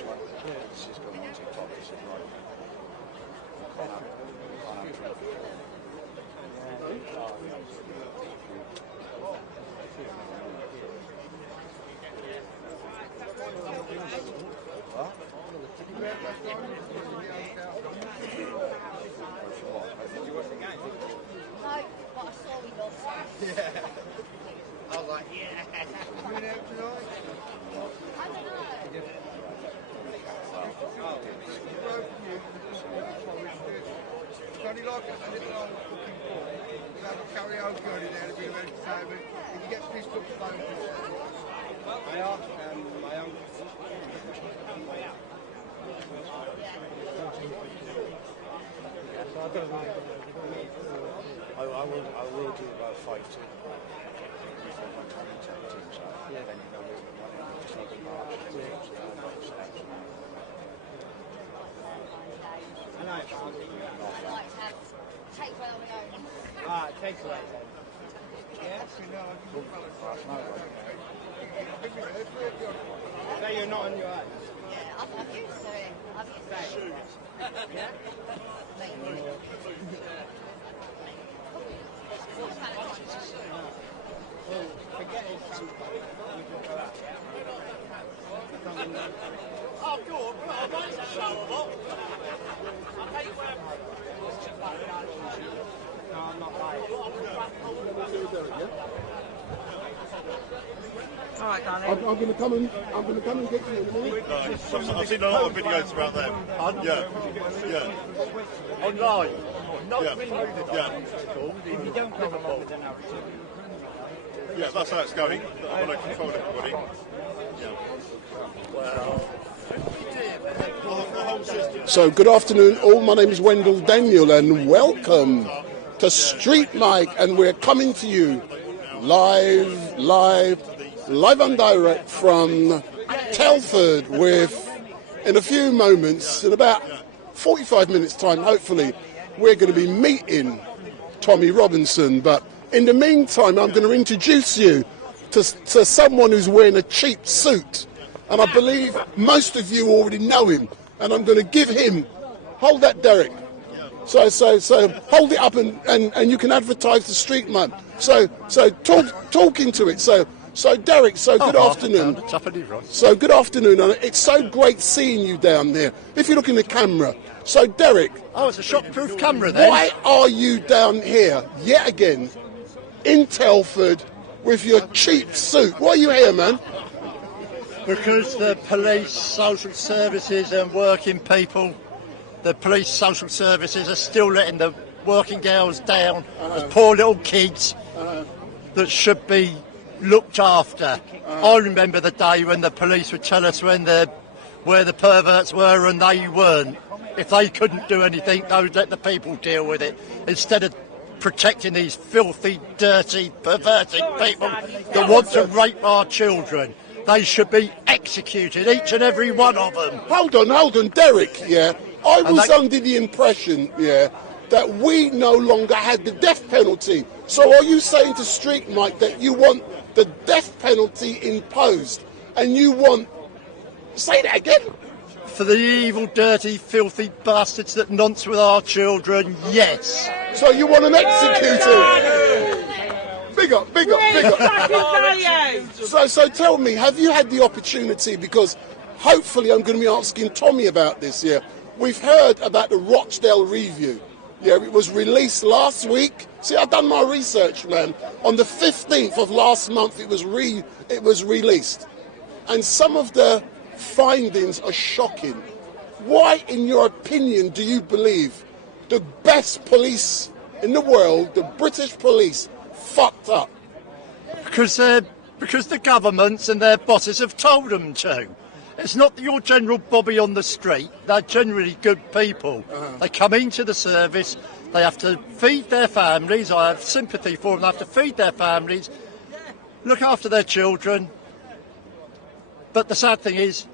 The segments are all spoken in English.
this one. This is going on TikTok. This is right. Can't have No, but I saw we lost. Yeah. I was like, yeah. You in out tonight? I don't know. Oh, it's broken you. It's only like a little old cooking book. You have a karaoke on in there, a bit of entertainment. If you get pissed off, phone call. I asked my uncle. I will do about 5 to before my time to team, so then you know we're running just like a march. I know. I like to have takeaway on my own. Ah, takeaway then. Yeah? So you're not on your own? Yeah, I'm used to it. I'm used to it. Yeah? Well, forget it. You can go out. Oh, go on, I might show them up. I hate when... No, I'm not right. All right, darling. I'm going to come and get you in a minute. No, I've seen a lot of videos about them. Yeah. Online. No, yeah. If you don't come along with the narrative, Yeah, that's how it's going. I want to control everybody. Yeah. Well. The whole system. So, good afternoon all. My name is Wendell Daniel and welcome to StreetMic, and we're coming to you live and direct from Telford with, in a few moments, in about 45 minutes time, hopefully, we're going to be meeting Tommy Robinson. But in the meantime, I'm going to introduce you to someone who's wearing a cheap suit. And I believe most of you already know him. And I'm going to give him, hold that, Derek. So hold it up and you can advertise the StreetMic. So talk into it. So Derek, good afternoon. So good afternoon, and it's so great seeing you down there. If you look in the camera. So Derek. Oh, it's a shockproof camera then. Why are you down here yet again in Telford with your cheap suit? Why are you here, man? Because the police, social services and working people, the police, social services are still letting the working girls down as poor little kids that should be looked after. I remember the day when the police would tell us where the perverts were and they weren't. If they couldn't do anything, they would let the people deal with it. Instead of protecting these filthy, dirty, perverted people that want to rape our children. They should be executed, each and every one of them. Hold on, Derek, yeah. I was under the impression, yeah, that we no longer had the death penalty. So are you saying to StreetMic that you want the death penalty imposed and you want... Say that again? For the evil, dirty, filthy bastards that nonce with our children, yes. So you want them executed? Big up. So tell me, have you had the opportunity, because hopefully I'm going to be asking Tommy about this, yeah. We've heard about the Rochdale review. Yeah, it was released last week. See, I've done my research, man. On the 15th of last month, it was released. And some of the findings are shocking. Why, in your opinion, do you believe the best police in the world, the British police, fucked up? Because the governments and their bosses have told them to. It's not your general bobby on the street. They're generally good people. They come into the service, they have to feed their families. I have sympathy for them. They have to feed their families, look after their children. But the sad thing is,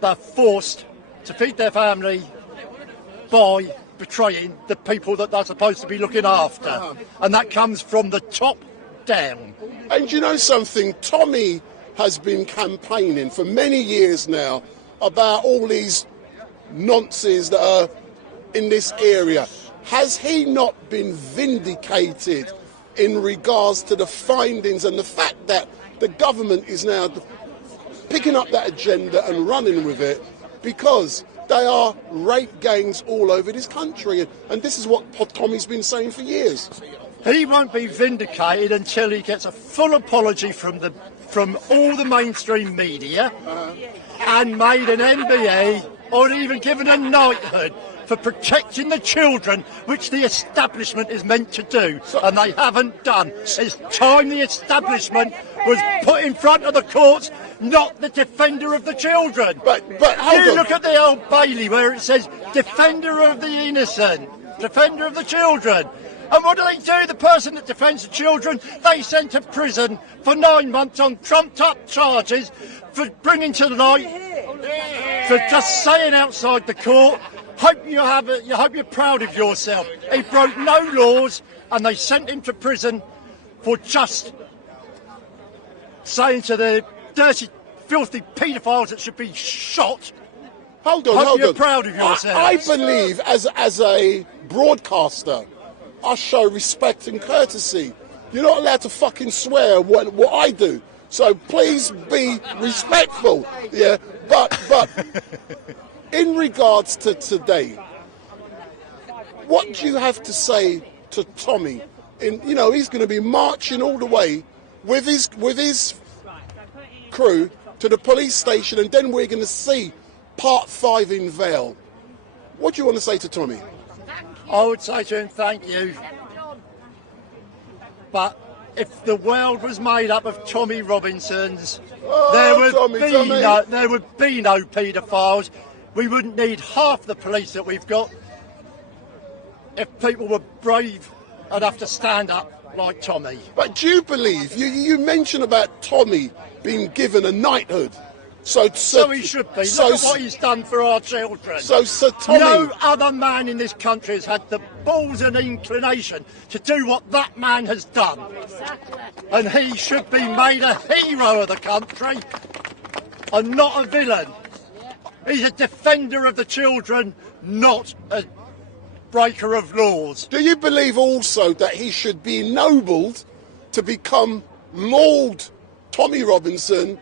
they're forced to feed their family by betraying the people that they're supposed to be looking after. And that comes from the top down. And you know something? Tommy has been campaigning for many years now about all these nonsense that are in this area. Has he not been vindicated in regards to the findings and the fact that the government is now picking up that agenda and running with it, because they are rape gangs all over this country, and this is what Tommy's been saying for years. He won't be vindicated until he gets a full apology from all the mainstream media and made an MBE or even given a knighthood for protecting the children, which the establishment is meant to do, and they haven't done. It's time the establishment was put in front of the courts, not the defender of the children. But hold on. Look at the Old Bailey where it says defender of the innocent, defender of the children. And what do? The person that defends the children, they sent to prison for 9 months on trumped up charges for bringing to light, for just saying outside the court. Hope you're proud of yourself. He broke no laws, and they sent him to prison for just saying to the dirty, filthy paedophiles that should be shot. Hold on, Hope you're proud of yourself. I believe, as a broadcaster, I show respect and courtesy. You're not allowed to fucking swear what I do. So please be respectful. Yeah, but in regards to today, what do you have to say to Tommy? He's going to be marching all the way with his crew to the police station, and then we're going to see part 5 in Vale. What do you want to say to Tommy? I would say to him, thank you. But if the world was made up of Tommy Robinsons, there would be no paedophiles. We wouldn't need half the police that we've got if people were brave enough to stand up like Tommy. But do you believe, you mentioned about Tommy being given a knighthood. So he should be. Look at what he's done for our children. So Tommy... No other man in this country has had the balls and inclination to do what that man has done. And he should be made a hero of the country and not a villain. He's a defender of the children, not a breaker of laws. Do you believe also that he should be ennobled to become Lord Tommy Robinson,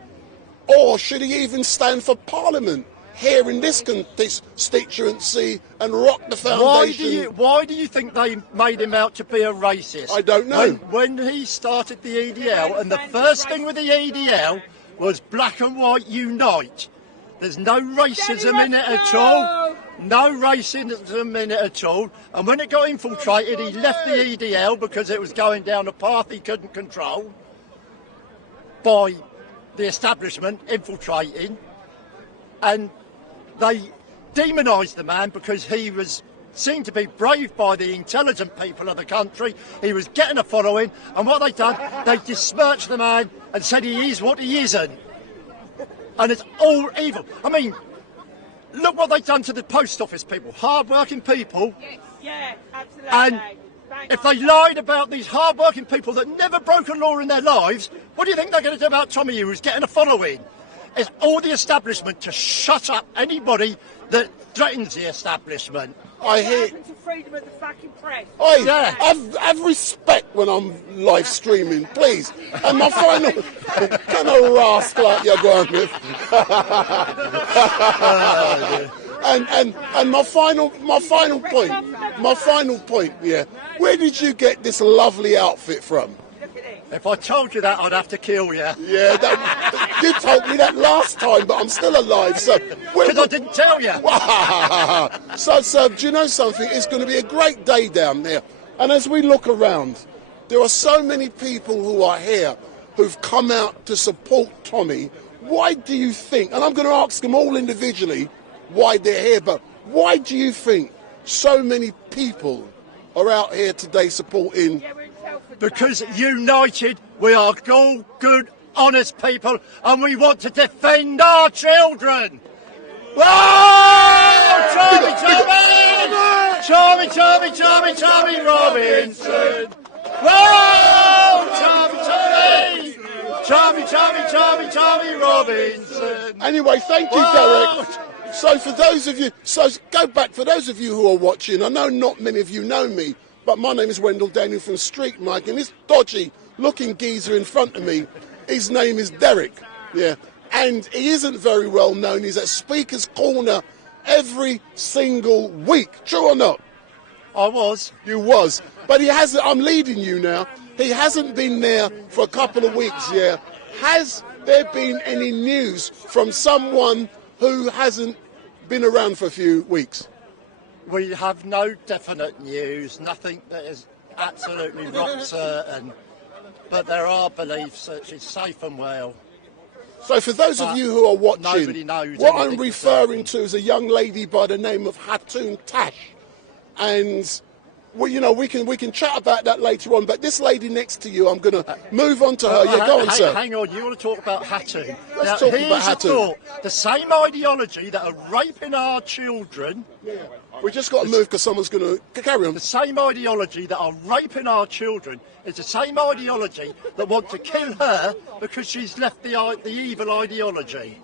or should he even stand for Parliament here in this constituency and rock the foundation? Why do you think they made him out to be a racist? I don't know. When he started the EDL, and the first thing with the EDL was black and white unite. There's no racism in it at all. No racism in it at all. And when it got infiltrated, he left the EDL because it was going down a path he couldn't control by the establishment infiltrating, and they demonised the man because he was seen to be brave by the intelligent people of the country. He was getting a following, and what they done, they besmirched the man and said he is what he isn't, and it's all evil. I mean, look what they've done to the post office people, hard-working people. Yeah, absolutely. And if they lied about these hard-working people that never broke a law in their lives, what do you think they're going to do about Tommy, who's getting a following? It's all the establishment to shut up anybody that threatens the establishment. I hear. To freedom of the fucking press. Have respect when I'm live streaming, please. And my final kind of rascal like you're going with. And my final point, yeah. Where did you get this lovely outfit from? If I told you that, I'd have to kill you. Yeah, you told me that last time, but I'm still alive, so... Because I didn't tell you. So, do you know something? It's going to be a great day down there. And as we look around, there are so many people who are here who've come out to support Tommy. Why do you think, and I'm going to ask them all individually why they're here, but why do you think so many people are out here today supporting? Because united, we are all good, honest people, and we want to defend our children. Whoa! Tommy Robinson! Whoa! Charmy Robinson. Anyway, thank you, Derek. So for those of you, for those of you who are watching, I know not many of you know me, but my name is Wendell Daniel from StreetMic, and this dodgy-looking geezer in front of me, his name is Derek, yeah, and he isn't very well known. He's at Speaker's Corner every single week. True or not? I was. You was, but he hasn't. I'm leading you now. He hasn't been there for a couple of weeks. Yeah, has there been any news from someone who hasn't been around for a few weeks? We have no definite news, nothing that is absolutely rock certain, but there are beliefs that she's safe and well. So for those of you who are watching, nobody knows what I'm anything referring to is a young lady by the name of Hatun Tash, and well, you know, we can chat about that later on, but this lady next to you, I'm going to move on to her. Yeah, go on, sir. Hang on, you want to talk about Hatun? Let's talk about Hatun. The same ideology that are raping our children. We just got to move because someone's going to carry on. The same ideology that are raping our children is the same ideology that want to kill her because she's left the evil ideology.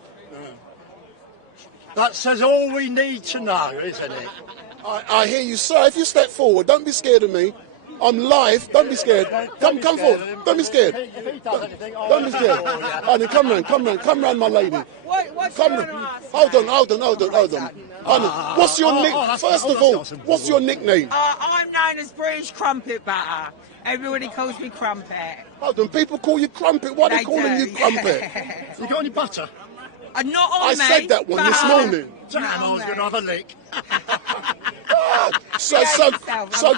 That says all we need to know, isn't it? I hear you, sir. If you step forward, don't be scared of me. I'm live. Don't be scared. Come forward. Don't be scared. If he does anything, don't be scared. Honey, come round, my lady. Come round. Hold on. What's your nick? First of all, what's your nickname? I'm known as British Crumpet Butter. Everybody calls me Crumpet. Hold on. People call you Crumpet. Why are they calling you Crumpet? You got any butter? Not on I me. said that one this morning. Damn, I was going to have a lick. So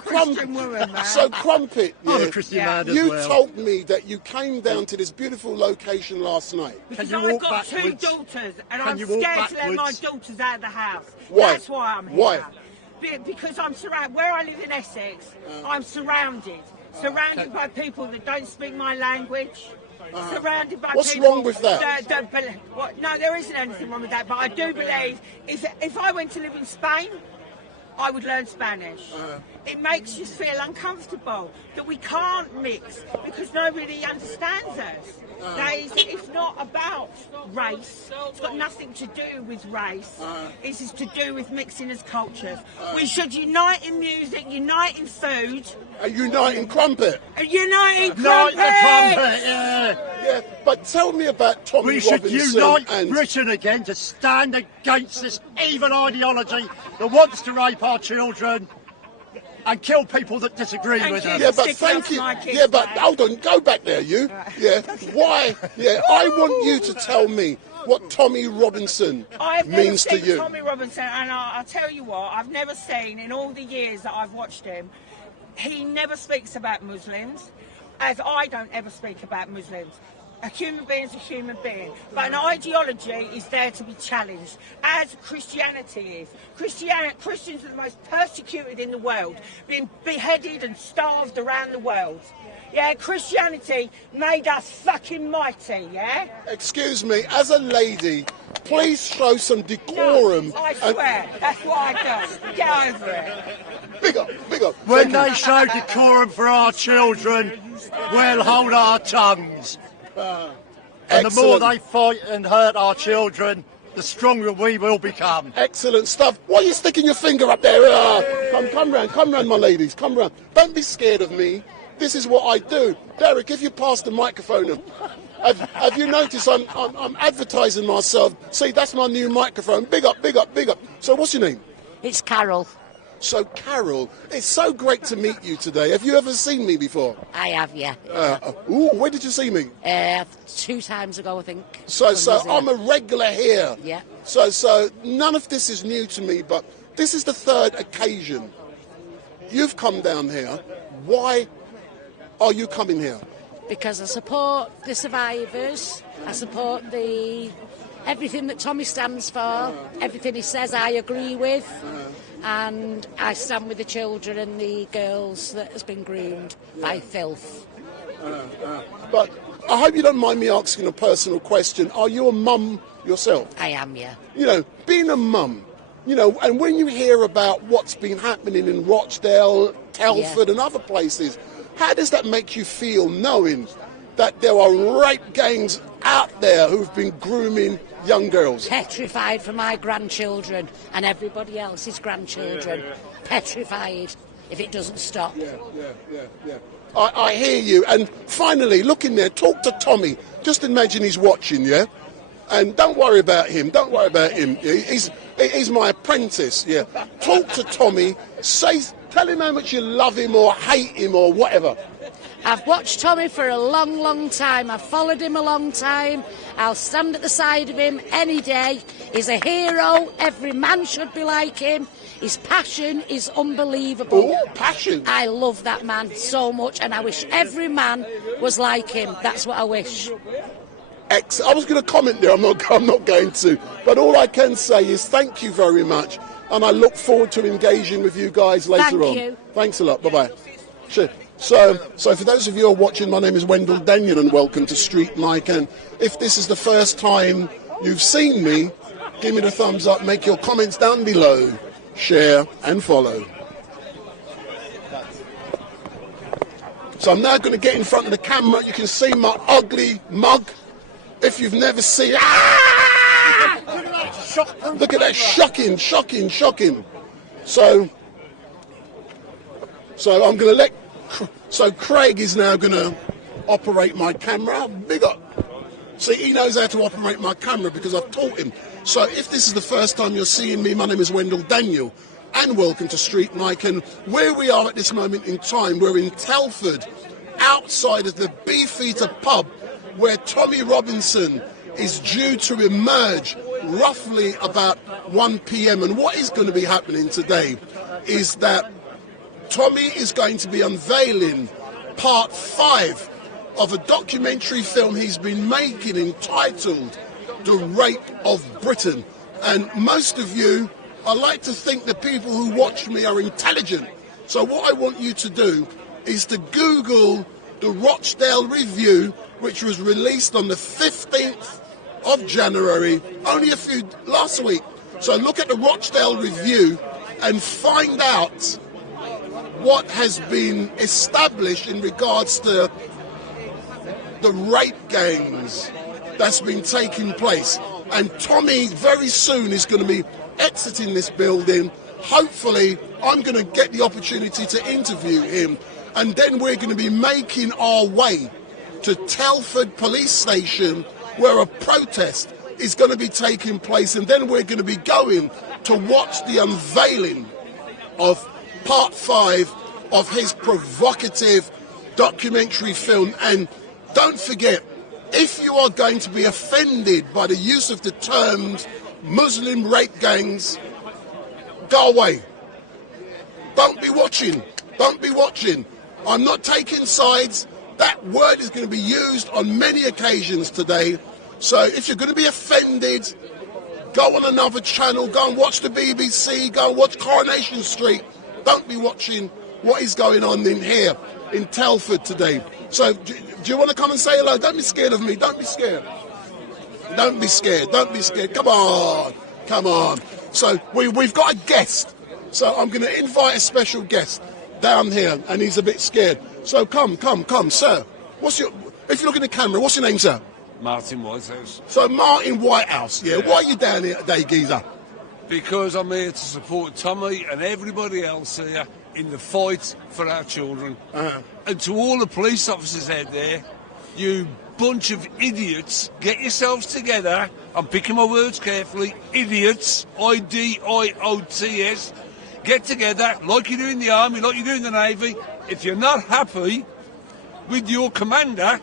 Crumpet, I'm a Christian man as you well. told me that you came down to this beautiful location last night. Because you I've walk got backwards? 2 daughters, and Can I'm you walk scared to let my backwards? daughters out of the house. Why? That's why I'm here. Why? Because I'm surrounded. Where I live in Essex, I'm surrounded by people that don't speak my language. Surrounded by What's people wrong with that? No, there isn't anything wrong with that, but I do believe if I went to live in Spain, I would learn Spanish. It makes you feel uncomfortable that we can't mix because nobody understands us. It's not about race. It's got nothing to do with race. It's just to do with mixing as cultures. We should unite in music, unite in food. Unite in Crumpet. Unite in Unite Crumpet! the Crumpet, yeah. Yeah, but tell me about Tommy We should Robinson unite and Britain again to stand against this evil ideology that wants to rape our children and kill people that disagree with us. Yeah, but thank you. Yeah, but hold on, go back there, you. Yeah, why? Yeah, I want you to tell me what Tommy Robinson I've means never to seen you. Tommy Robinson, and I'll tell you what, I've never seen in all the years that I've watched him, he never speaks about Muslims, as I don't ever speak about Muslims. A human being is a human being, but an ideology is there to be challenged, as Christianity is. Christians are the most persecuted in the world, being beheaded and starved around the world. Yeah, Christianity made us fucking mighty, yeah? Excuse me, as a lady, please show some decorum. No, I swear, that's what I do. Get over it. Big up. When they show decorum for our children, we'll hold our tongues. And the more they fight and hurt our children, the stronger we will become. Excellent stuff. Why are you sticking your finger up there? Come round, my ladies, come round. Don't be scared of me. This is what I do. Derek, if you pass the microphone, have you noticed I'm advertising myself? See, that's my new microphone. Big up. So what's your name? It's Carol. So, Carol, it's so great to meet you today. Have you ever seen me before? I have, yeah. Where did you see me? 2 times ago, I think. So I'm a regular here. Yeah. So none of this is new to me, but this is the 3rd occasion you've come down here. Why are you coming here? Because I support the survivors. I support everything that Tommy stands for. Everything he says I agree with. And I stand with the children and the girls that has been groomed by filth. But I hope you don't mind me asking a personal question. Are you a mum yourself? I am, yeah. You know, being a mum, you know, and when you hear about what's been happening in Rochdale, Telford and other places, how does that make you feel knowing that there are rape gangs out there who've been grooming young girls? Petrified for my grandchildren and everybody else's grandchildren. Petrified if it doesn't stop. Yeah. I hear you. And finally, look in there, talk to Tommy. Just imagine he's watching, yeah? And don't worry about him. Don't worry about him. He's my apprentice, yeah? Talk to Tommy. Tell him how much you love him or hate him or whatever. I've watched Tommy for a long, long time. I've followed him a long time. I'll stand at the side of him any day. He's a hero. Every man should be like him. His passion is unbelievable. Oh, passion. I love that man so much, and I wish every man was like him. That's what I wish. I was going to comment there. I'm not going to. But all I can say is thank you very much. And I look forward to engaging with you guys later on. Thank you. Thanks a lot. Bye-bye. Sure. So for those of you who are watching, my name is Wendell Daniel and welcome to StreetMic. And if this is the first time you've seen me, give me the thumbs up, make your comments down below, share and follow. So I'm now going to get in front of the camera. You can see my ugly mug. If you've never seen... Look at that, shocking. So I'm going to let... So Craig is now going to operate my camera. Big up. See, he knows how to operate my camera because I've taught him. So if this is the first time you're seeing me, my name is Wendell Daniel and welcome to StreetMic. And where we are at this moment in time, we're in Telford, outside of the Beefeater pub, where Tommy Robinson is due to emerge roughly about 1 p.m. And what is going to be happening today is that Tommy is going to be unveiling part 5 of a documentary film he's been making entitled The Rape of Britain. And most of you, I like to think the people who watch me are intelligent. So what I want you to do is to Google the Rochdale Review, which was released on the 15th of January, only last week. So look at the Rochdale Review and find out what has been established in regards to the rape gangs that's been taking place. And Tommy very soon is going to be exiting this building. Hopefully, I'm going to get the opportunity to interview him. And then we're going to be making our way to Telford Police Station, where a protest is going to be taking place. And then we're going to be going to watch the unveiling of part 5 of his provocative documentary film. And don't forget, if you are going to be offended by the use of the terms Muslim rape gangs, go away. Don't be watching. Don't be watching. I'm not taking sides. That word is going to be used on many occasions today. So if you're going to be offended, go on another channel, go and watch the BBC, go and watch Coronation Street. Don't be watching what is going on in here in Telford today. So do you want to come and say hello? Don't be scared of me. Don't be scared. Don't be scared. Don't be scared. Come on. Come on. So we've got a guest. So I'm going to invite a special guest down here, and he's a bit scared. So come, sir. If you look in the camera, what's your name, sir? Martin Whitehouse. So Martin Whitehouse, yeah. Why are you down here today, geezer? Because I'm here to support Tommy and everybody else here in the fight for our children. And to all the police officers out there, you bunch of idiots, get yourselves together. I'm picking my words carefully. Idiots, IDIOTS. Get together like you do in the army, like you do in the navy. If you're not happy with your commander,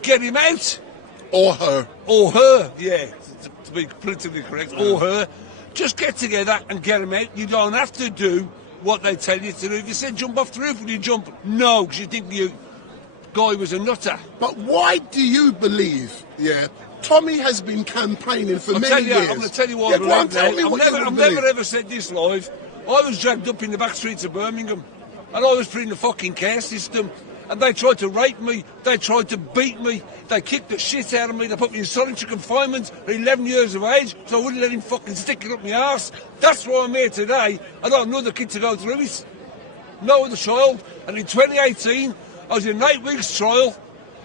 get him out. Or her. Or her, yeah, to be politically correct. Or her. Just get together and get him out. You don't have to do what they tell you to do. If you said jump off the roof, would you jump? No, because you think the guy was a nutter. But why do you believe, Tommy has been campaigning for many years. I'm going to tell you why I believe that. I've never ever said this live. I was dragged up in the back streets of Birmingham, and I was put in the fucking care system, and they tried to rape me, they tried to beat me, they kicked the shit out of me, they put me in solitary confinement at 11 years of age, so I wouldn't let him fucking stick it up my arse. That's why I'm here today. I don't want another kid to go through it. No other child. And in 2018, I was in an 8 weeks trial,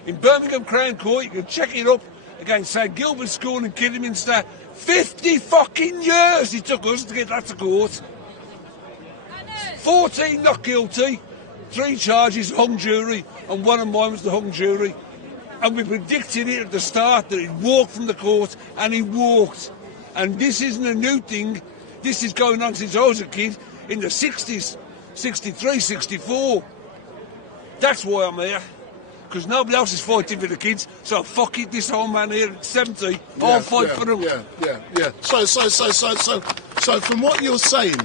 In Birmingham Crown Court, you can check it up against St Gilbert School in Kidderminster. 50 fucking years it took us to get that to court. 14 not guilty, 3 charges, hung jury, and one of mine was the hung jury. And we predicted it at the start that he'd walk from the court, and he walked. And this isn't a new thing. This is going on since I was a kid in the 60s, 63, 64. That's why I'm here. Because nobody else is fighting for the kids, so fuck it, this old man here at 70, I'll fight for them. Yeah. So from what you're saying,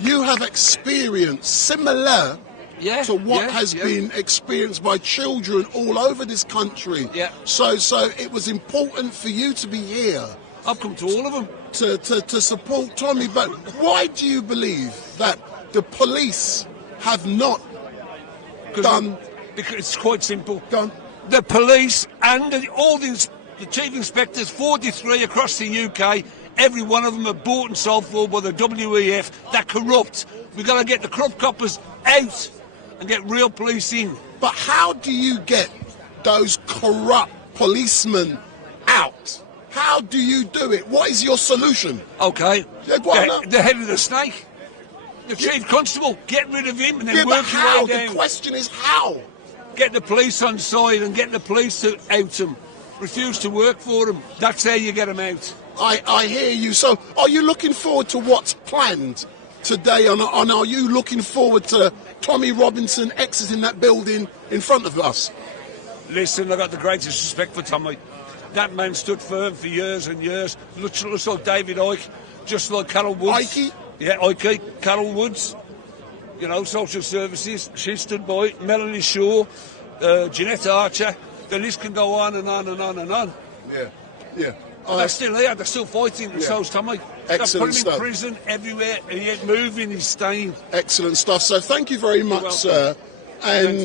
you have experience similar to what has been experienced by children all over this country. Yeah. So it was important for you to be here. I've come to all of them. To support Tommy, but why do you believe that the police have not done... Because it's quite simple. Done. The police and all the chief inspectors, 43 across the UK, every one of them are bought and sold for by the WEF. They're corrupt. We've got to get the corrupt coppers out and get real police in. But how do you get those corrupt policemen out? How do you do it? What is your solution? Okay. The head of the snake. The chief constable. Get rid of him and then work your way down. The question is how? Get the police on side and get the police to out them. Refuse to work for them. That's how you get them out. I hear you. So are you looking forward to what's planned today? And are you looking forward to Tommy Robinson exiting that building in front of us? Listen, I got the greatest respect for Tommy. That man stood firm for years and years. Looks like David Icke, just like Carol Woods. Icke? Yeah, Icke. Carol Woods. You know, social services. She stood by it. Melanie Shaw, Jeanette Archer. The list can go on and on and on and on. Yeah. They're still here. They're still fighting. And so's Tommy. Excellent stuff. They put him in prison everywhere. He ain't moving. He's staying. Excellent stuff. So thank you very much, sir. And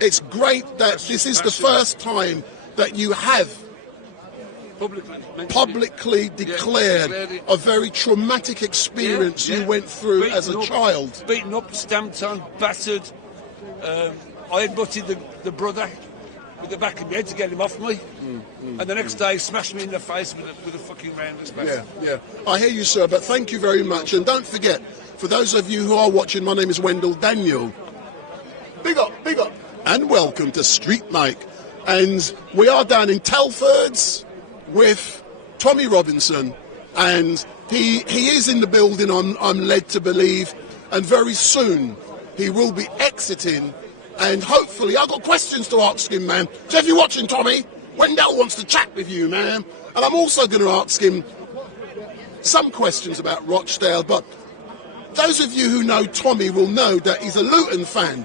it's great that this is the first time that you have publicly declared a very traumatic experience you went through as a child. Beaten up, stamped on, battered. I had butted the brother with the back of my head to get him off me. And the next day, smashed me in the face with a fucking roundless bat. Yeah. I hear you, sir, but thank you very much. And don't forget, for those of you who are watching, my name is Wendell Daniel. Big up. And welcome to StreetMic. And we are down in Telford with Tommy Robinson, and he is in the building, I'm led to believe, and very soon he will be exiting, and hopefully I've got questions to ask him, man. So if you're watching, Tommy, Wendell wants to chat with you, man, and I'm also going to ask him some questions about Rochdale, but those of you who know Tommy will know that he's a Luton fan,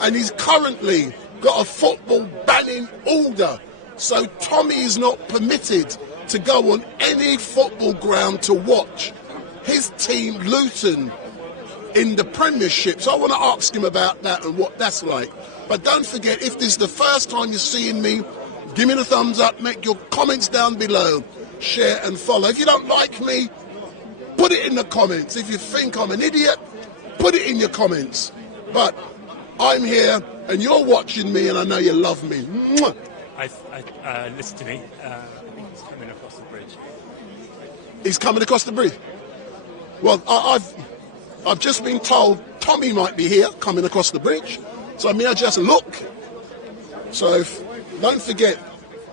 and he's currently got a football banning order. So Tommy is not permitted to go on any football ground to watch his team, Luton, in the Premiership. So I want to ask him about that and what that's like. But don't forget, if this is the first time you're seeing me, give me the thumbs up, make your comments down below, share and follow. If you don't like me, put it in the comments. If you think I'm an idiot, put it in your comments. But I'm here and you're watching me and I know you love me. Mwah. Listen to me. I think he's coming across the bridge. He's coming across the bridge? Well, I've just been told Tommy might be here, coming across the bridge. So may I just look? So don't forget,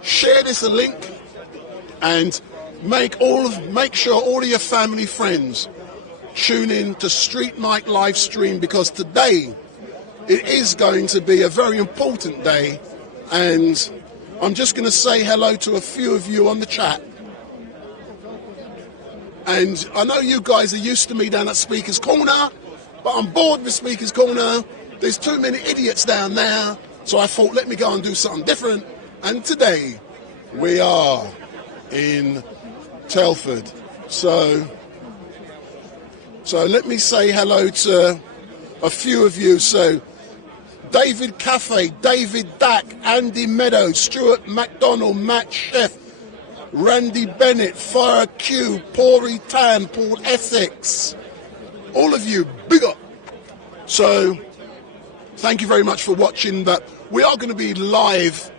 share this a link and make sure all of your family friends tune in to StreetMic LiveStream, because today it is going to be a very important day, and I'm just going to say hello to a few of you on the chat. And I know you guys are used to me down at Speaker's Corner, but I'm bored with Speaker's Corner. There's too many idiots down there, so I thought, let me go and do something different. And today, we are in Telford. So let me say hello to a few of you. So David Cafe, David Dack, Andy Meadows, Stuart MacDonald, Matt Sheff, Randy Bennett, Fire Q, Pori Tan, Paul Essex. All of you, big up. So thank you very much for watching. But we are going to be live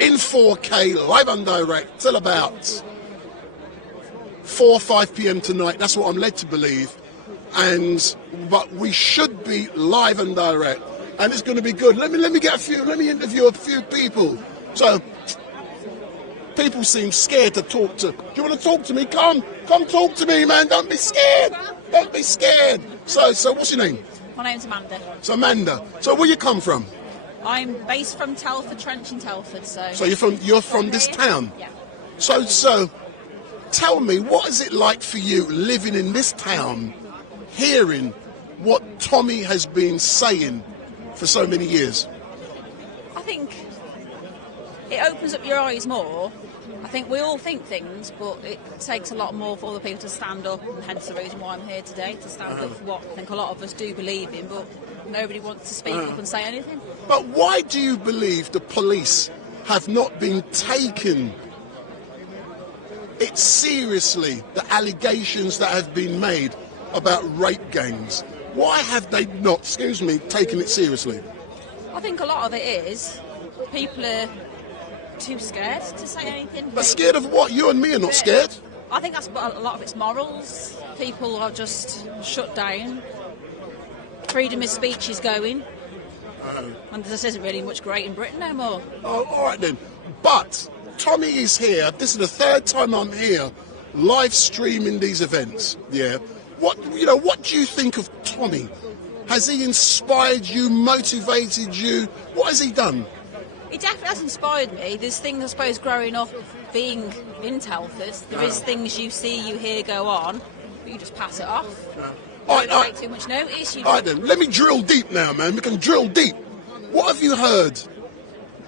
in 4K, live and direct, till about 4 or 5 p.m. tonight. That's what I'm led to believe. But we should be live and direct, and it's going to be good. Let me interview a few people. So people seem scared to talk to. Do you want to talk to me? Come talk to me, man. Don't be scared. Don't be scared. So what's your name? My name's Amanda. So Amanda. So where you come from? I'm based from Telford, Trench in Telford. So you're from this town? Yeah. So tell me, what is it like for you living in this town, hearing what Tommy has been saying for so many years? I think it opens up your eyes more. I think we all think things, but it takes a lot more for other people to stand up, and hence the reason why I'm here today, to stand up for what I think a lot of us do believe in, but nobody wants to speak up and say anything. But why do you believe the police have not been taking it seriously, the allegations that have been made about rape gangs? Why have they not, taken it seriously? I think a lot of it is people are too scared to say anything. But scared of what? You and me are not scared. I think that's a lot of it's morals. People are just shut down. Freedom of speech is going. And there isn't really much great in Britain no more. Oh, all right then. But Tommy is here. This is the third time I'm here, live streaming these events. Yeah. What do you think of Tommy? Has he inspired you, motivated you? What has he done? He definitely has inspired me. There's things, I suppose, growing up, being in Telford, there is things you see, you hear go on, but you just pass it off. Don't take too much notice. All right then, let me drill deep now, man. We can drill deep. What have you heard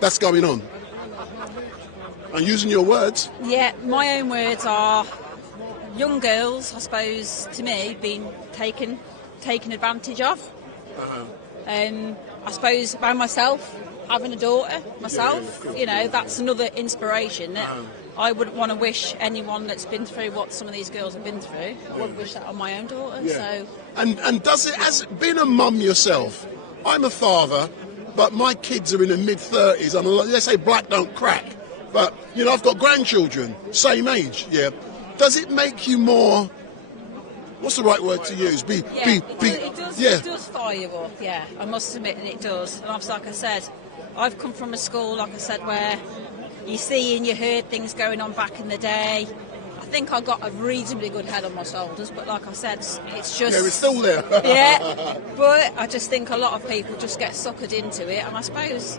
that's going on? I'm using your words. Yeah, my own words are young girls, I suppose, to me, being taken advantage of. I suppose by myself, having a daughter myself, that's another inspiration that I wouldn't want to wish anyone that's been through what some of these girls have been through. I wouldn't wish that on my own daughter. Yeah. So. And does it, as being a mum yourself, I'm a father, but my kids are in their mid-30s. They say black don't crack, but I've got grandchildren, same age. Yeah. Does it make you more? What's the right word to use? It does fire you up. Yeah, I must admit, and it does. And obviously, like I said, I've come from a school, like I said, where you see and you heard things going on back in the day. I think I got a reasonably good head on my shoulders, but like I said, it's just... Yeah, it's still there. Yeah, but I just think a lot of people just get suckered into it, and I suppose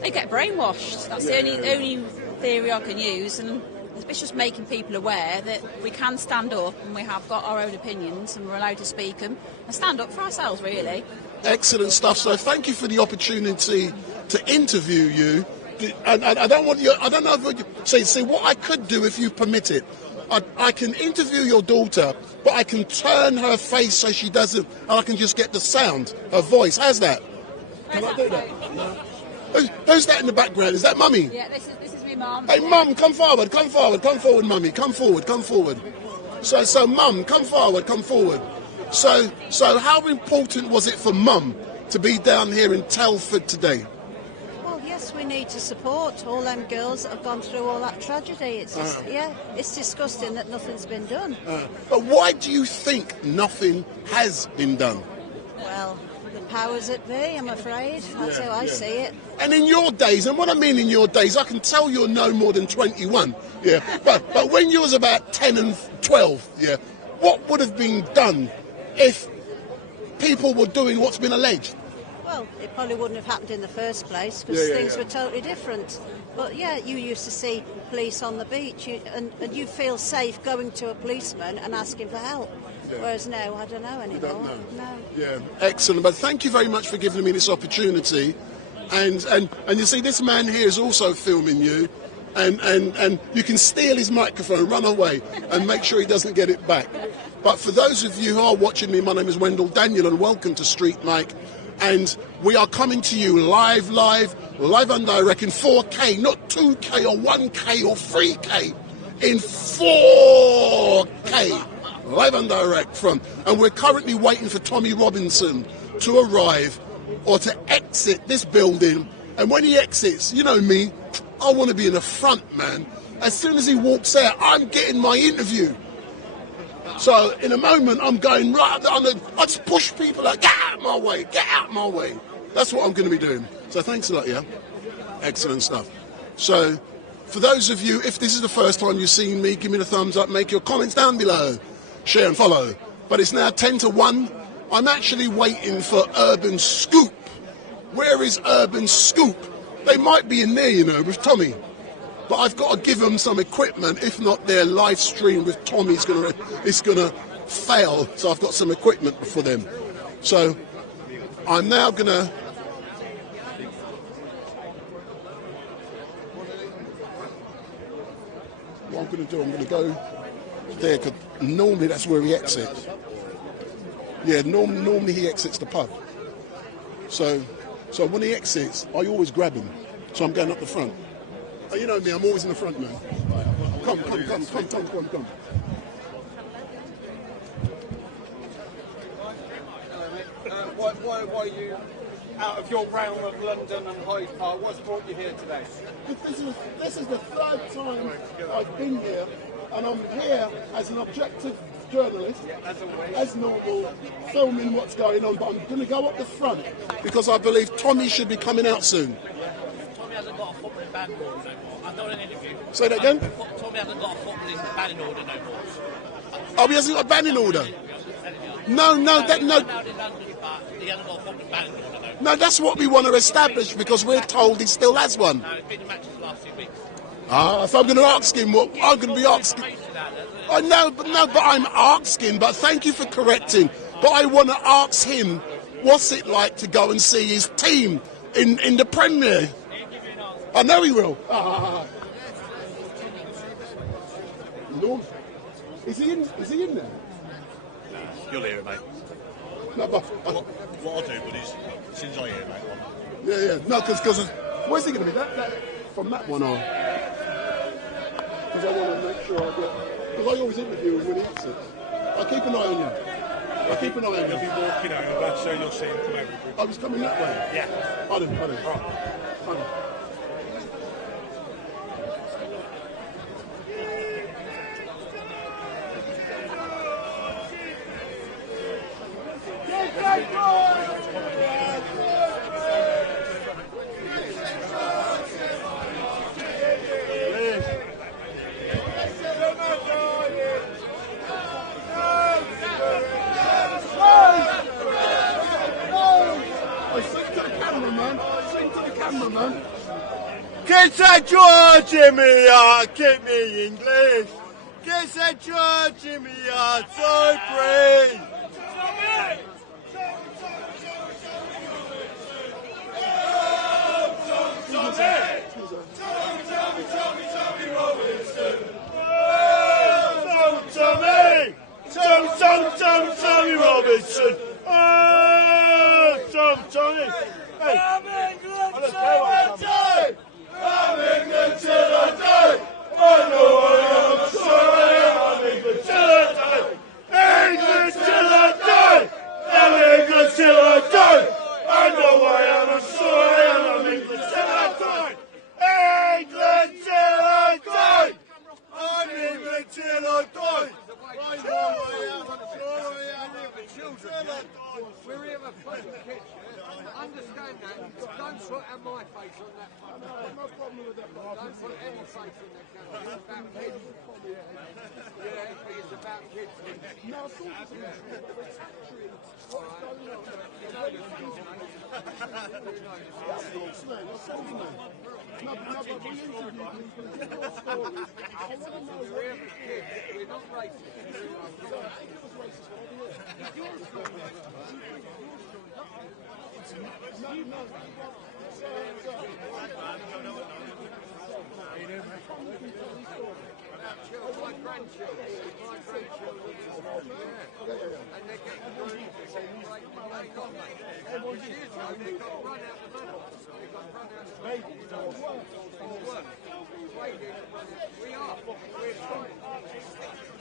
they get brainwashed. That's the only theory I can use, and it's just making people aware that we can stand up and we have got our own opinions and we're allowed to speak them and stand up for ourselves, really. Excellent stuff. So thank you for the opportunity to interview you. And I don't want you. I don't know if you see what I could do if you permit it. I can interview your daughter, but I can turn her face so she doesn't, and I can just get the sound, her voice. How's that? Can I do that? Who's that in the background? Is that Mummy? Yeah, this is my mum. Hey, Mum, come forward, Mummy, come forward. So, Mum, come forward. So, how important was it for Mum to be down here in Telford today? Well, yes, we need to support all them girls that have gone through all that tragedy. It's just, it's disgusting that nothing's been done. But why do you think nothing has been done? Well, the powers that be, I'm afraid. That's how I see it. And in your days, and what I mean in your days, I can tell you're no more than 21, but when you was about 10 and 12, what would have been done if people were doing what's been alleged? Well, it probably wouldn't have happened in the first place because things were totally different. But you used to see police on the beach and you feel safe going to a policeman and asking for help. Whereas now, I don't know anymore. You don't know? No. Yeah, excellent. But thank you very much for giving me this opportunity. And you see, this man here is also filming you. And you can steal his microphone, run away, and make sure he doesn't get it back. But for those of you who are watching me, my name is Wendell Daniel, and welcome to StreetMic. And we are coming to you live and direct in 4K, not 2K or 1K or 3K, in 4K, live and direct and we're currently waiting for Tommy Robinson to arrive or to exit this building. And when he exits, you know me, I want to be in the front, man. As soon as he walks out, I'm getting my interview. So in a moment, I'm going right. I just push people out. Get out of my way. Get out of my way. That's what I'm going to be doing. So thanks a lot, yeah. Excellent stuff. So for those of you, if this is the first time you've seen me, give me the thumbs up. Make your comments down below. Share and follow. But it's now 10 to 1. I'm actually waiting for Urban Scoop. Where is Urban Scoop? They might be in there, you know, with Tommy. But I've got to give them some equipment. If not, their live stream with Tommy is gonna fail. So I've got some equipment for them. So I'm now gonna. What I'm gonna do? I'm gonna go there because normally that's where he exits. Yeah, normally he exits the pub. So when he exits, I always grab him. So I'm going up the front. Oh, you know me, I'm always in the front, man. Come. Why are you out of your realm of London and Hyde Park? What's brought you here today? This is the third time I've been here, and I'm here as an objective journalist, as normal, filming what's going on, but I'm going to go up the front because I believe Tommy should be coming out soon. Tommy hasn't got a footballing ban order no more. I've done an interview. Say that again? Tommy hasn't got a footballing banning order no more. Oh, he hasn't got a banning order? No. He hasn't got a footballing banning order no more. No, that's what we want to establish because we're told he still has one. No, it's been in matches the last 2 weeks. Ah, if I'm going to ask him what I'm going to be asking. Oh, no, but I'm asking, but thank you for correcting. But I want to ask him, what's it like to go and see his team in the Premier? I know he will. Lord. Is he in there? You'll hear it, mate. No, but what I'll do, buddies, as soon as I hear it, mate. Yeah. No, because where's he going to be? That from that one on. Because I want to make sure I get. Because I always interview him when he exits. I'll keep an eye on you. I'll keep an eye on you. You'll be walking over, so you'll see him come over. I was coming that way? Yeah. Hold on. Que se George me out, keep me English. Que se George me out, so free. Tommy Robinson. Tommy. Hey. I'm England till I die. I'm England till I die. I know I am, sorry, I'm England till I die. England till I die. I'm England till I die. I know I am, I'm sorry, I'm England till I die. England till I die. I'm England till I die. I know I am, I'm sorry, I'm England till I die. We're here for fun, kids. Understand that. Don't put my face on that. No problem with that. Don't put any face on that camera. It's about kids. Yeah, it's about kids. No, of course it's about what's going on. You know the score, mate. Of course, man. No, but we interview people. Give your story. I want to know where the kids. We're not racist. My grandchildren, and they're getting ready to say, like, they got me. And years ago, they got run out the middle. They got run out the middle. We are. We're trying.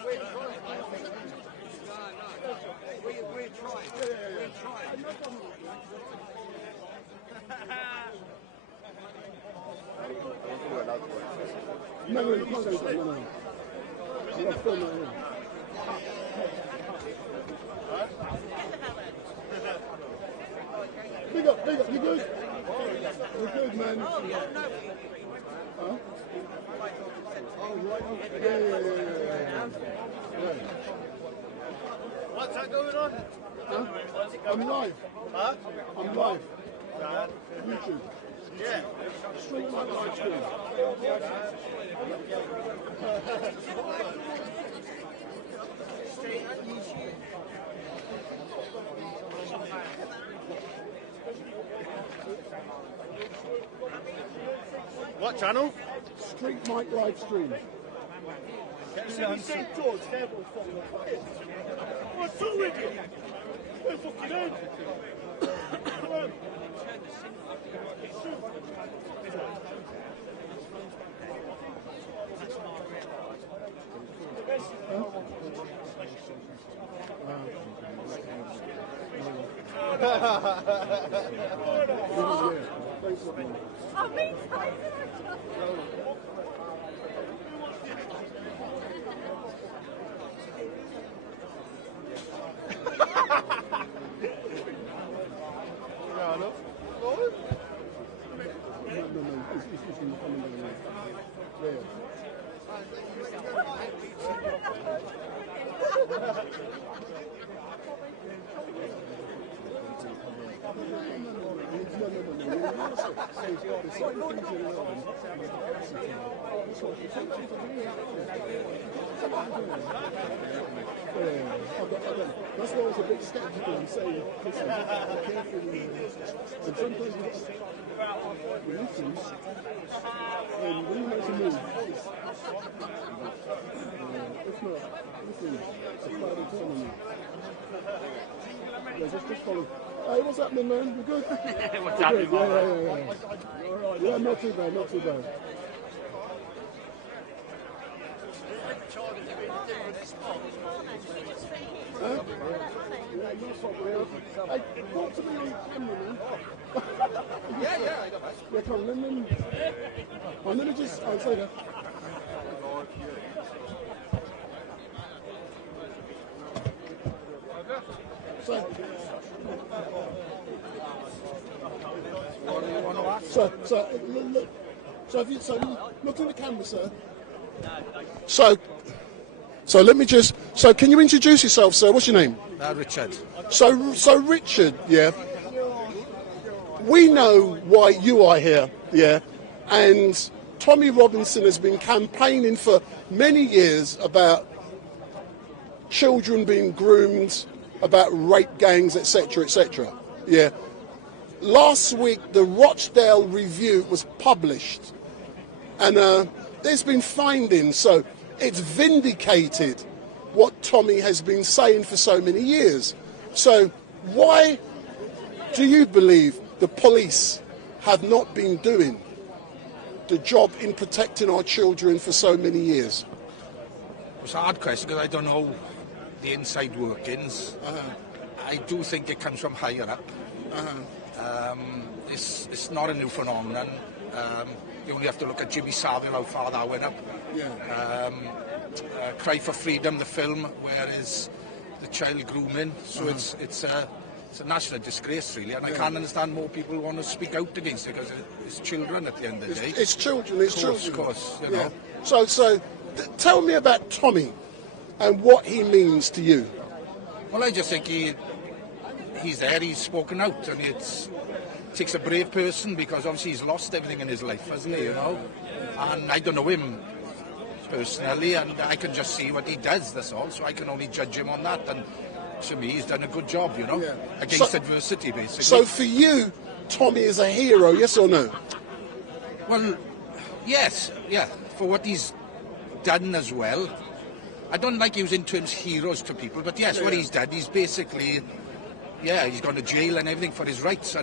We're trying. No. We're trying. We're trying. No, you can't go inside. No. I've got to film that here. Big up, you good? You're good, man. Huh? Oh, right. Yeah. What's that going on? Huh? I'm live. Huh? I'm live. YouTube. Yeah. StreetMic LiveStream. What channel? StreetMic LiveStream. What's up with you? We're fucking in. Come on. That's why I was a bit skeptical and saying, listen, be careful. And sometimes you have to listen, and when you make a move, if not, listen, it's a cloud economy. Yeah, just follow. Hey, what's happening, man? You good? What's happening, Yeah. Yeah, not too bad, not too bad. Huh? Yeah, no problem. Hey, talk to me on camera, man. Yeah, I got that. Yeah, come on, let me just, I'll say that. So look in the camera, sir. So let me just. So can you introduce yourself, sir? What's your name? Richard. So Richard, yeah. We know why you are here, yeah. And Tommy Robinson has been campaigning for many years about children being groomed, about rape gangs, etc., etc. Yeah. Last week, the Rochdale review was published, and there's been findings, so it's vindicated what Tommy has been saying for so many years. So why do you believe the police have not been doing the job in protecting our children for so many years? It's a hard question because I don't know the inside workings. I do think it comes from higher up. It's not a new phenomenon. You only have to look at Jimmy Savile, how far that went up. Cry for Freedom, the film, where is the child grooming. So it's a national disgrace, really, and I can't understand more people who want to speak out against it because it's children at the end of the day. It's children, Of course, you know. So tell me about Tommy and what he means to you. Well, I just think he's there, he's spoken out, and it takes a brave person because obviously he's lost everything in his life, hasn't he, you know? And I don't know him personally, and I can just see what he does, that's all, so I can only judge him on that, and to me he's done a good job, you know, against adversity, basically. So for you, Tommy is a hero, yes or no? Well, yes, yeah, for what he's done as well. I don't like using terms heroes to people, but yes, what he's done, he's basically, he's gone to jail and everything for his rights,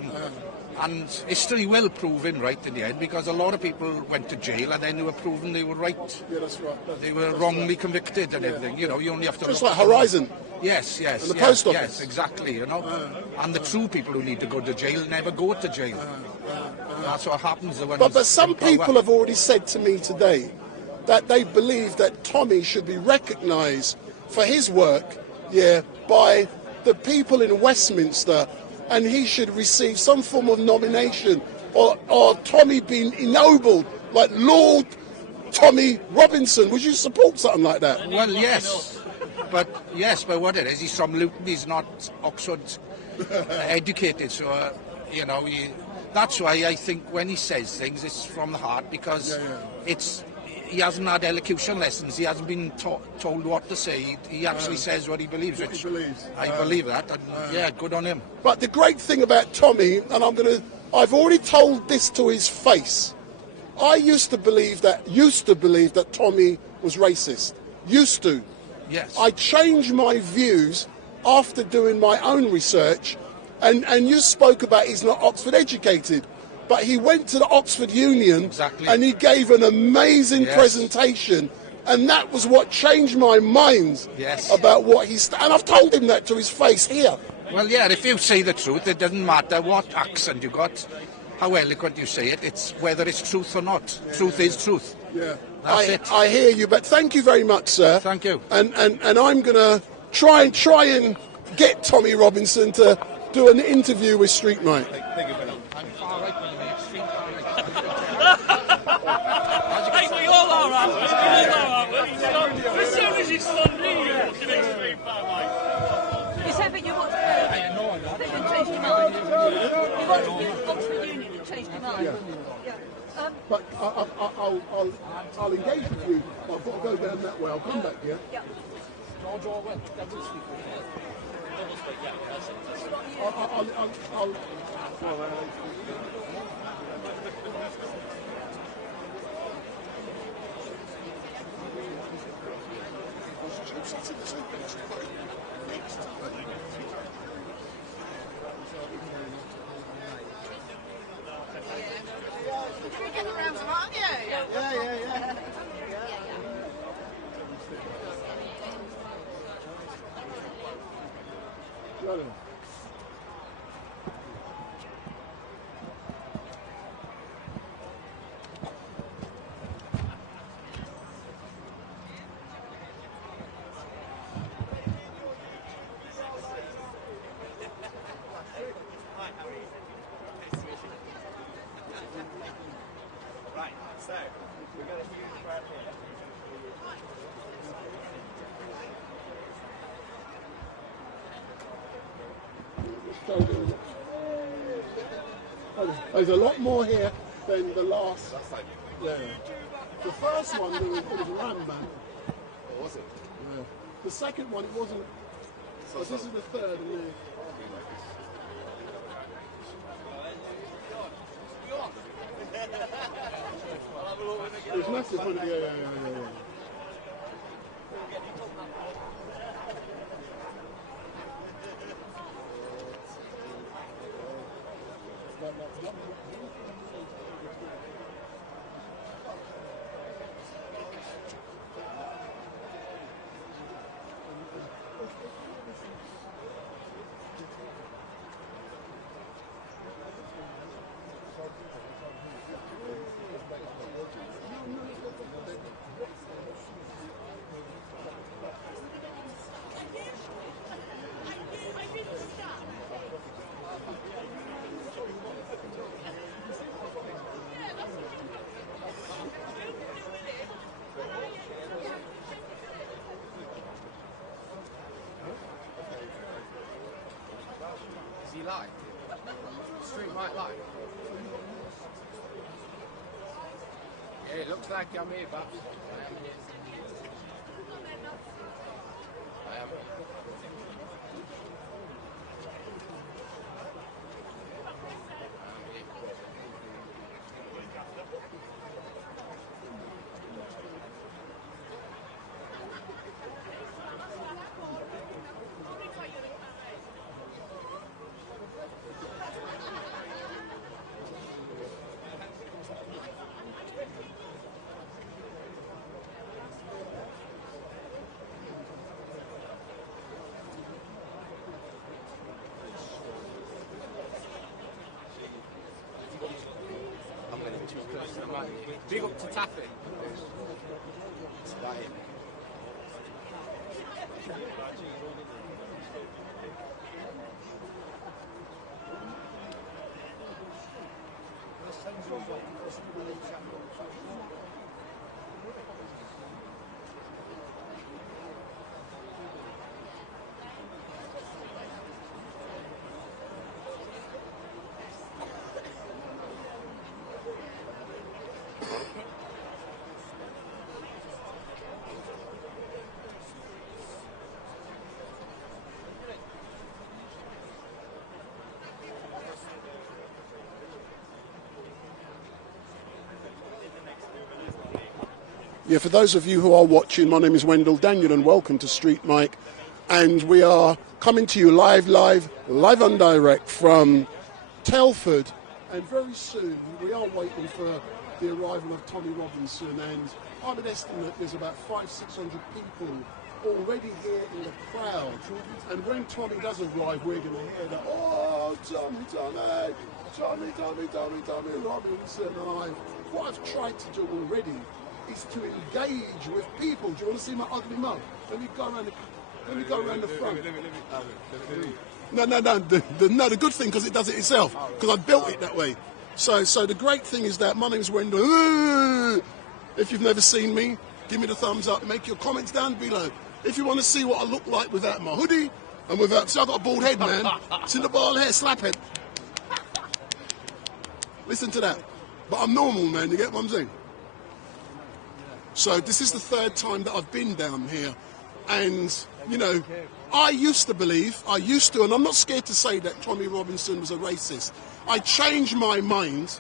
and history will prove him right in the end, because a lot of people went to jail and then they were proven they were right. Yeah, that's right. They were wrongly convicted and everything, you know, you only have to just look like Horizon. Yes. And the post office. Yes, exactly, you know. And the true people who need to go to jail never go to jail. That's what happens. But some people have already said to me today that they believe that Tommy should be recognised for his work, by the people in Westminster, and he should receive some form of nomination, or Tommy being ennobled, like Lord Tommy Robinson. Would you support something like that? Well, yes. But what it is, he's from Luton, he's not Oxford educated, so, that's why I think when he says things, it's from the heart, because he hasn't had elocution lessons, he hasn't been told what to say, he actually says what he believes, which I believe that, and good on him. But the great thing about Tommy, and I've already told this to his face, I used to believe that Tommy was racist. Used to. Yes. I changed my views after doing my own research, and you spoke about he's not Oxford educated, but he went to the Oxford Union and he gave an amazing presentation, and that was what changed my mind about what he's... And I've told him that to his face here. Well, yeah, if you say the truth, it doesn't matter what accent you got, how eloquent you say it, it's whether it's truth or not. Truth is truth. Yeah. That's it. I hear you, but thank you very much, sir. Thank you. And I'm going to try and get Tommy Robinson to do an interview with StreetMic. Thank you, Wendell. I'm far right, by the way, extreme far right. Hey, we all are, right? We all are, right? As soon as it's Sunday, you're looking extreme far right. You said that you want to that you changed your mind. You want to be Oxford Union, you changed your mind. But I'll engage with you. I've got to go down that way. I'll come back here. Yeah. Right, so we've got a huge crowd here. There's a lot more here than the last. Yeah. The first one, there was Ram, man. What was it? Yeah. The second one, it wasn't. So this is the third. And it's massive, isn't it? Yeah. Is he live? StreetMic live? Yeah, it looks like I'm here, Babs. I am here. I am. nicest person I've met. Big up to Taffy. That's about it. Yeah, for those of you who are watching, my name is Wendell Daniel and welcome to StreetMic. And we are coming to you live and direct from Telford. And very soon we are waiting for the arrival of Tommy Robinson. And I would estimate there's about 500-600 people already here in the crowd. And when Tommy does arrive, we're going to hear that, oh, Tommy Robinson. And what I've tried to do already is to engage with people. Do you want to see my ugly mug? Let me go around the front. No. The good thing, because it does it itself, because I built it that way. So the great thing is that my name's Wendell. If you've never seen me, give me the thumbs up. Make your comments down below. If you want to see what I look like without my hoodie and without, see, I've got a bald head, man. See the bald hair, slap head. Listen to that. But I'm normal, man. You get what I'm saying? So this is the third time that I've been down here, and you know, I used to believe, and I'm not scared to say that Tommy Robinson was a racist. I changed my mind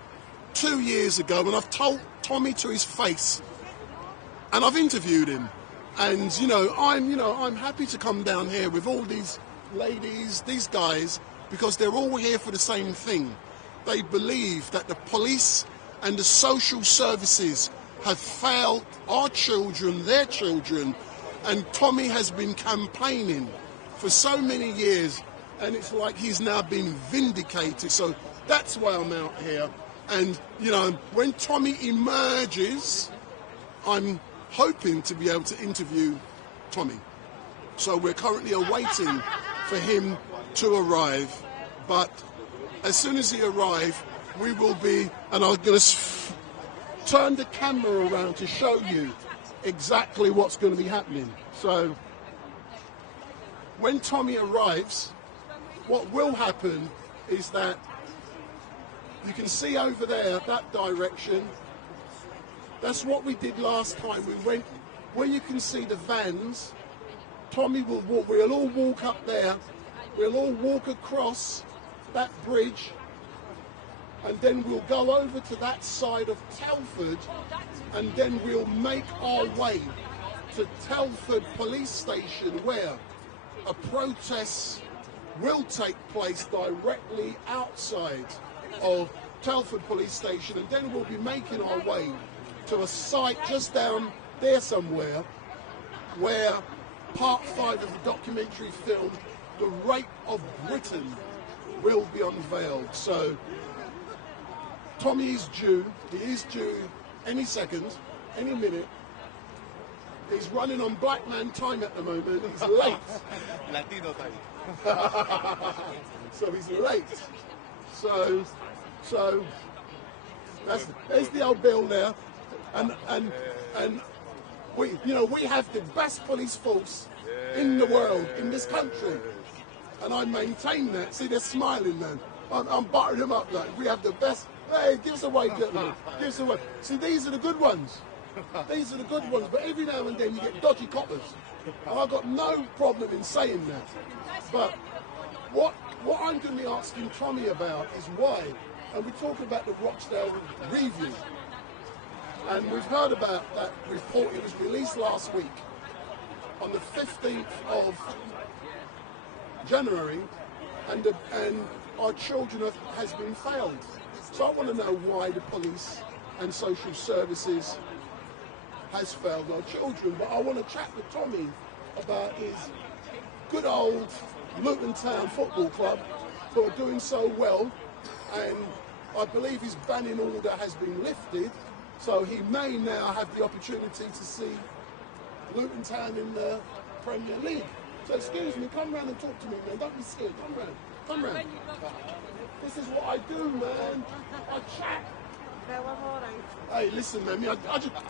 2 years ago, and I've told Tommy to his face, and I've interviewed him, and I'm happy to come down here with all these ladies, these guys, because they're all here for the same thing. They believe that the police and the social services have failed our children, their children, and Tommy has been campaigning for so many years, and it's like he's now been vindicated. So that's why I'm out here. And you know, when Tommy emerges, I'm hoping to be able to interview Tommy. So we're currently awaiting for him to arrive, but as soon as he arrives, we will be, and I'm going to turn the camera around to show you exactly what's going to be happening. So when Tommy arrives, what will happen is that you can see over there, that direction, that's what we did last time. We went where you can see the vans. Tommy will walk, we'll all walk up there, we'll all walk across that bridge, and then we'll go over to that side of Telford, and then we'll make our way to Telford Police Station, where a protest will take place directly outside of Telford Police Station, and then we'll be making our way to a site just down there somewhere where part 5 of the documentary film, The Rape of Britain, will be unveiled. So Tommy is due. He is due any second, any minute. He's running on black man time at the moment. He's late. Latino time. So he's late. So there's the old bill there, and we have the best police force in the world, in this country, and I maintain that. See, they're smiling, man. I'm buttering them up, like we have the best. Hey, give us a wave, gentlemen. Give us a wave. See, these are the good ones. These are the good ones. But every now and then you get dodgy coppers. And I've got no problem in saying that. But what I'm going to be asking Tommy about is why. And we're talking about the Rochdale review. And we've heard about that report. It was released last week on the 15th of January. And our children has been failed. So I want to know why the police and social services has failed our children. But I want to chat with Tommy about his good old Luton Town Football Club, who are doing so well, and I believe his banning order has been lifted, so he may now have the opportunity to see Luton Town in the Premier League. So excuse me, come round and talk to me, man. Don't be scared. Come round. Come round. This is what I do, man. I chat. Hey, listen, man.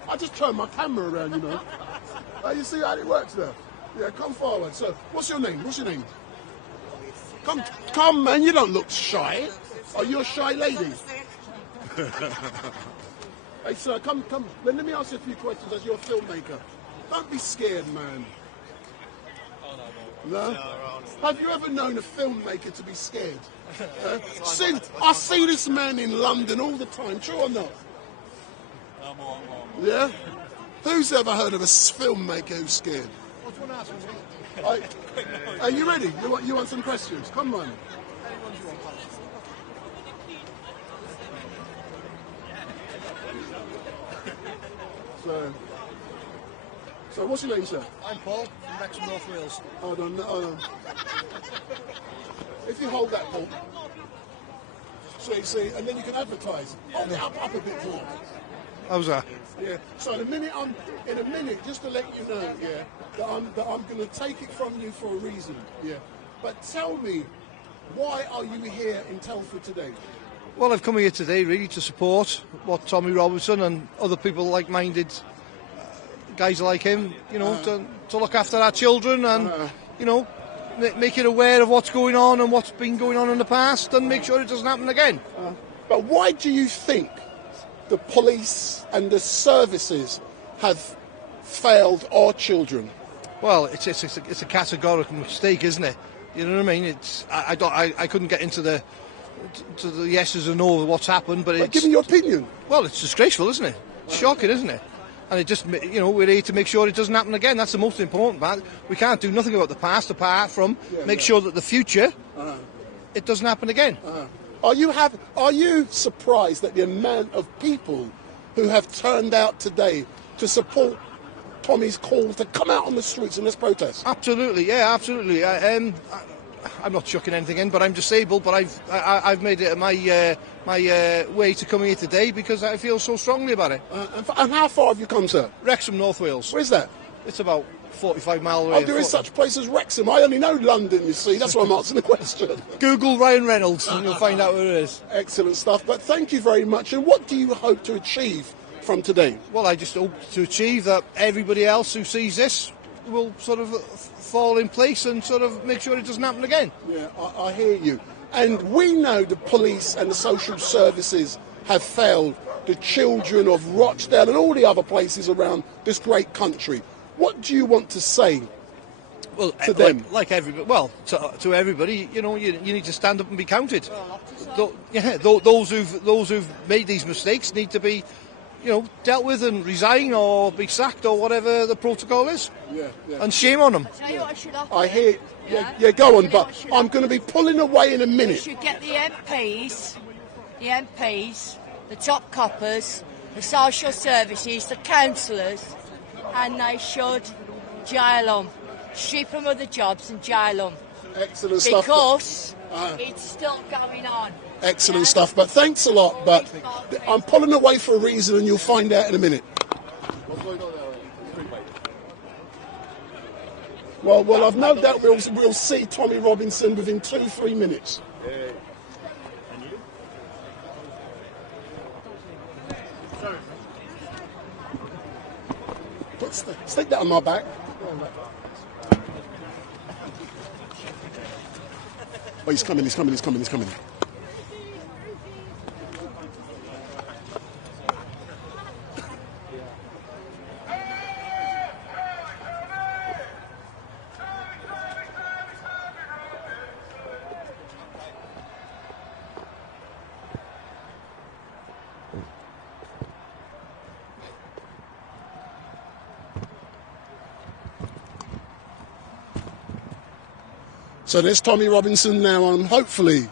I just turn my camera around, you know. You see how it works now? Yeah, come forward. So, what's your name? What's your name? Come, man. You don't look shy. Are you a shy lady? Hey, sir, come. Let me ask you a few questions as you're a filmmaker. Don't be scared, man. No? Have you ever known a filmmaker to be scared? I see this man in London all the time, true or not? Yeah? Who's ever heard of a filmmaker who's scared? Are you ready? You want some questions? Come on. So what's your name, sir? I'm Paul, from Wrexham, North Wales. Hold on. If you hold that, Paul. So you see, and then you can advertise. Hold it up a bit more. How's that? Yeah. So in a minute, just to let you know, yeah, that I'm going to take it from you for a reason. Yeah. But tell me, why are you here in Telford today? Well, I've come here today really to support what Tommy Robinson and other people like-minded guys like him, you know, to look after our children and, you know, make it aware of what's going on and what's been going on in the past and make sure it doesn't happen again. But why do you think the police and the services have failed our children? Well, it's a categorical mistake, isn't it? You know what I mean? I couldn't get into the yeses and no's of what's happened, but give me your opinion. Well, it's disgraceful, isn't it? It's shocking, isn't it? And it just, you know, we're here to make sure it doesn't happen again. That's the most important part. We can't do nothing about the past apart from make sure that the future, it doesn't happen again. Are you surprised at the amount of people who have turned out today to support Tommy's call to come out on the streets and let's protest? Absolutely, yeah, absolutely. I'm not chucking anything in, but I'm disabled. But I've made it my way to come here today because I feel so strongly about it. And how far have you come, sir? Wrexham, North Wales. Where's that? It's about 45 miles away. Oh, there is such a place as Wrexham. I only know London, you see. That's why I'm asking the question. Google Ryan Reynolds and you'll find out where it is. Excellent stuff. But thank you very much. And what do you hope to achieve from today? Well, I just hope to achieve that everybody else who sees this will sort of fall in place and sort of make sure it doesn't happen again. Yeah, I hear you. And we know the police and the social services have failed the children of Rochdale and all the other places around this great country. What do you want to say to them? Like everybody, well, to everybody, you know, you need to stand up and be counted. Those who've made these mistakes need to be, you know, dealt with and resign or be sacked or whatever the protocol is. Yeah. And shame on them. Tell you what I should offer. I hear. Yeah, go on. But I'm going to be pulling away in a minute. You should get the MPs, the top coppers, the social services, the councillors, and they should jail them, strip them of the jobs and jail them. Excellent stuff. Because it's still going on. Excellent stuff. But thanks a lot. But I'm pulling away for a reason, and you'll find out in a minute. Well, I've no doubt we'll see Tommy Robinson within 2-3 minutes. Stick that on my back. Oh, he's coming. So there's Tommy Robinson now on, hopefully.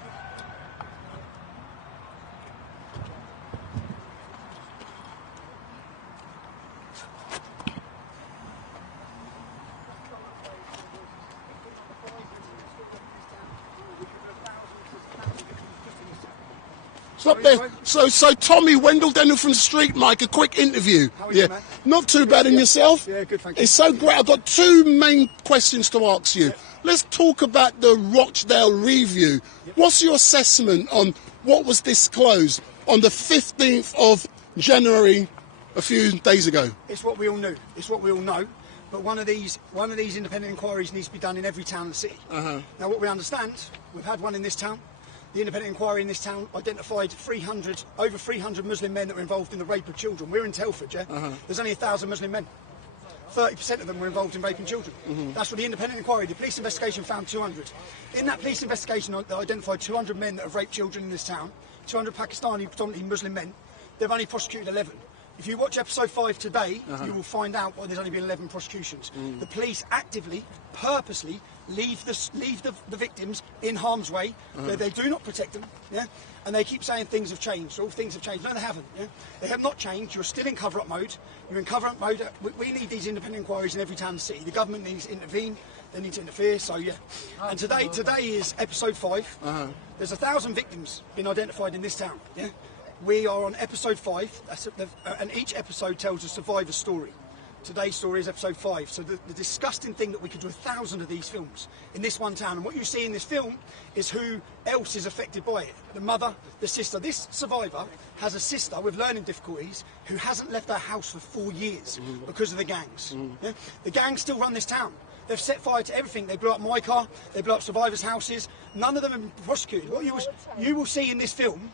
Stop there. So Tommy, Wendell Daniel from StreetMic, a quick interview. How are you, man? Not too bad. And yourself? Yeah, good, thank you. It's so great. I've got two main questions to ask you. Let's talk about the Rochdale review. What's your assessment on what was disclosed on the 15th of January a few days ago? It's what we all knew. It's what we all know. But one of these independent inquiries needs to be done in every town and city. Now, what we understand, we've had one in this town. The independent inquiry in this town identified over 300 Muslim men that were involved in the rape of children. We're in Telford, yeah? There's only 1,000 Muslim men. 30% of them were involved in raping children. That's what the independent inquiry, the police investigation found 200. In that police investigation, they identified 200 men that have raped children in this town, 200 Pakistani, predominantly Muslim men. They've only prosecuted 11. If you watch episode 5 today, you will find out why there's only been 11 prosecutions. The police actively, purposely leave the victims in harm's way. They do not protect them, yeah? And they keep saying things have changed. All things have changed. No, they haven't. Yeah? They have not changed. You're still in cover-up mode. You're in cover-up mode. We need these independent inquiries in every town and city. The government needs to intervene. They need to interfere. So yeah. And today is episode 5. There's 1,000 victims been identified in this town. Yeah. We are on episode 5, and each episode tells a survivor's story. Today's story is episode 5. So the disgusting thing that we could do 1,000 of these films in this one town. And what you see in this film is who else is affected by it. The mother, the sister. This survivor has a sister with learning difficulties who hasn't left her house for 4 years because of the gangs. Yeah? The gangs still run this town. They've set fire to everything. They blew up my car. They blew up survivors' houses. None of them have been prosecuted. What you will see in this film,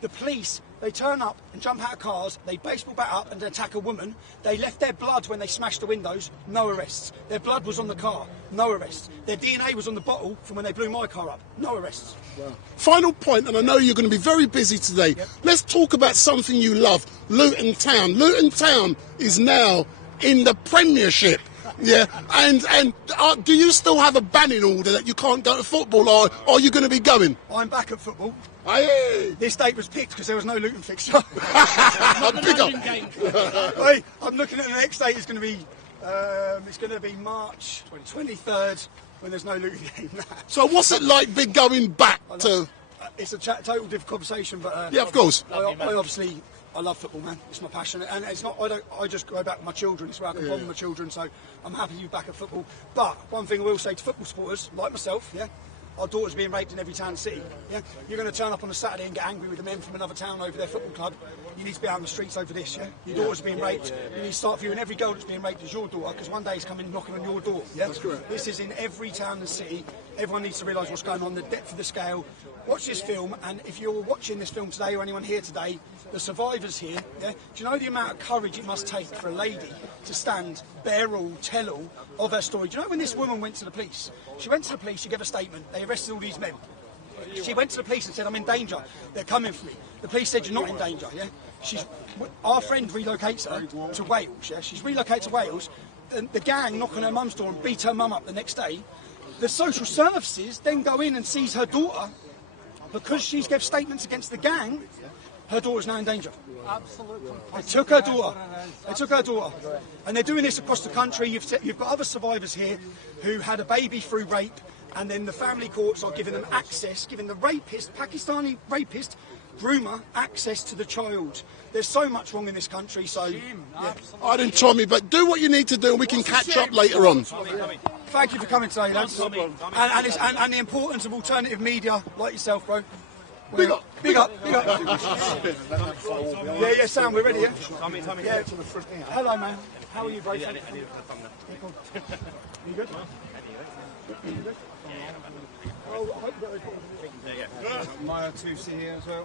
the police, they turn up and jump out of cars. They baseball bat up and attack a woman. They left their blood when they smashed the windows. No arrests. Their blood was on the car. No arrests. Their DNA was on the bottle from when they blew my car up. No arrests. Final point, and I know you're going to be very busy today. Let's talk about something you love, Luton Town. Luton Town is now in the Premiership. Yeah, and do you still have a banning order that you can't go to football, or are you going to be going? I'm back at football. Aye. This date was picked because there was no Luton fixture. Big up. Hey, I'm looking at the next date. It's going to be March 23rd when there's no Luton game. So what's it like been going back to? It's a total different conversation, but yeah, of course. I love football, man. It's my passion, and it's not. I just go back with my children. It's where I can bond with my children. So I'm happy to be back at football. But one thing I will say to football supporters like myself, yeah, our daughter's being raped in every town and city. Yeah, you're going to turn up on a Saturday and get angry with the men from another town over their football club. You need to be out on the streets over this. Yeah, your daughter's being raped. You need to start viewing every girl that's being raped as your daughter, because one day it's coming knocking on your door. Yeah, that's correct. This is in every town and city. Everyone needs to realise what's going on, the depth of the scale. Watch this film, and if you're watching this film today or anyone here today, the survivors here, yeah, do you know the amount of courage it must take for a lady to stand, bare all, tell all of her story? Do you know when this woman went to the police? She went to the police, she gave a statement, they arrested all these men. She went to the police and said, I'm in danger, they're coming for me. The police said, you're not in danger, yeah? Our friend relocates her to Wales, yeah? She's relocated to Wales, and the gang knock on her mum's door and beat her mum up the next day. The social services then go in and seize her daughter. Because she's gave statements against the gang, her daughter's now in danger. Absolutely. They took her daughter. They took her daughter. And they're doing this across the country. You've got other survivors here who had a baby through rape, and then the family courts are giving them access, giving the rapist, Pakistani rapist, groomer, access to the child. There's so much wrong in this country, so... Yeah. I didn't, Tommy, but do what you need to do and we can catch up later on. Thank you for coming today, lads. And the importance of alternative media like yourself, bro. Big up, big up, big up. Yeah, Sam, we're ready, yeah? Yeah. Hello, man. How are you, bro? You good? Maya 2C here as well.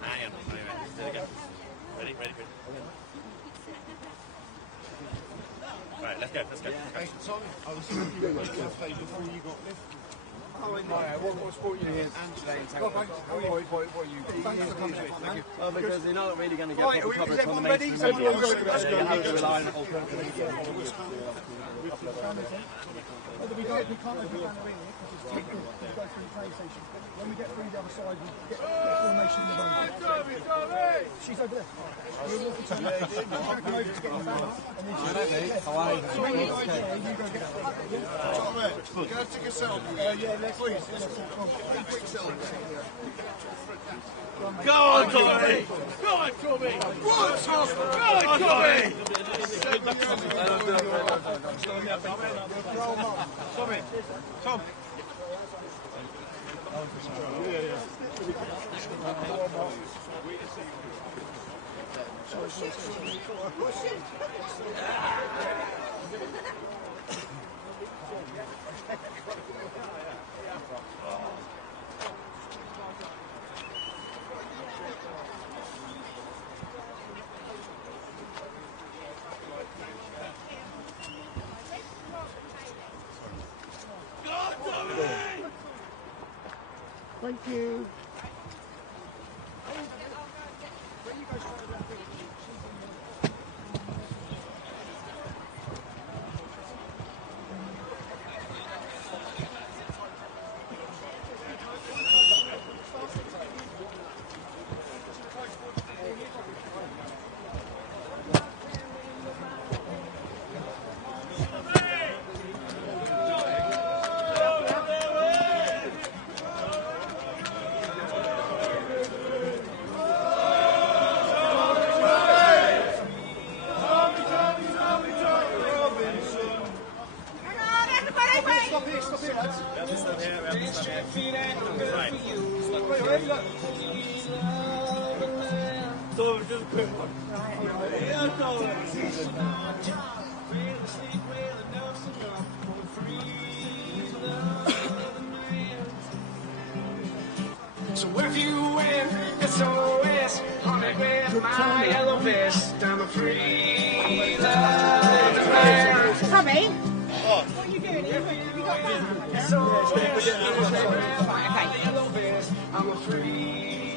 Hang on. There we go. Ready. Right, let's go. Hey, Tommy, I was thinking you were before you got this. Maya, what sport are you here today in Telford? What are you? Thanks for coming. Thank you. Well, because you're not really going to get Right, proper coverage is on the everyone ready? mainstream media. Let's go. You have to rely on alternative media. We can't open down the ring here because it's technical. We go through the train station. When we get through the other side, we get formation in the road. She's over there. We're walking to her. Come over to get your phone. Can I take a selfie? Yeah, let's please. Quick selfie. Go on, Tommy! Go on, Tommy! Go on, Tommy! Go on, Tommy! Tommy, Tom. Thank you. So if you win, SOS, on it with my yellow vest, I'm a free loving man. Tommy? What are you doing here? Have you got that? SOS, on my yellow vest, I'm a free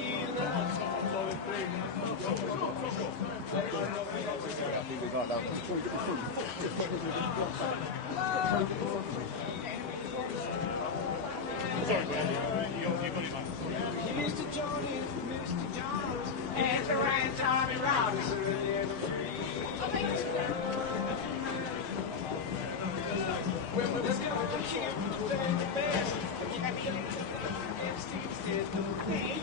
Mr. Johnny, Mr. Jones, and the right Tommy Robinson. When we was going to kill the very best, I feel it instead of me.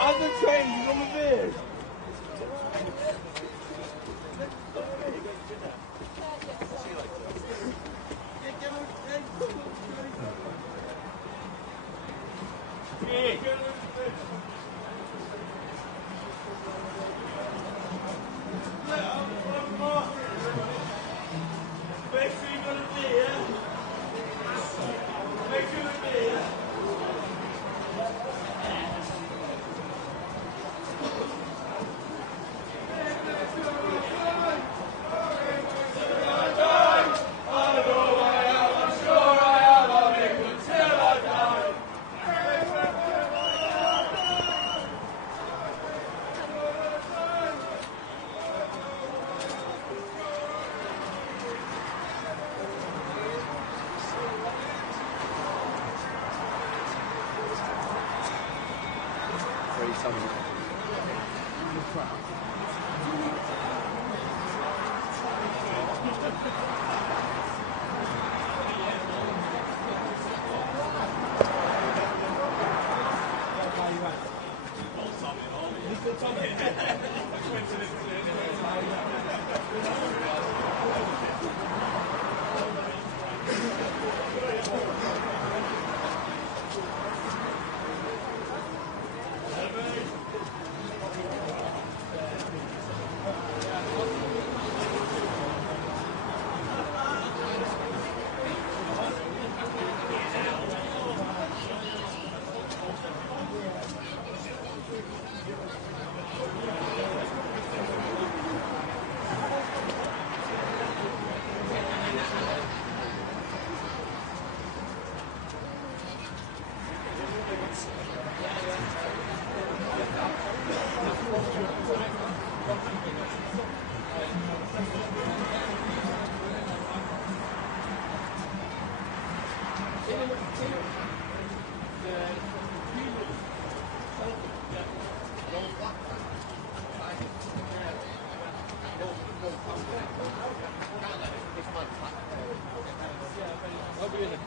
I've been training on the beard.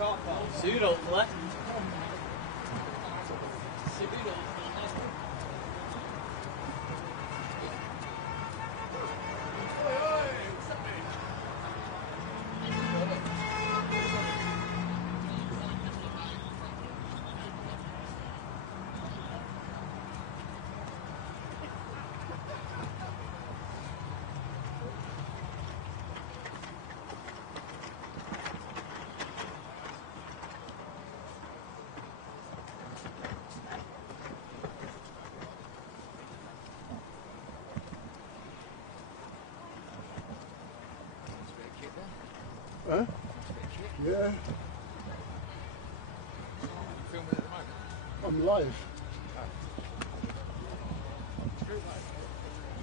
Suit up, fella. Huh? Yeah. I'm live. You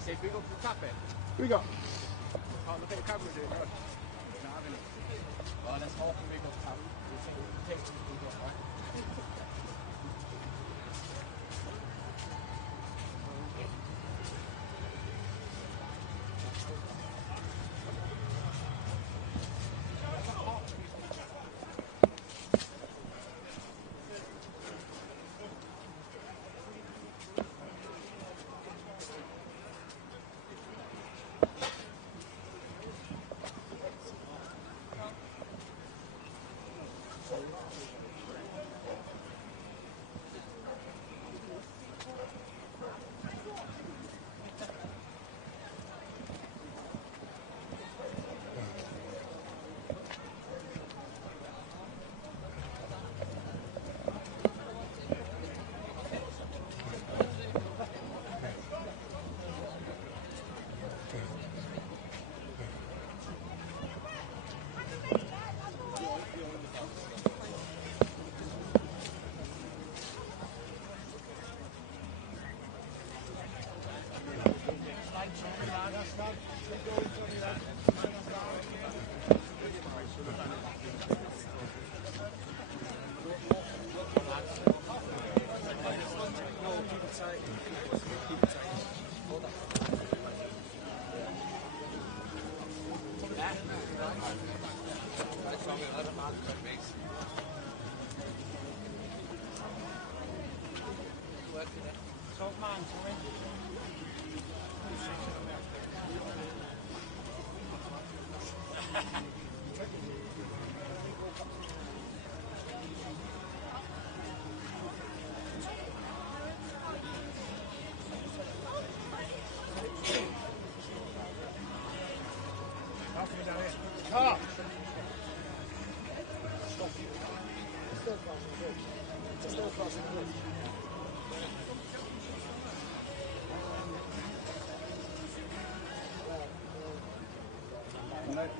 say big up to tap it? What we got? Can't look at the camera, do it, right? Not having it. Well, let's hope we big up tap. We'll take it big up, right?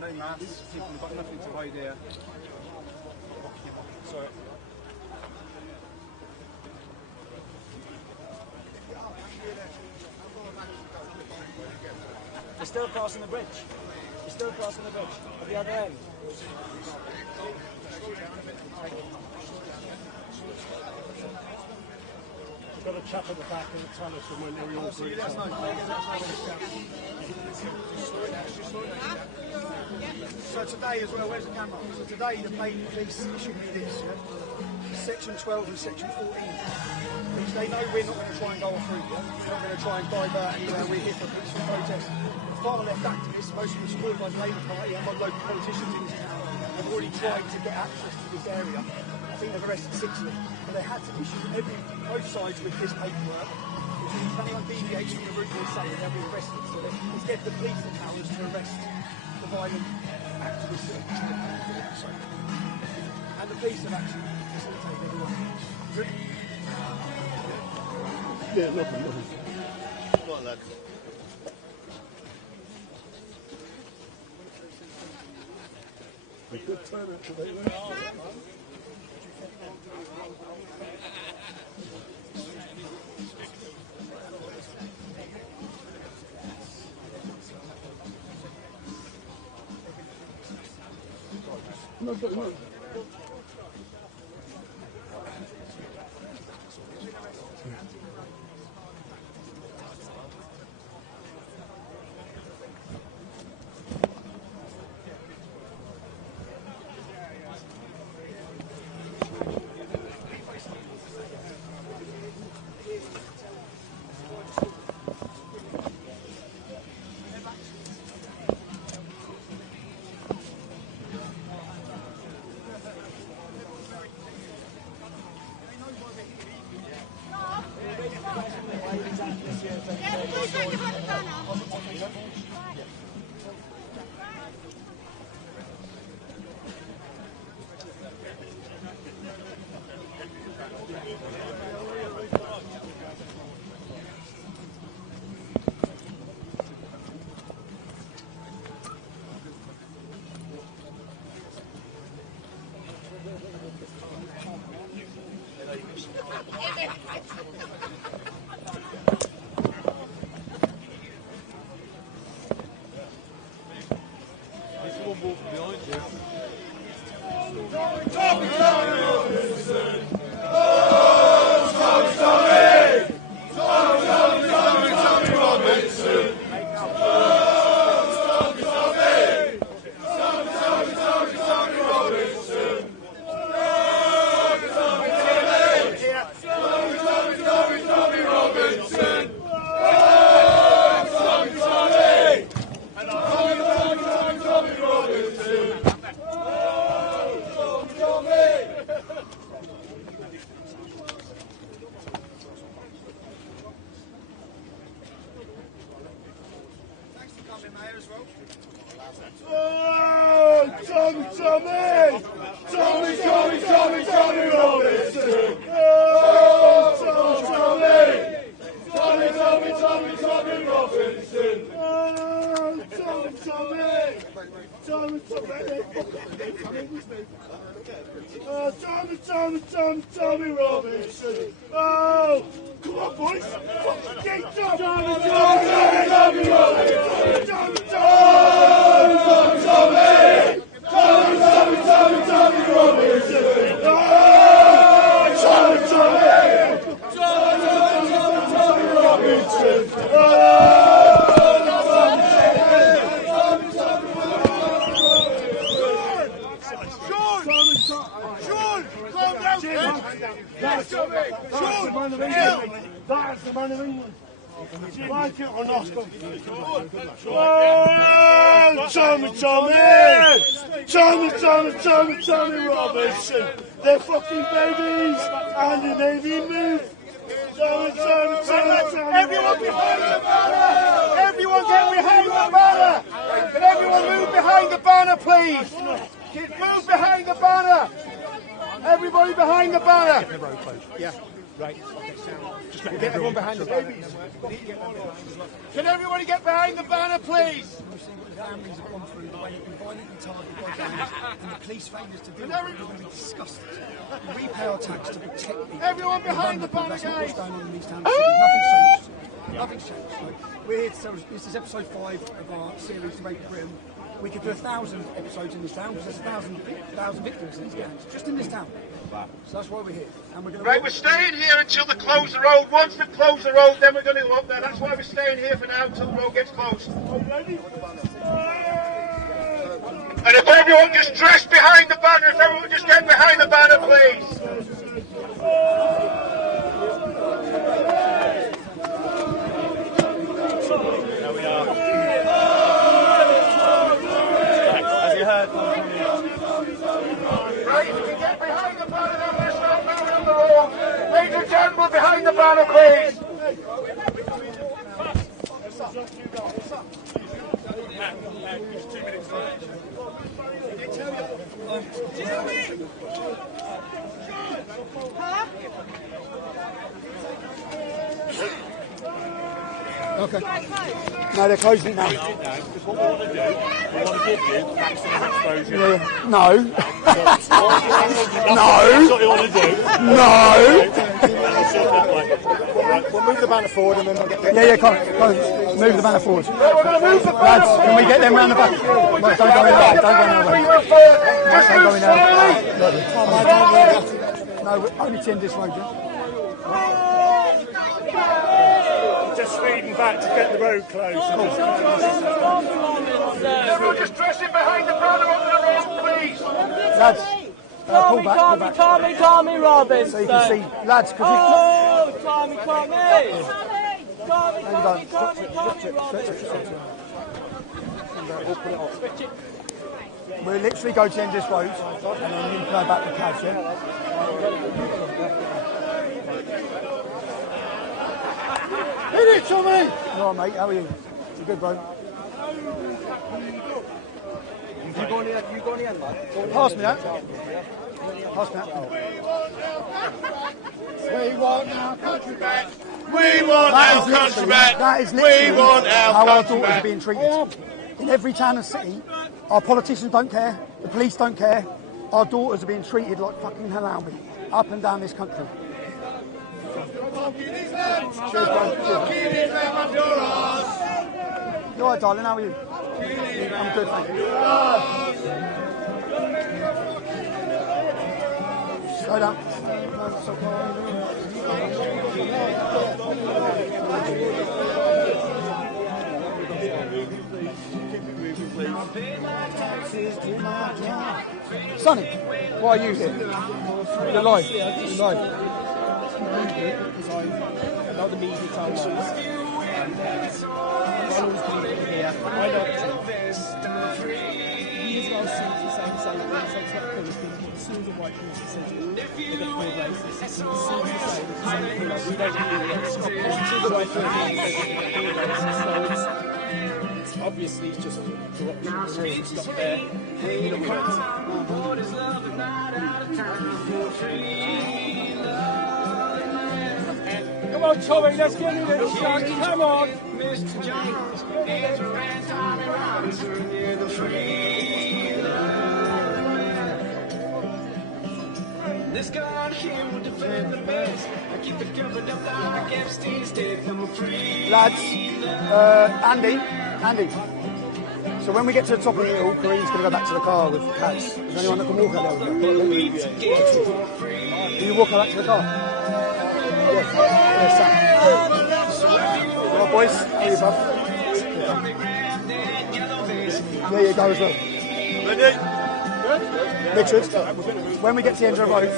No masks, people have got nothing to hide here. Sorry. You're still crossing the bridge. You're still crossing the bridge. At the other end. We've got a chap at the back in the tunnel somewhere near your group. So today as well, where's the camera? So today the main police issued me this, Section 12 and Section 14. Which they know we're not going to try and go off route, we're not going to try and divert anywhere, we're here for a peaceful protest. The far left activists, most of them supported by the Labour Party and by local politicians in this town, have already tried to get access to this area. I think they've arrested 6 of them. But they had to issue both sides with this paperwork. If anyone deviates from the route we're saying, they'll be arrested. So it's given the police the powers to arrest the violent activists that and the police have actually facilitated everyone. Yeah, lovely. Come on, lads. A good turnout today, No, but no. Tommy Robinson. Oh, come on, boys. Get Tommy That's the man of England. Like it or not? Tommy Robinson. They're fucking babies, and they made me move. Everyone behind the banner! Everyone get behind the banner! Can everyone move behind the banner, please? Move behind the banner! Everybody behind the banner! Yeah. Right. Just get everyone behind the babies. Can everybody get behind the banner, please? Families have gone through the way they've been violently targeted by gangs, and the police failures to deal with it. We're going to be disgusted. We pay our tax to protect people. Everyone behind the banner, guys! That's what's going on in these towns. Nothing's changed. Nothing's changed. So we're here to tell, this is episode 5 of our series to make Britain. We could do 1,000 episodes in this town because there's 1,000 victims in these gangs, just in this town. So that's why we're here. And we're going to we're staying here until they close the road. Once they've closed the road, then we're going to go up there. That's why we're staying here for now until the road gets closed. And if everyone just dress behind the banner, if everyone just get behind the banner, please. There we are. As you heard. Right, if you can get behind the banner, then we'll start moving on the road. Ladies and gentlemen, behind the banner, please. Just 2 minutes left. Okay. No, they're closing it now. Because what we want to do, we want to give you maximum exposure. Yeah. No. That's what you want to do. No. We'll move the banner forward and then we'll get Yeah, come on. Move the banner forward. Lads, can we get them round the back? No, don't go in there. Don't go in there. No, only 10 this road, yeah? Just speeding back to get the road closed. Everyone just dressing behind the banner on the road, please. Lads, pull back. Tommy Robinson. So you can see, lads, because Tommy. we'll literally go to the end of this road, and then you can go back to Caz, yeah? Hit it, Tommy! All right, mate, how are you? You good, bro? You go on the end, man. Pass me that. Pass me that. We want our country back. We want our country back. That is We literally want our how our country daughters back. are being treated. In every town and city, our politicians don't care, the police don't care, our daughters are being treated like fucking halal up and down this country. Cheers, bro. You alright, darling? How are you? I'm good, thank you. Slow down. Sonny, why are you here? You're live. You're live. Not the media time loads. I'll always be here. I know the truth. Years ago, I was saying the same thing. As soon as a white person says it, they get called racist. As soon as they say it, we don't really stop it. The white person says it, they get called racist. So it's obviously it's just corruption. It's not there. You know what? Come on, Tommy, let's get in there, son. Come on. Mr. Jones, it's around Tommy Robinson, you're the freedom. This God here will defend the best. I keep it covered up like Epstein's dead. I'm a free. Lads, Andy. So when we get to the top of the hill, Karine's going to go back to the car with Kaz. Is there anyone that can walk out there with you? Do you walk her back to the car? Yes, Sam. Come on, boys. How are you, bud? There you go as well. Ready? Richard, when we get to the end of the road,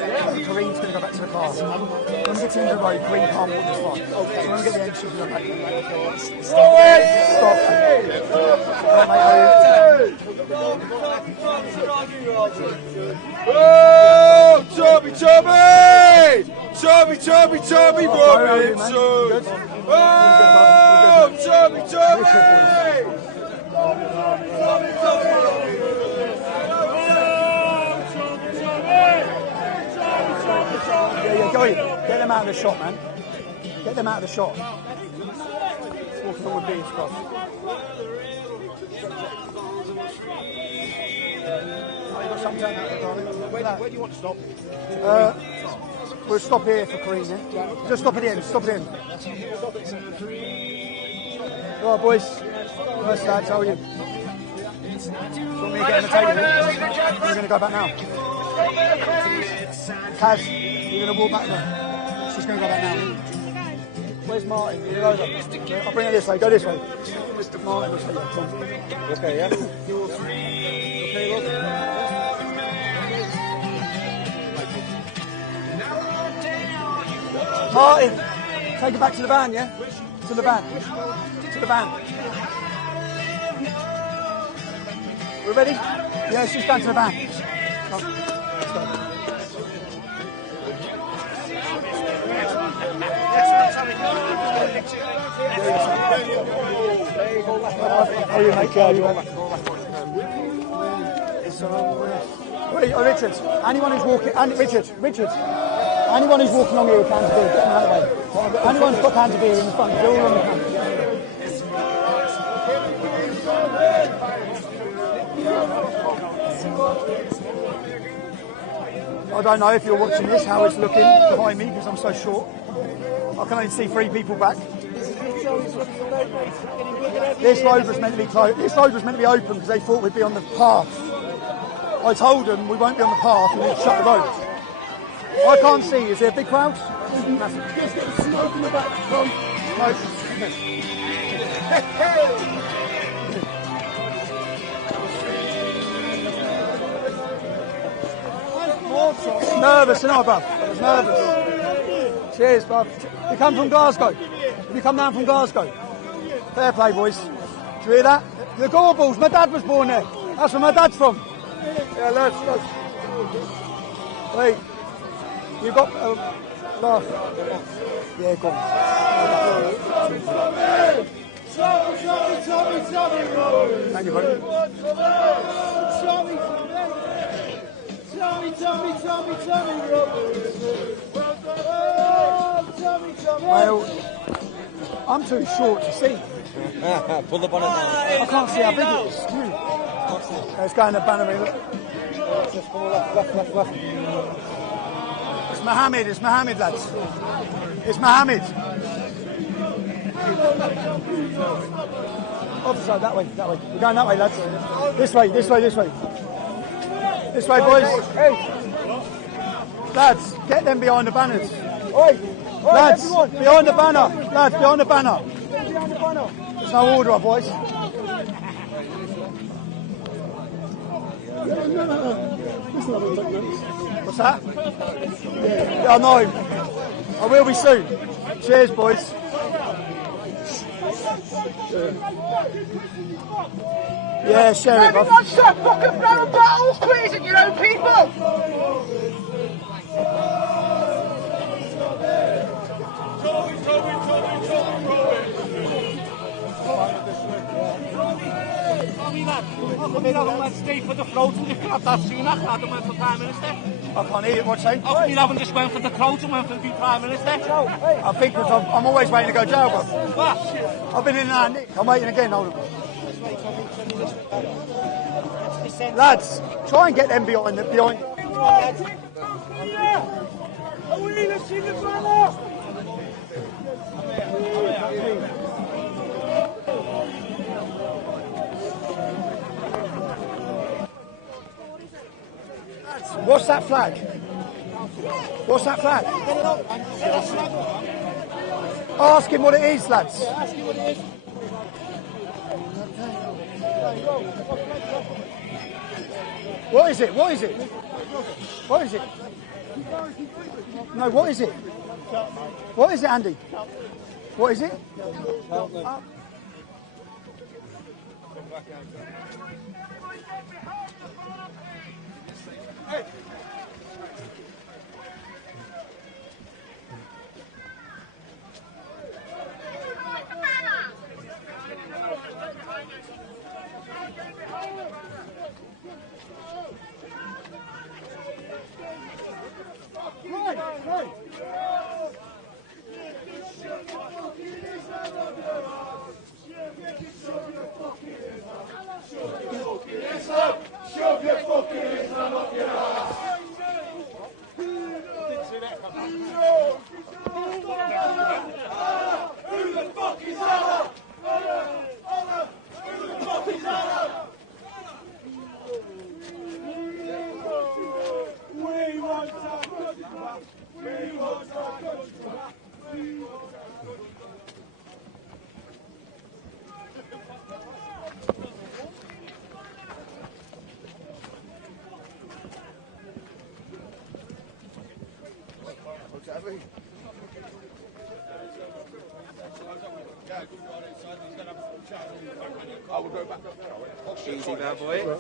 Karine's going to go back to the car. When we get to the end of the road, Karine can't walk this far. So when we get to the end, she'll go back. Stop! Oh, Tommy Robinson! Oh, Tommy! Yeah, go in. Get them out of the shot, man. Get them out of the shot. Walking on with beans crossed. Where do you want to stop? We'll stop here for Karine, yeah? Just stop at the end, stop at the end. All right, boys. Nice lads, how are you? Do you want me to get on the table? We're going to go back now. Kaz, you're going to walk back there. She's going to go back now. Where's Martin? I'll bring her this way. Go this way. Martin, this way. Okay, yeah? Okay, look. Martin, take it back to the van, yeah? To the van. To the van. We're ready? Yeah, she's down to the van. Come. Let's go. How are you, mate? How are you, mate? Wait, oh, Richard, anyone who's walking... Richard. Anyone who's walking along here with cans of beer, get them out of the way. Anyone's got cans of beer in the front, they're all on the front. I don't know if you're watching this, how it's looking behind me, because I'm so short. I can only see 3 people back. This road was meant to be closed. This road was meant to be open because they thought we'd be on the path. I told them we won't be on the path and we'd shut the road. I can't see. Is there a big crowd? Massive. Just get the smoke in the back. Smoke. Nervous, aren't I, bruv? I was nervous. Cheers, bruv. You come from Glasgow? You come down from Glasgow? Fair play, boys. Did you hear that? The Gorbals. My dad was born there. That's where my dad's from. Yeah, lads. Wait. You've got... Laugh. Yeah, go on. Thank you, buddy. Well, I'm too short to see. Pull the bonnet down. I can't see how big it is. It's going to banner me. Look. Left. It's Mohammed, lads. It's Mohammed. Officer, that way. We're going that way, lads. This way. This way, boys. Hey. Lads, get them behind the banners. Lads, behind the banner. Lads, behind the banner. There's no order, boys. What's that? Yeah, I know. I will be soon. Cheers, boys. Yeah, Sheriff. Everyone shut fucking barrel battles, quit, isn't your own people? Stay for the throat and you have that StreetMic and went for Prime Minister. I can't hear it, what's saying? How come you haven't just went for the throat and went for the Prime Minister? I think because I'm always waiting to go jail, bro. I've been in and out, Nick. I'm waiting again, hold on. Lads, try and get them behind. What's that flag? What's that flag? Ask him what it is, lads. What is it? What is it? What is it? No, what is it? What is it, Andy? What is it? Shove your fucking Islam up your ass! Who the fuck is Allah? Who the fuck is Allah? We want our country back. We want our country back. We want our country back. I will go back up there. Easy, bad boy.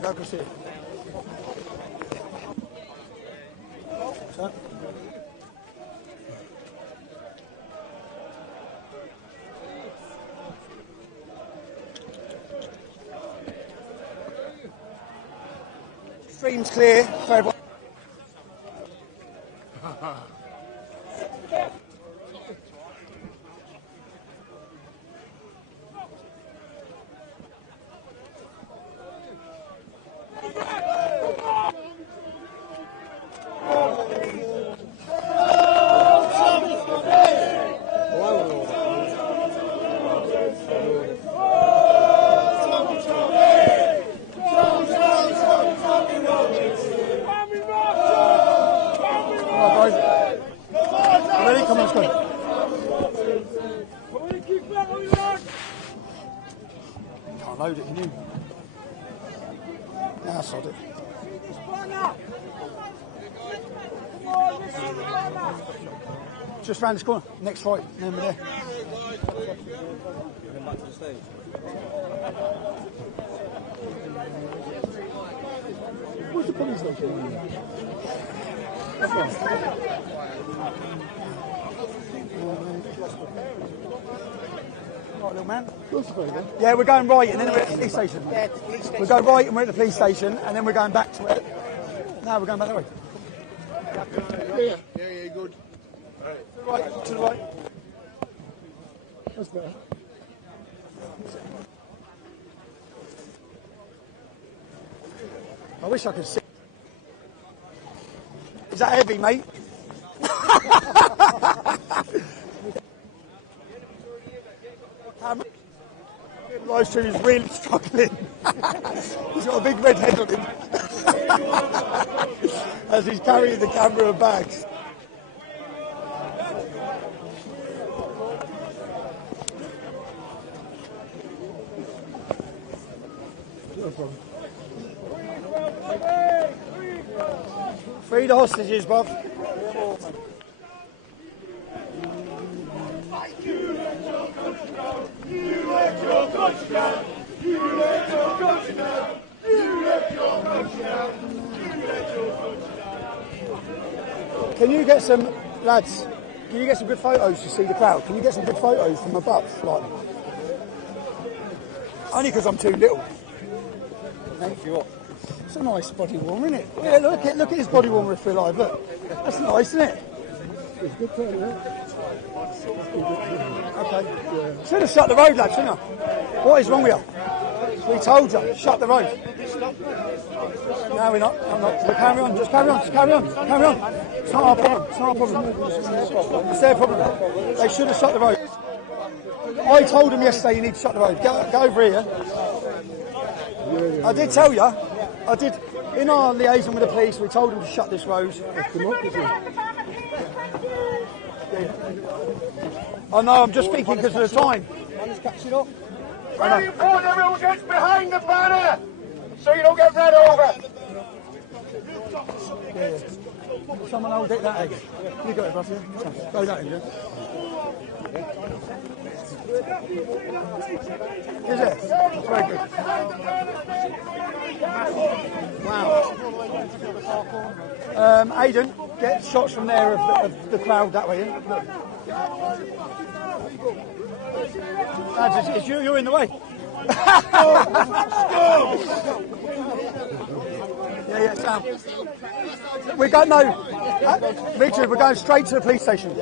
Go see it. Stream's clear for everyone. Ready? Come on, let's go. Can't load it, can you? Nah, sod it. Just round this corner. Next fight, and then we're there. Back to the stage. Where's the police station? That's right. Right, little man. Yeah, we're going right and then we're at the police station. We'll go right and we're at the police station and then we're going back to it. No, we're going back that way. Yeah, good. Right, to the right. That's better. I wish I could see. Is that heavy, mate? LiveStream is really struggling. He's got a big red head on him as he's carrying the camera and bags. No problem. Free the hostages, Bob. Can you get some, lads, can you get some good photos to see the crowd? Can you get some good photos from above? Like, only because I'm too little. Thank you. It's a nice body warmer, isn't it? Yeah, look at his body warmer if we're live. Look, that's nice, isn't it? It's good turn, Okay. Yeah. Should have shut the road, lads, shouldn't I? What is wrong with you? We told you, shut the road. No, we're not. I'm not. So carry on. Just carry on. Just carry on. Carry on. It's not our problem. It's not our problem. It's their problem. They should have shut the road. I told them yesterday you need to shut the road. Go over here. I did tell you. I did. In our liaison with the police, we told them to shut this road. I know, I'm just speaking because of the time. It's very important everyone gets behind the banner so you don't get ran over. Yeah. Someone hold it that egg. You got it, boss. Go that egg, yeah? Is it? Very good. Wow. Aidan, get shots from there of the crowd that way. Yeah? Look. It's you're in the way. Yeah, Sam. We got Richard, we're going straight to the police station.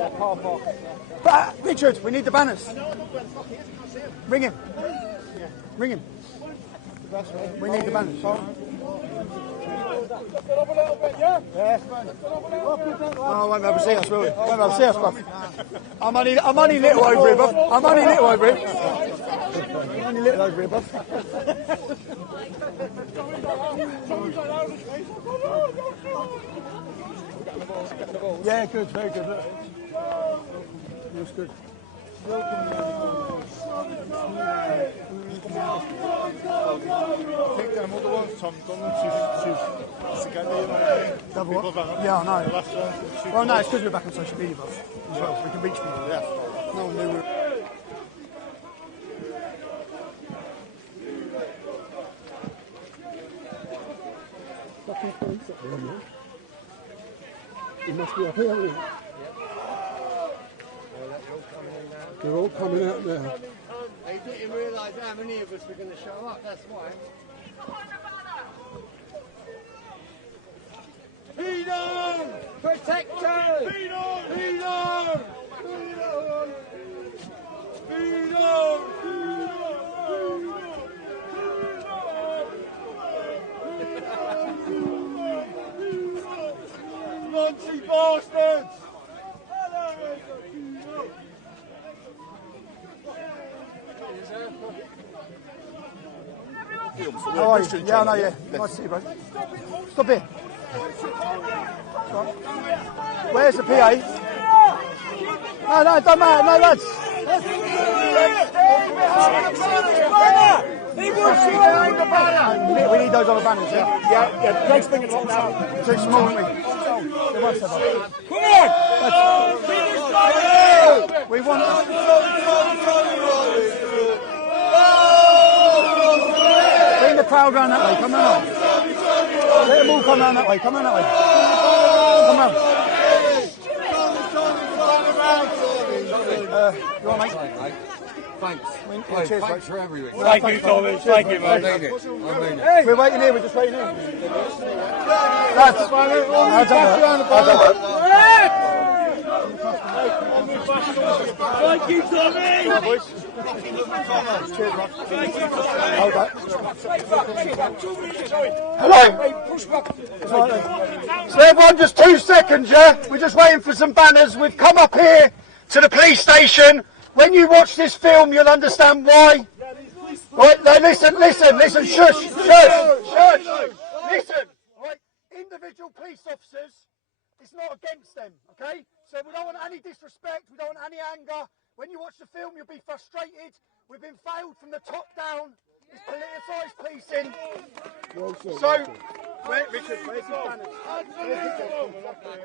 But, Richard, we need the banners. Ring him. Ring him. We need the banners. Oh, I won't be able to see us, will we? Won't be able to see us, bruv. I'm only little over here, bruv. I'm only little over here. I'm only little over here, bruv. Yeah, good, very good. Look. Looks good. Take them other ones, Tom, done them together, you know. Double what? Yeah, I know. The last one. Well, no, it's because we're back on social media, bruv. As well, so we can reach people. Yeah. No one knew we were... It must be up here, isn't it? They're all coming out now. They didn't realise how many of us were going to show up, that's why. Freedom! Protectors! Freedom! Freedom! Freedom! Naughty bastards! How are you? Yeah, I know, yeah. Nice to see you, bro. Stop here. Right. Where's the PA? No, no, don't matter. No, lads. He wants you behind the banner. We need those on the banners, yeah? Yeah. Greg's bringing them now. Too small, aren't we? Come on! We want... Bring the crowd round that way. Come round. Let them all come round that way. Come round that way. Come round. You all right, mate? Thanks. Cheers, thanks for everything. Thank you, Tommy. Thank you, mate. I mean it. We're waiting here. We're just waiting here. Lads, hands up. Thank you, Tommy! Cheers, Rob. Hold that. Hello! So everyone, just 2 seconds, yeah? We're just waiting for some banners. We've come up here to the police station. When you watch this film, you'll understand why. Right, no, listen, shush. Listen, right, individual police officers, it's not against them, okay? So we don't want any disrespect, we don't want any anger. When you watch the film, you'll be frustrated. We've been failed from the top down. It's politicised policing. So, Richard, where's his banners?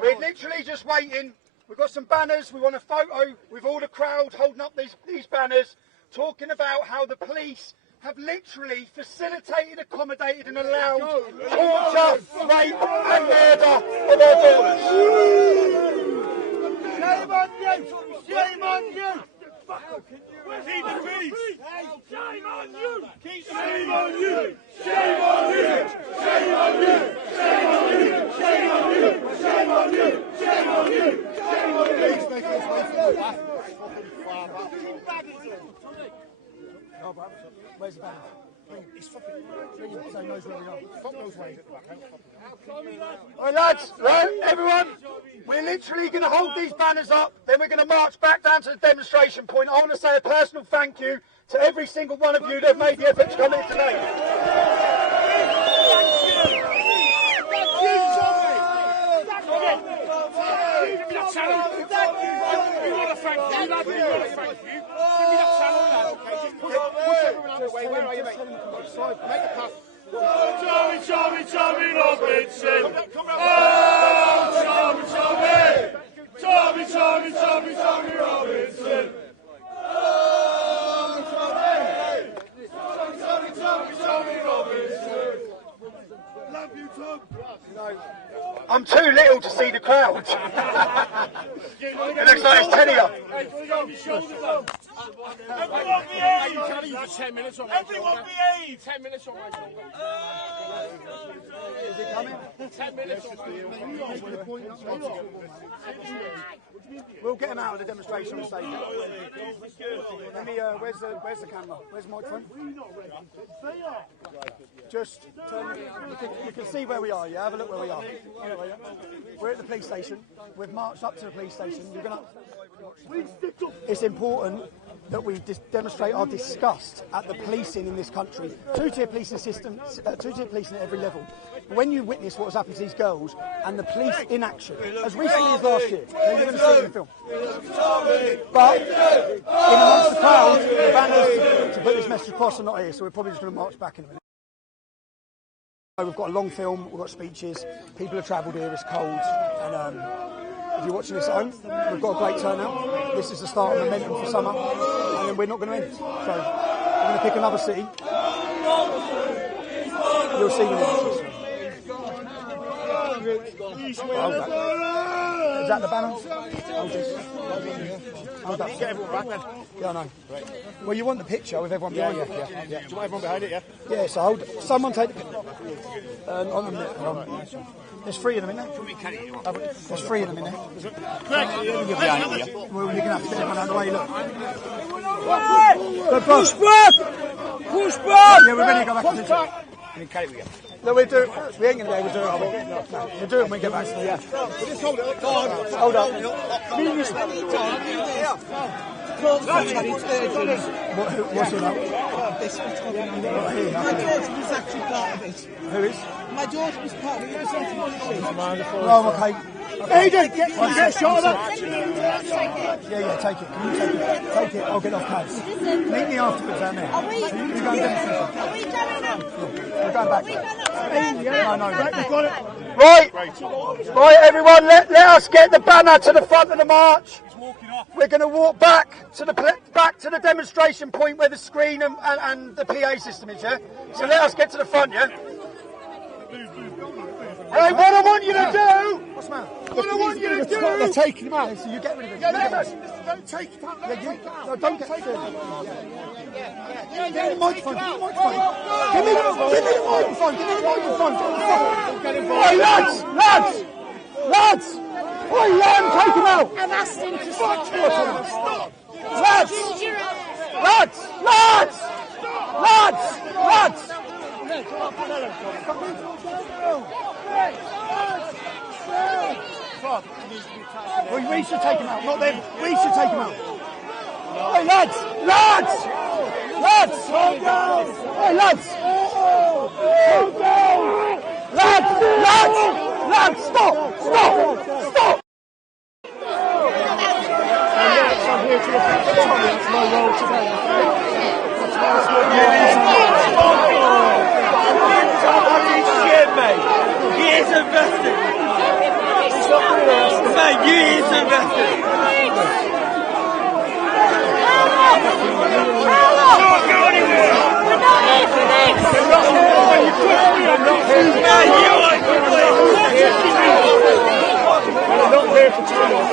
We're literally just waiting. We've got some banners. We want a photo with all the crowd holding up these banners, talking about how the police have literally facilitated, accommodated and allowed torture, rape and murder of our daughters. Shame on you! Shame on you! Keep the peace! Shame on you! Shame on you! Shame on you! Shame on you! Shame on you! Shame on you! Shame on you! Shame on you! Shame on you! Where's the banner? He's fucking so he knows where we are. Fuck those ways at the back. Alright lads, right, everyone, we're literally going to hold these banners up, then we're going to march back down to the demonstration point. I want to say a personal thank you to every single one of you that have made the effort to come here today. Where are you, mate? Make a pass. Tommy Robinson! Oh, Tommy Robinson! Oh, Tommy Robinson! Love you, Tom! No. I'm too little to see the crowd. It looks like it's 10 of you. Everyone behave! 10 minutes on Everyone behave! 10 minutes on Is it coming? 10 minutes on We'll get him out of the demonstration on stage. Let me, where's the camera? Where's the microphone? Just turn, you can see where we are, yeah? Have a look where we are. We're at the police station. We've marched up to the police station. You're gonna... It's important that we demonstrate our disgust at the policing in this country. Two-tier policing system, two-tier policing at every level. When you witness what has happened to these girls and the police inaction, as recently as last year, then you're going to see it in the film. But in amongst the crowd, the banners to put this message across are not here, so we're probably just going to march back in a minute. We've got a long film, we've got speeches, people have travelled here, it's cold, and if you're watching this at home, we've got a great turnout. This is the start of momentum for summer, and then we're not going to end. So we're going to pick another city. You'll see the images. Hold that. Is that the banner? Hold this. Hold that. Get everyone back then. Yeah, I know. Well, you want the picture with everyone behind you. Yeah. Do you want everyone behind it, yeah? Yeah, so hold. Someone take the picture. On the minute. There's 3 of them in there. There's 3 of them in there. Well, you're going to have to get everyone out of the way, look. Push back! Push back! Yeah, we're ready to go back to the picture. No, we ain't going to be able to do it. We'll do it when we get back to the just hold it up. Hold up. What's it about? My daughter was actually part of it. Who is? My daughter was part of it. Oh, okay. Aiden, get a shot of that. Yeah, take it. Can you take it? Take it. I'll get off case. Meet me afterwards down there. Are we going up? We're going back. No, we've got it. Right, everyone, let us get the banner to the front of the march. We're going to walk back to the demonstration point where the screen and the PA system is, yeah? So let us get to the front, yeah? Hey, what I want you to do... What's the matter? What I want you to do... They're taking him out. So you get rid of him. Yeah, don't take it out. No, don't get rid of him. Give me the microphone. Give me the microphone. Give me the microphone. Give me the microphone. Hey, lads! Oi, let him take him out. I've asked him to stop. Lads! We should take him out, not them. We should take him out. Hey, lads! Calm down! Hey, lads! Calm down! Lads! Stop! I'm here to reflect on Tommy. It's my role today. He is invested. Mate, he is invested. Don't go anywhere. We're not here for this. We're not here for too long.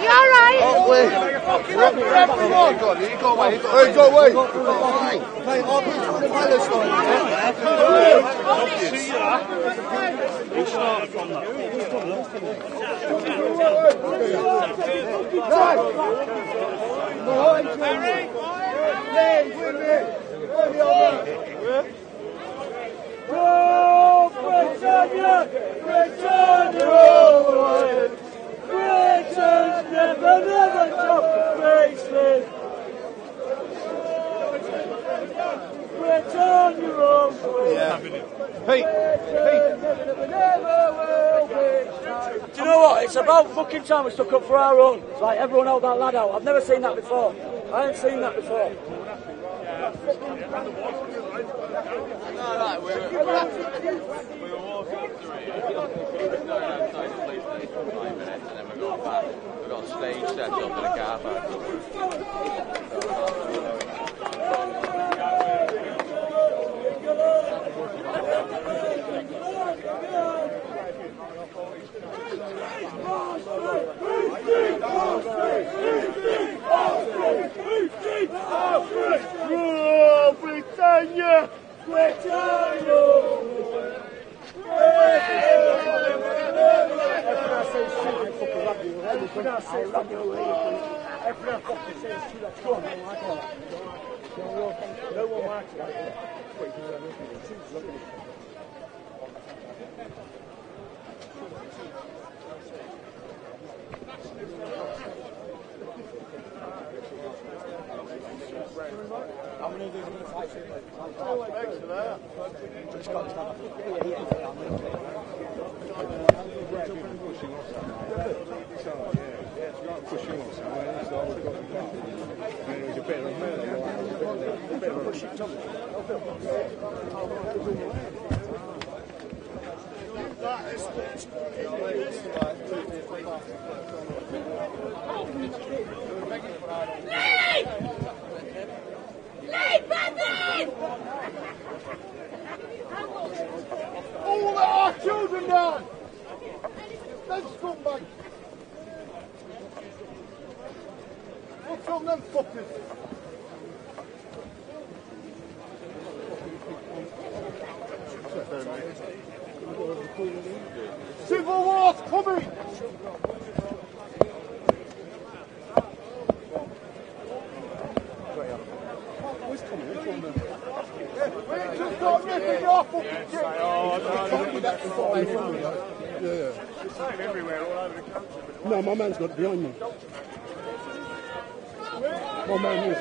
You alright? Go away. Mate, I'll be from the Palestine. Return your own way. Britain's never dropped the bracelet. Return your own way. Pete. Do you know what? It's about fucking time we stuck up for our own. It's like everyone held that lad out. I've never seen that before. I haven't seen that before. We were walking through. Going outside the police station for 5 minutes, and then we're going back. We've got a stage set up in a car park. Britannia! Britannia! All our children down! Them scumbags! What's on them fuckers? Civil war's coming! Where's Tommy? What's on there? We just got ripping your fucking shit! Yeah. It's the same everywhere, all over the country. No, my man's got it behind me. My man is.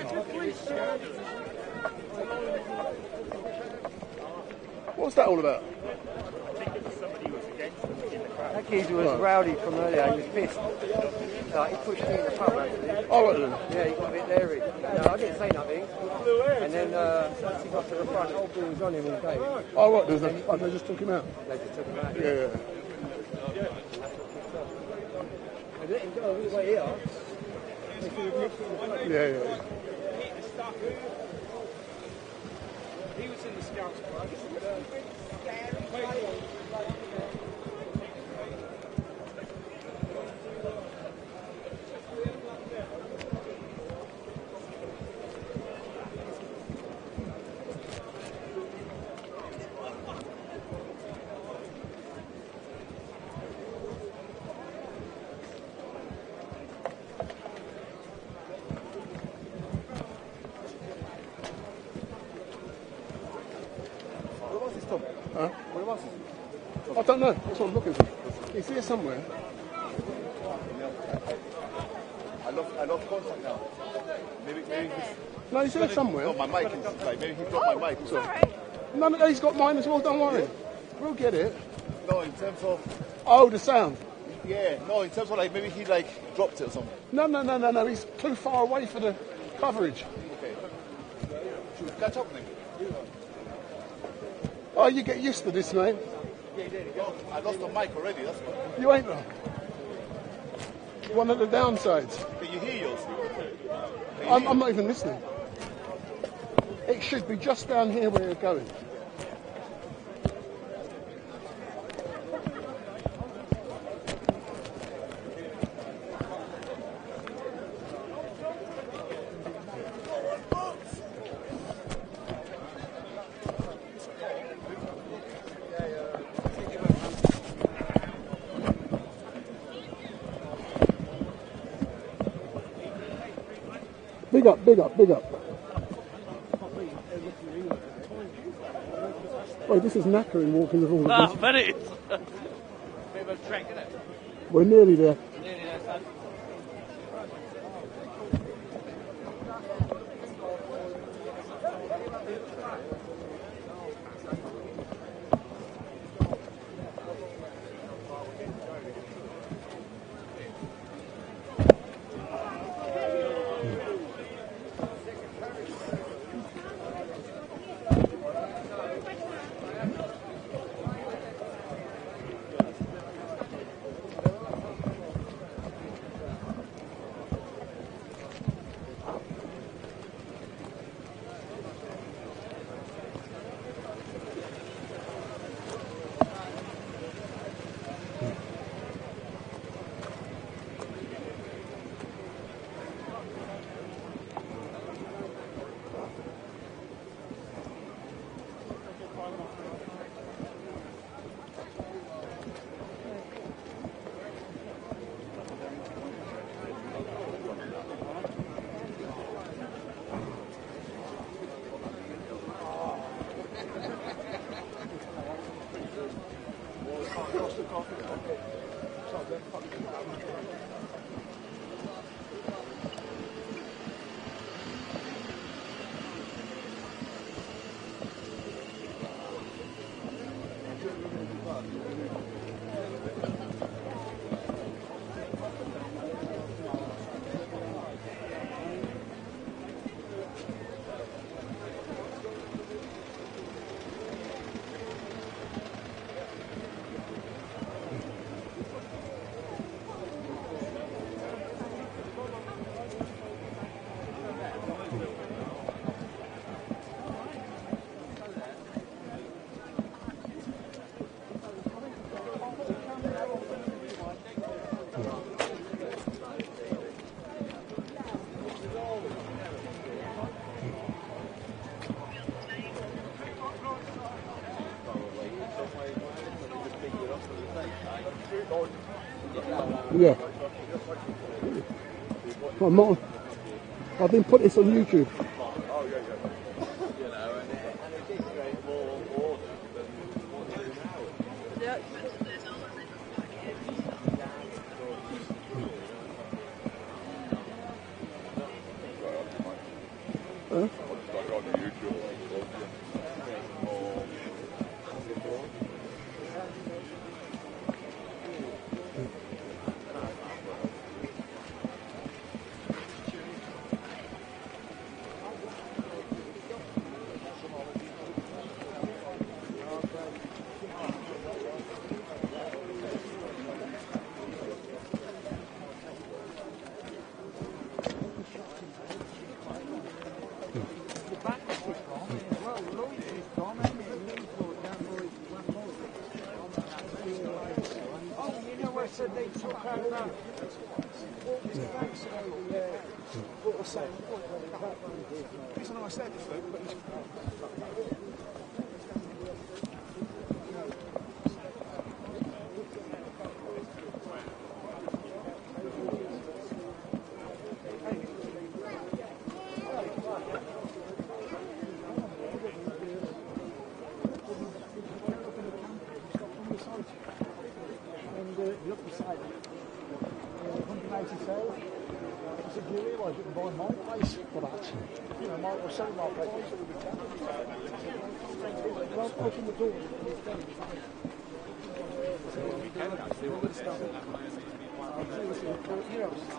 What's that all about? That kid was rowdy from earlier, he was pissed. He pushed me in the pub actually. Oh, right then. Yeah, he got a bit leery. No, I didn't say nothing. And then once he got to the front, the whole ball was on him all day. Oh, right, they just took him out. They just took him out. Yeah. They let him go all the way here. They should have nipped it in the front. Yeah. He was in the scouts club. Huh? I don't know. That's what I'm looking for. He's here somewhere. I lost contact now. Maybe he's... No, he's here somewhere. Got my mic. Maybe he dropped my mic. So. No, he's got mine as well. Don't worry. We'll get it. No, in terms of... Oh, the sound. Yeah, no, in terms of like maybe he like dropped it or something. No. He's too far away for the coverage. Okay. Should we catch up with him? Oh, you get used to this, mate. Yeah, there you go. I lost the mic already. That's what... You ain't one of the downsides. Can you hear yours? I'm not even listening. It should be just down here where you're going. Big up. Oh, this is knackering walking with all of this. But it is. Bit of a trek, isn't it? We're nearly there. Nearly there, son. Yeah. I've been putting this on YouTube. Huh?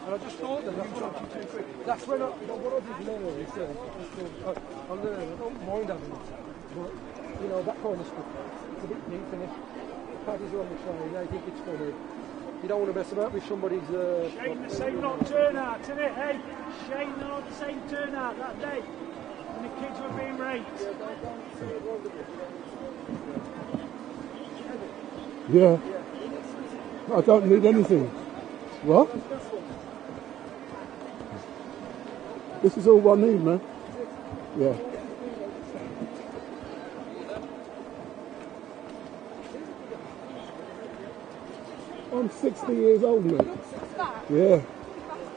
And I just thought that I'm talking too quick. That's when what I did learn is I learned, I don't mind having it, but you know, that kind of stuff, it's a bit deep in it. Paddies are on the train, they think it's funny. You don't want to mess about with somebody's... Shame the same not turnout, isn't it, hey? Shame not the same turnout that day when the kids were being raped. Yeah. I don't need anything. What? This is all I need, man. Yeah. I'm 60 years old, mate. Yeah.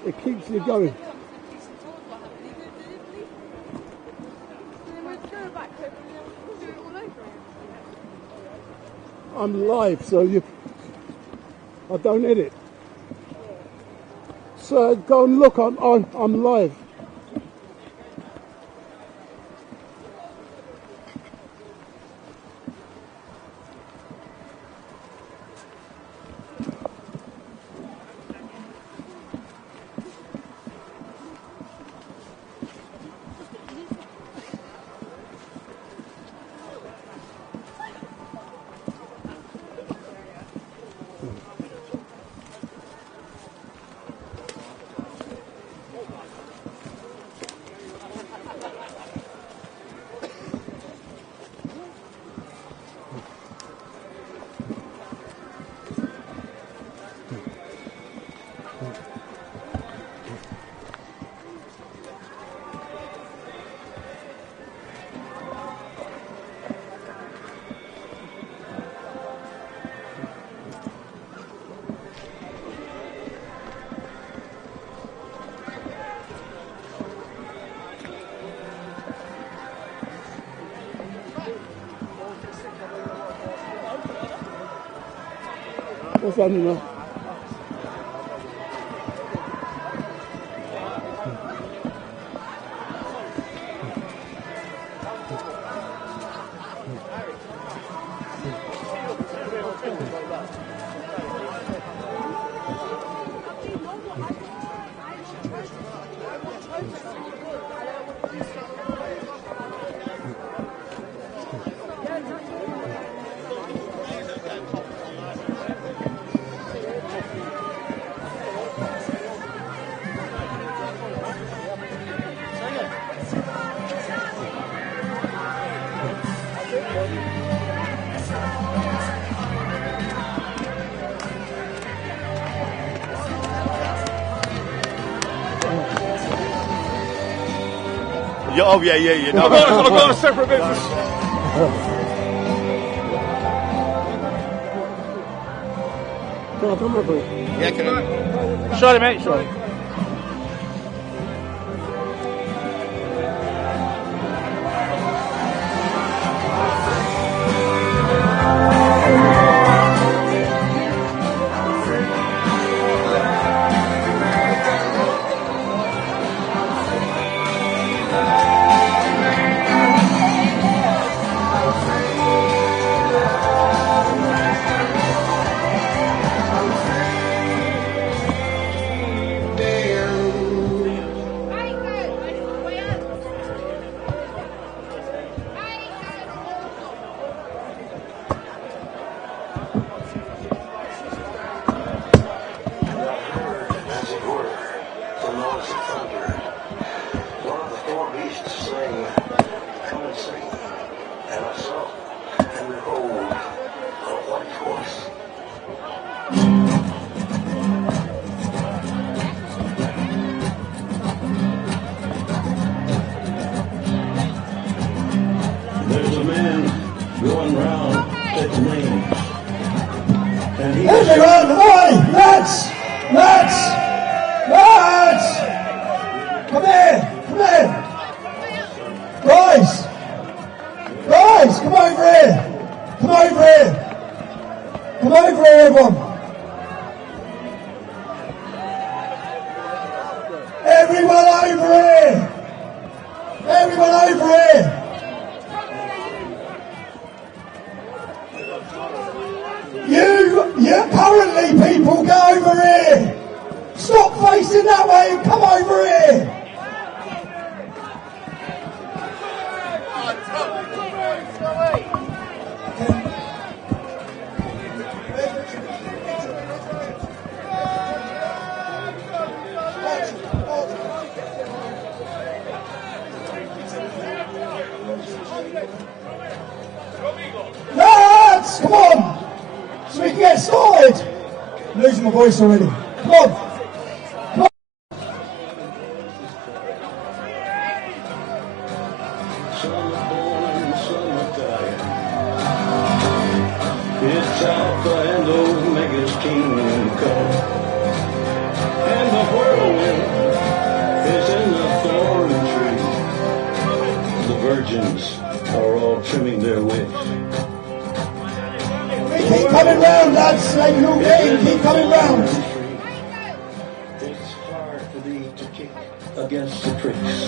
It keeps you going. I'm live, so I don't edit. So go and look. I'm live. What's that, you know? Oh yeah, you know. I've got a separate business. Yeah, can I? Sorry, mate, sorry. There's a man going round taking names. And he Everyone, oi! Lads! Lads! Lads! Come here! Come here! Guys! Guys, come over here! Come over here! Come over here, everyone! Everyone over here! Everyone over here! You currently people, go over here! Stop facing that way and come over here! Lads, come on! So we can get started. I'm losing my voice already. Come on. Come on. some are born and some are dying. It's Alpha and Omega's kingdom come. And the whirlwind is in the thorn tree. The virgins are all trimming their wicks. Keep coming round, lads. They can all get in. Keep coming round. It's hard for thee to kick against the pricks.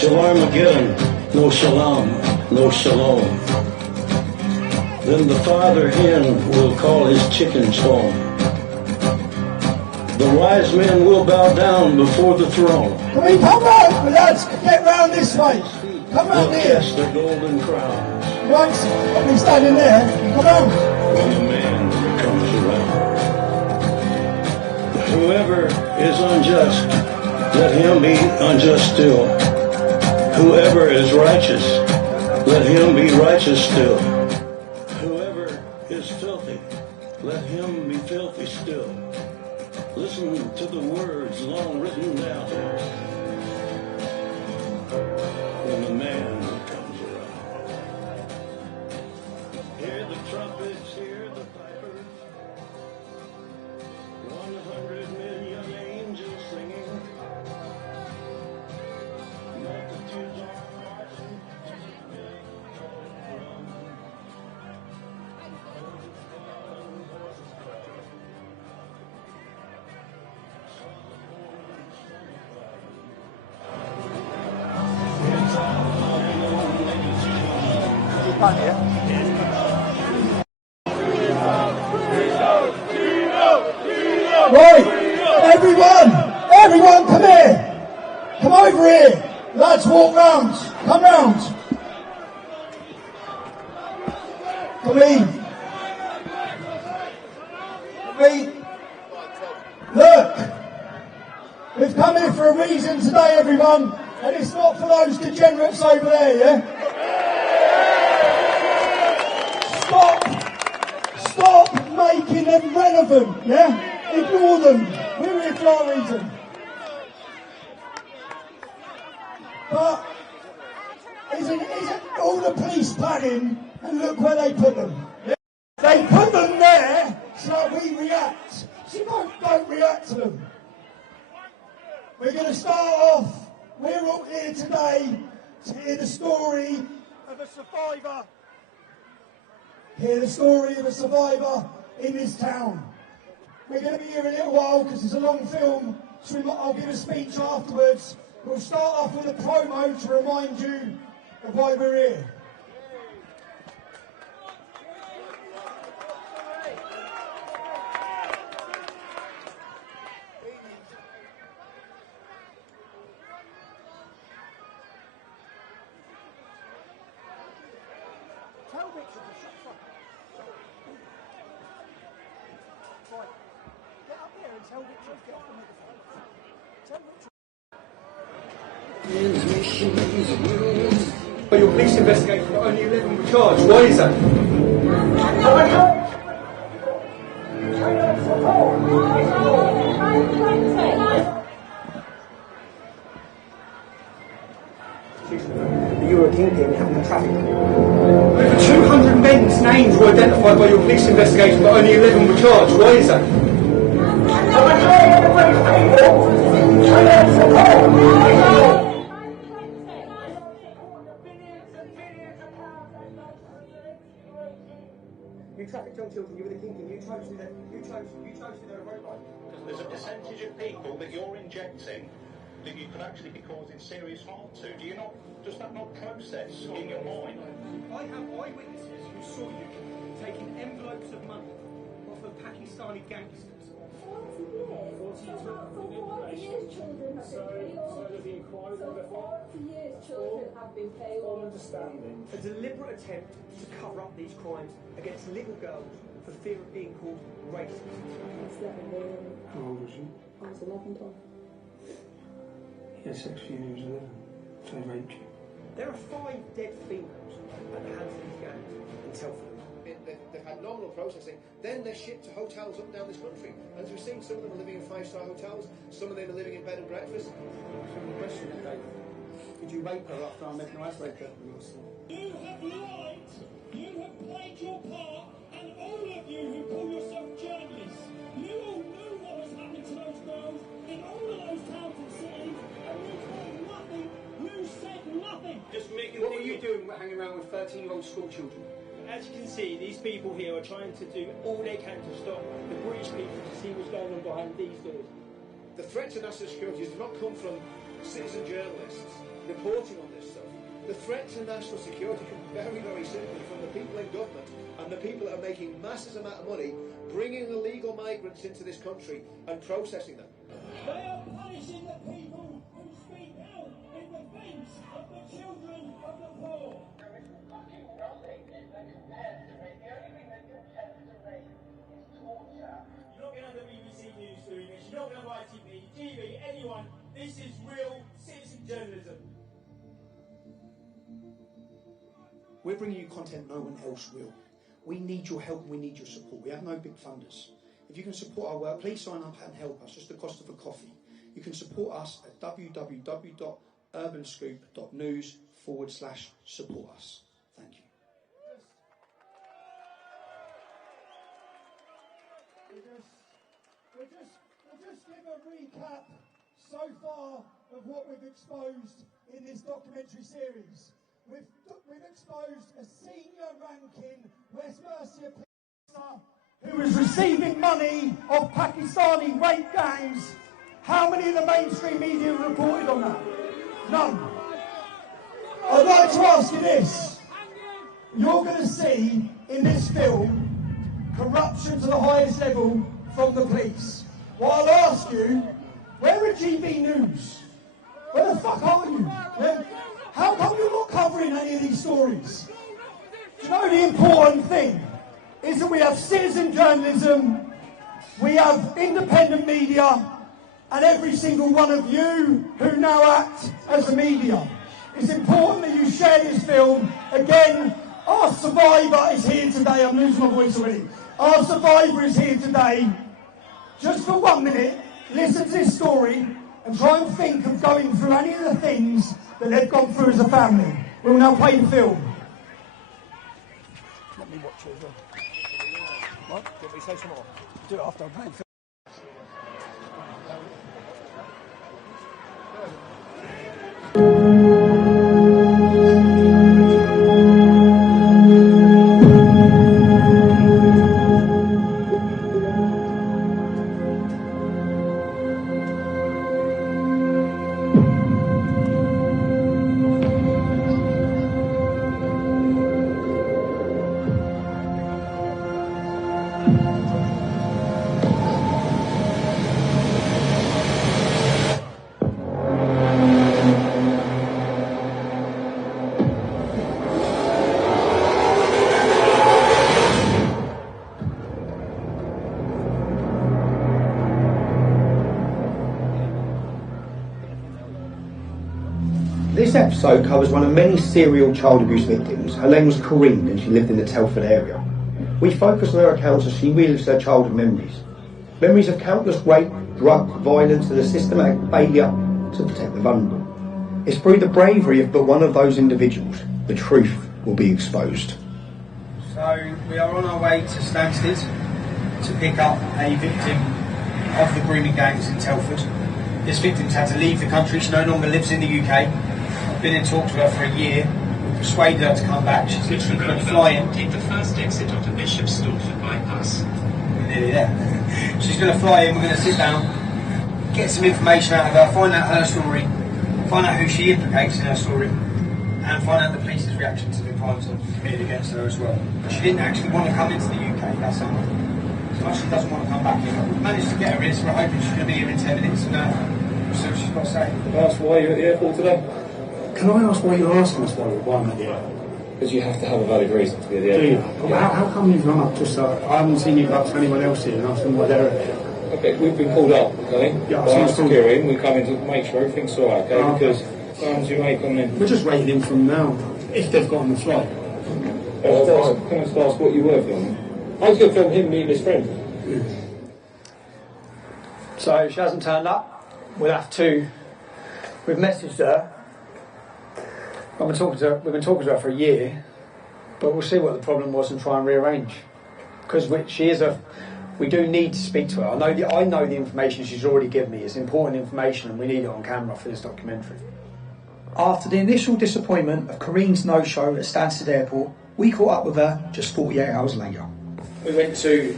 Till Armageddon, no shalom, no shalom. Then the father hen will call his chickens home. The wise men will bow down before the throne. Can we come round, lads? Get round this way. Come round They'll here. cast their golden crowns Right, I'll be standing there. Come on. when the man comes around. Whoever is unjust, let him be unjust still. Whoever is righteous, let him be righteous still. Whoever is filthy, let him be filthy still. Listen to the words long written down when the man comes around. Hear the trumpets, hear the pipers, 100 million angels singing. Multitudes are marching. Right, everyone, come here. Come over here. Lads, walk round. Come round. Come in. Come in. Look, we've come here for a reason today, everyone, and it's not for those degenerates over there, yeah? Stop making them relevant, yeah? Ignore them. We're here for our reason. But isn't all the police planning, and look where they put them? Yeah? They put them there so we react. So don't react to them. We're going to start off. We're all here today to hear the story of a survivor. Hear the story of a survivor in this town. We're going to be here a little while because it's a long film, so I'll give a speech afterwards. We'll start off with a promo to remind you of why we're here. But your police investigation, but only 11 were charged. Why is that? You were a kingpin having a traffic. Over 200 men's names were identified by your police investigation, but only 11 were charged. Why is that? You trafficked young children, you were the kingpin, you chose to do the road ride. There's a percentage of people that you're injecting that you could actually be causing serious harm to. Does that not process in your mind? I have eyewitnesses who saw you taking envelopes of money off of Pakistani gangsters. 40 years children have been paid. So the inquiry for 40 years children have been paid. Full understanding. A deliberate attempt to cover up these crimes against little girls for fear of being called racist. How old was she? I was 11, Tom. He had sex with you when he was 11. So he raped you. There are 5 dead females at the hands of these gangs in Telford. They've had nominal processing, then they're shipped to hotels up and down this country. And as we've seen, some of them are living in 5-star hotels, some of them are living in bed and breakfast. Simple question, Dave. Did you rape her after I met her? I raped her. You have lied, you have played your part, and all of you who call yourself journalists, you all knew what was happening to those girls in all of those towns and cities, and you told nothing, you said nothing. What were you doing hanging around with 13-year-old school children? As you can see, these people here are trying to do all they can to stop the British people to see what's going on behind these doors. The threat to national security does not come from citizen journalists reporting on this stuff. The threat to national security comes very, very simply from the people in government and the people that are making massive amount of money bringing illegal migrants into this country and processing them. They are punishing the people who speak out in defence of the children of the poor. You're not going to have the BBC News doing this, you're not going to have ITV, TV, anyone. This is real citizen journalism. We're bringing you content no one else will. We need your help, we need your support. We have no big funders. If you can support our work, please sign up and help us, just the cost of a coffee. You can support us at www.urbanscoop.news/support us. Thank you. We'll just give a recap so far of what we've exposed in this documentary series. We've exposed a senior-ranking West Mercia police officer who was receiving money off Pakistani rape gangs. How many of the mainstream media reported on that? None. I'd like to ask you this. You're going to see in this film corruption to the highest level from the police. Well, I'll ask you, where are GB News? Where the fuck are you? How come you're not covering any of these stories? Do you know the important thing is that we have citizen journalism, we have independent media, and every single one of you who now act as the media. It's important that you share this film. Again, our survivor is here today. I'm losing my voice already. Our survivor is here today. Just for 1 minute, listen to this story and try and think of going through any of the things that they've gone through as a family. We will now play the film. Let me watch it as well. What? Did we say some more? Do it after I'm paying. This episode covers one of many serial child abuse victims. Her name was Karine and she lived in the Telford area. We focus on her accounts as she relives her childhood memories. Memories of countless rape, drug, violence and a systematic failure to protect the vulnerable. It's through the bravery of but one of those individuals the truth will be exposed. So we are on our way to Stansted to pick up a victim of the grooming gangs in Telford. This victim's had to leave the country. She no longer lives in the UK. I've been in talks with her for a year. We persuaded her to come back. She's literally going to fly in. Take the first exit onto Bishop Stortford bypass. We're nearly there. She's going to fly in. We're going to sit down, get some information out of her, find out her story, find out who she implicates in her story, and find out the police's reaction to the crimes that were committed against her as well. She didn't actually want to come into the UK, that's all. So much she doesn't want to come back here. We've managed to get her in, so we're hoping she's going to be here in 10 minutes and we'll see what she's got to say. Can I ask why you're at the airport today? Can I ask why you're asking us why I'm at the airport? Because you have to have a valid reason to be at the airport. Do you? How come you've run up just so I haven't seen you go up to anyone else here and ask them why they're at here? Okay, we've been called up, okay? Yeah, By security, we come in to make sure everything's alright, okay? Oh, Because plans you make on them. We're just waiting in from now, if they've got on the flight. Can I just ask what you were filming? I was going to film him meeting his friend. So she hasn't turned up. We'll have to. We've messaged her. We've been talking to her for a year, but we'll see what the problem was and try and rearrange. Because we do need to speak to her. I know the information she's already given me is important information, and we need it on camera for this documentary. After the initial disappointment of Karine's no-show at Stansted Airport, we caught up with her just 48 hours later. We went to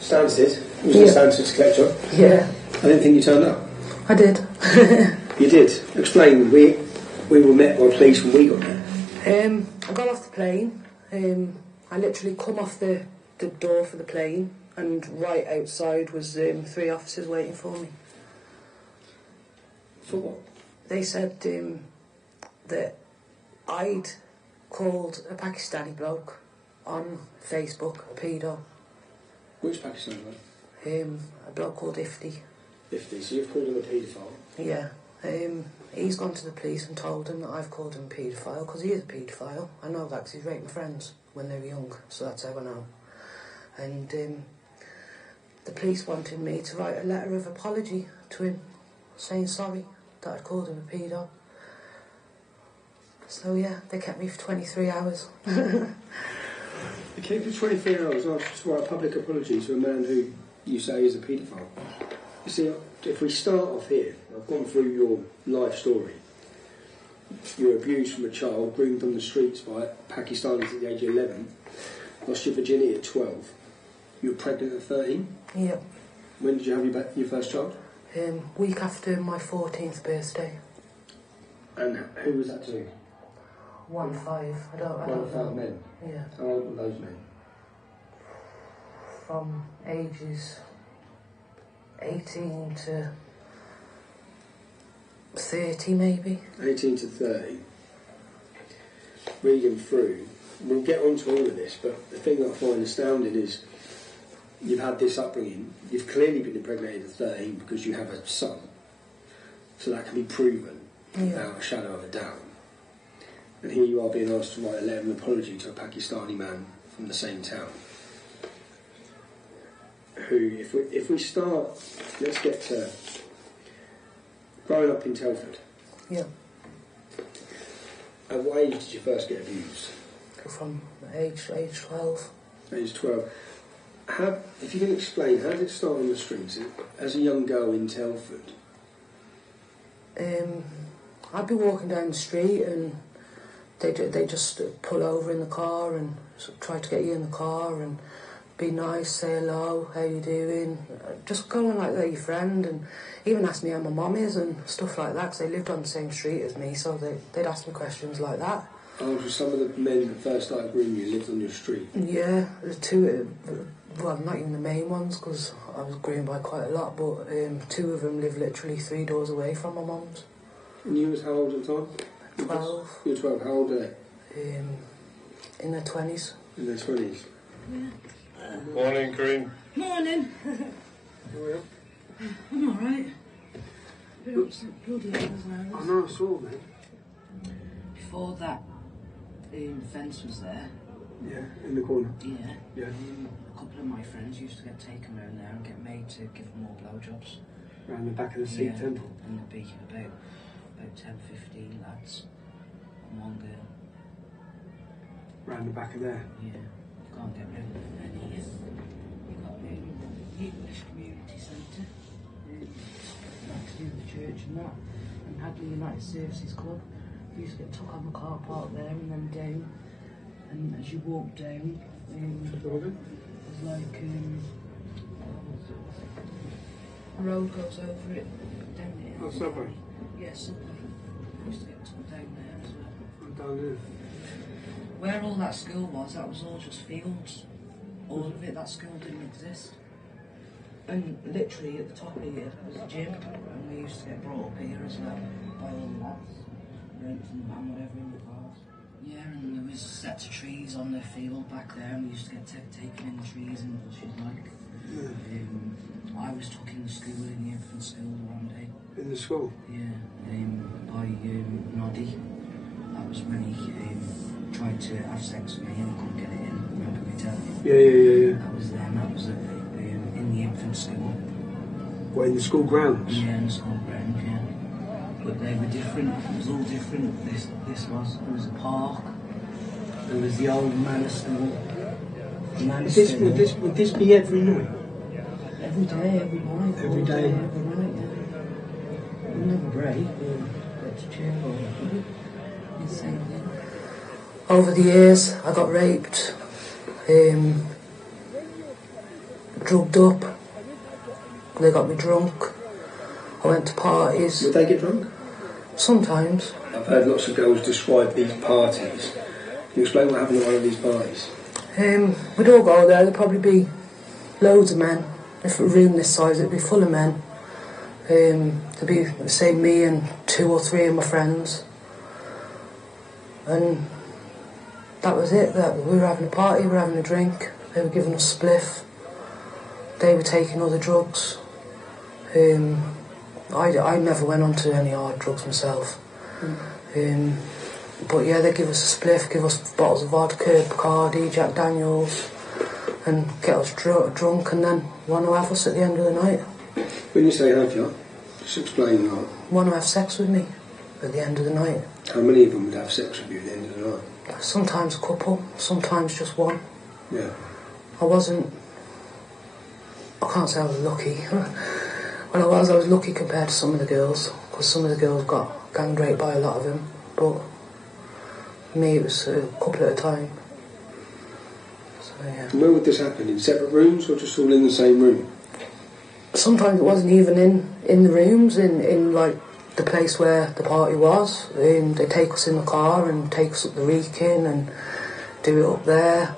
Stansted. It was at Stansted to collect her. Yeah. I didn't think you turned up. I did. You did. Explain. We were met by police when we got there. I got off the plane. I literally come off the door for the plane, and right outside was 3 officers waiting for me. For what? They said that I'd called a Pakistani bloke on Facebook a pedo. Which Pakistani bloke? A bloke called Ifti. Ifti. So you've called him a paedophile? Yeah. He's gone to the police and told them that I've called him a paedophile, because he is a paedophile. I know that because he's raping friends when they were young, so that's how I know. And the police wanted me to write a letter of apology to him, saying sorry that I'd called him a pedo. So yeah, they kept me for 23 hours. They kept you for 23 hours after to write a public apology to a man who you say is a paedophile. You see, if we start off here, I've gone through your life story. You were abused from a child, groomed on the streets by Pakistanis at the age of 11, lost your virginity at 12. You were pregnant at 13? Yep. When did you have your first child? Week after my 14th birthday. And who was that to? 1-5. I don't know. 1-5 men? Yeah. How old were those men? From ages 18 to 30 maybe. 18 to 30. Reading through, we'll get onto all of this, but the thing that I find astounding is you've had this upbringing, you've clearly been impregnated at 13 because you have a son, so that can be proven without a shadow of a doubt. And here you are being asked to write a letter of apology to a Pakistani man from the same town, who, if we start, let's get to growing up in Telford. Yeah. At what age did you first get abused? From age 12. Age 12. If you can explain, how did it start on the streets as a young girl in Telford? I'd be walking down the street and they just pull over in the car and try to get you in the car and be nice, say hello, how you doing, just go on like they're your friend, and even ask me how my mum is and stuff like that, because they lived on the same street as me, so they'd ask me questions like that. Oh, so some of the men that first started grooming you lived on your street? Yeah, the two, well, not even the main ones, because I was groomed by quite a lot, but two of them lived literally 3 doors away from my mum's. And you was how old at the time? 12. You were 12, how old are they? In their 20s. In their 20s? Yeah. Morning, Karine. Morning. I'm alright. Bloody hell as well. I know, I saw, mate. Before that fence was there. Yeah, in the corner. Yeah. A couple of my friends used to get taken around there and get made to give them more blowjobs. Around the back of the Sikh temple? And there'd be about 10, 15 lads and one girl. Round the back of there? Yeah. Can't get rid of any. You've got the English Community Centre, to do with the church and that, and Hadley United Services Club. We used to get took on the car park there and then down, and as you walk down, there's like a road goes over it down there. Oh, subway? Yeah, subway. We used to get took down there as well. Down there? Where all that school was, that was all just fields. All of it, that school didn't exist. And literally at the top of here was a gym, and we used to get brought up here as well by all the lads, renting and whatever in the cars. Yeah, and there was sets of trees on the field back there, and we used to get taken in the trees and bushes like. I was took in the school, in the infant school one day. In the school? Yeah, by Noddy. That was when he tried to have sex with me and couldn't get it in. Remember me telling you? Yeah. That was then. That was in the infant school. What, in the school grounds? Yeah, in the school grounds, yeah. But they were different. It was all different. This was. There was a park. There was the old manor school. Would this be every night? Every day, every night. Every day? Every night, yeah. We never break. Got to cheer for it. Insane thing. Over the years, I got raped, drugged up, they got me drunk, I went to parties. Would they get drunk? Sometimes. I've heard lots of girls describe these parties. Can you explain what happened at one of these parties? We'd all go there, there'd probably be loads of men. If a room this size, it'd be full of men. There'd be, say, me and 2 or 3 of my friends. And that was it. That we were having a party, we were having a drink. They were giving us spliff. They were taking other drugs. I never went on to any hard drugs myself. But yeah, they give us a spliff, give us bottles of vodka, Bacardi, Jack Daniels, and get us drunk, and then want to have us at the end of the night. When you say have you, just explain that. Want to have sex with me at the end of the night. How many of them would have sex with you at the end of the night? Sometimes a couple, sometimes just one. Yeah. I can't say I was lucky. When I was lucky compared to some of the girls, because some of the girls got gang raped by a lot of them, but for me it was a couple at a time. So yeah. And where would this happen? In separate rooms or just all in the same room? Sometimes it wasn't even in the rooms, in like the place where the party was. They take us in the car and take us up the Wrekin and do it up there.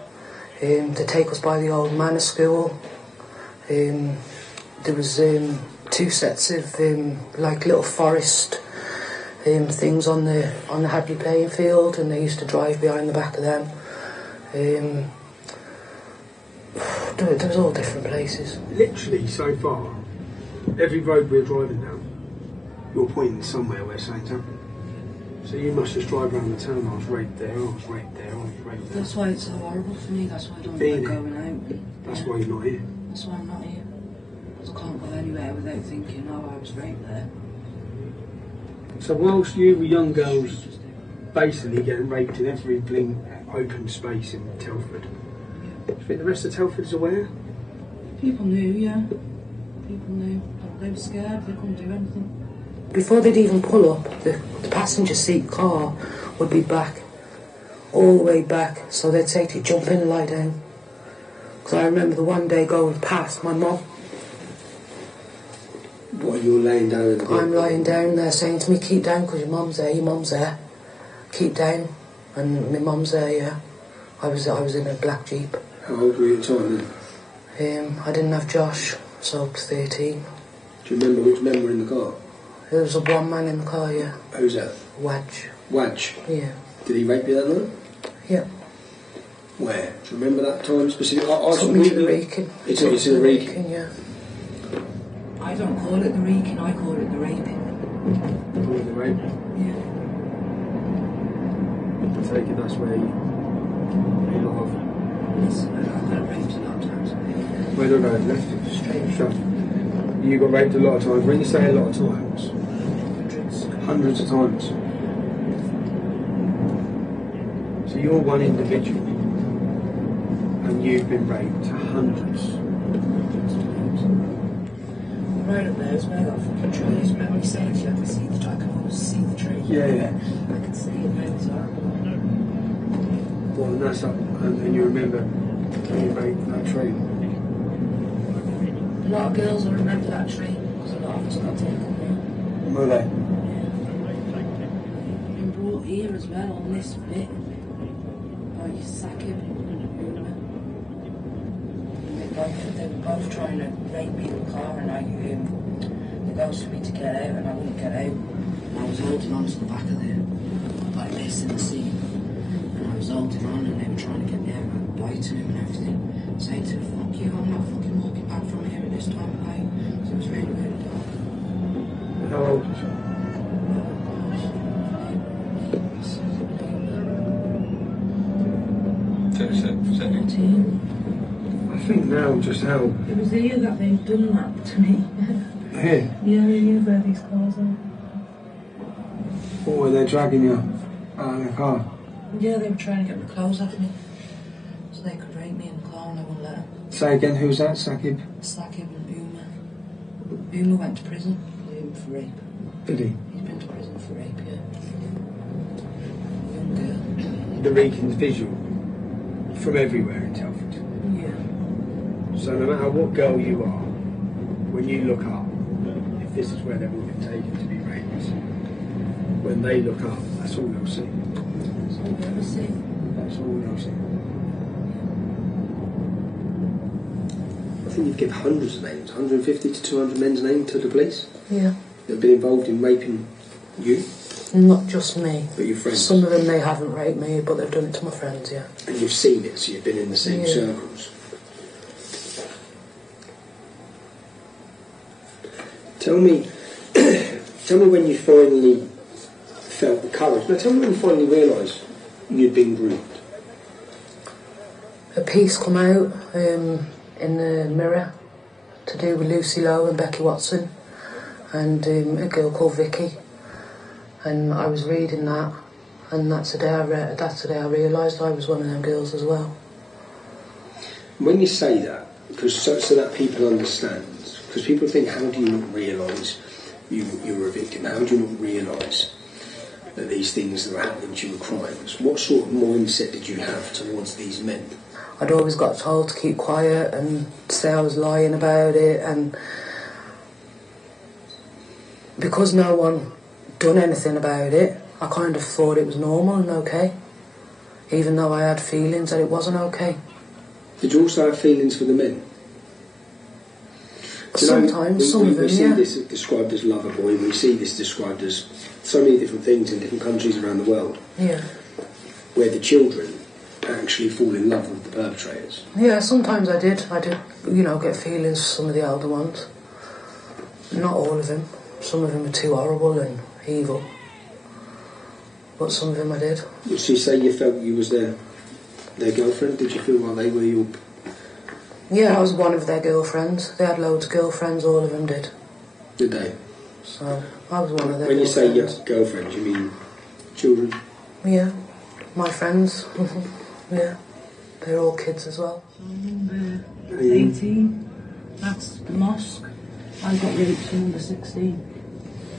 They take us by the old manor school. There was 2 sets of like little forest things on the Hadley playing field, and they used to drive behind the back of them. There was all different places. Literally, so far, every road we're driving down, you're pointing somewhere where something's happened. So you must just drive around the town. I was right there, I was right there, I was right there. That's why it's so horrible for me. That's why I don't like going out. That's why you're not here. That's why I'm not here. I can't go anywhere without thinking, oh, I was raped there. So whilst you were young girls basically getting raped in every open space in Telford, do you think the rest of Telford is aware? People knew, yeah. People knew. They were scared, they couldn't do anything. Before they'd even pull up, the passenger seat car would be back, all the way back, so they'd say to you, jump in and lie down. Because I remember the one day going past my mum. What, you're laying down in the bed? I'm lying down there saying to me, keep down because your mum's there. Keep down. And my mum's there, yeah. I was in a black Jeep. How old were you at the time then? I didn't have Josh, so I was 13. Do you remember which men were in the car? There was a one man in the car, yeah. Who's that? Wadge. Wadge? Yeah. Did he rape you that night? Yeah. Where? Do you remember that time specifically? Took me to the Reeking. He took you to the Reeking? Yeah. I don't call it the reeking, I call it the raping. You call it the rape? Yeah. I take it that's where you got off. Yes, I got raped a lot of times. Where do I go? Left? Straight. You got raped a lot of times. When you say a lot of times? Hundreds of times. So you're one individual and you've been raped hundreds. Right up there is where that fucking tree is. Remember you said you could see the tree? I can almost see the tree. Yeah. I can see it now as well. Well, and that's up, and you remember being raped that tree. A lot of girls will remember that tree because a lot of us got taken there. Were they? Been brought here as well on this bit. Oh, you sack him. They were both trying to rape me in the car, and they goes for me to get out, and I wouldn't get out. And I was holding on to the back of like this in the seat, and I was holding on, and they were trying to get me out, like biting him and everything, saying to him, fuck you, I'm not fucking walking back from here at this time of night. So it was really, really dark. How old was you? 14. I think now just how... It was here that they've done that to me. Here? Yeah, here where these cars are. What were they dragging you out of the car? Yeah, they were trying to get my clothes off me. So they could rape me in the car and I wouldn't let them. Say again, who's that, Sakib? Sakib and Uma. Uma went to prison for rape. Did he? He's been to prison for rape, yeah. Young girl. The Reeking's visual from everywhere in Telford. Yeah. So no matter what girl you are, when you look up, if this is where they've all been taken to be raped, when they look up, that's all they'll see. That's all they'll see. That's all they'll see. I think you've given hundreds of names, 150 to 200 men's names to the police. Yeah. They've been involved in raping you. Not just me. But your friends. Some of them, they haven't raped me, but they've done it to my friends, yeah. And you've seen it, so you've been in the same circles. Tell me when you finally felt the courage. Now tell me when you finally realised you'd been groomed. A piece come out in the Mirror to do with Lucy Lowe and Becky Watson and a girl called Vicky. And I was reading that, and that's the day I realised I was one of them girls as well. When you say that, because so that people understand, because people think, how do you not realise you were a victim? How do you not realise that these things that were happening to you were crimes? What sort of mindset did you have towards these men? I'd always got told to keep quiet and say I was lying about it, and because no one done anything about it, I kind of thought it was normal and okay, even though I had feelings that it wasn't okay. Did you also have feelings for the men? Sometimes, some of them, we see this described as lover boy, we see this described as so many different things in different countries around the world. Yeah. Where the children actually fall in love with the perpetrators. Yeah, sometimes I did, get feelings for some of the elder ones. Not all of them. Some of them were too horrible and evil. But some of them I did. So you say you felt you was their girlfriend? Did you feel like they were your... Yeah, I was one of their girlfriends. They had loads of girlfriends, all of them did. Did they? So, I was one of their When you say your girlfriends. girlfriends, you mean children? Yeah, my friends. Yeah, they're all kids as well. 18. That's the mosque. I got raped in number 16.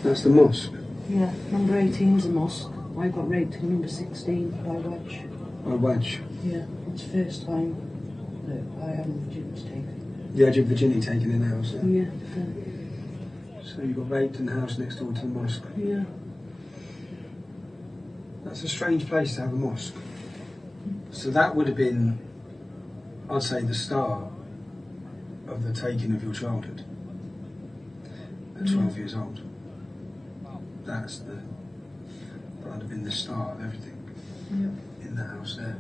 That's the mosque? Yeah, number 18 is a mosque. I got raped in number 16 by Wedge. By Wedge? Yeah, it's the first time that I had virginity taken. You had your virginity taken in the house? Yeah. So you got raped in the house next door to the mosque? Yeah. That's a strange place to have a mosque. So that would have been, I'd say, the start of the taking of your childhood at 12 years old. That would have been the start of everything in the house there.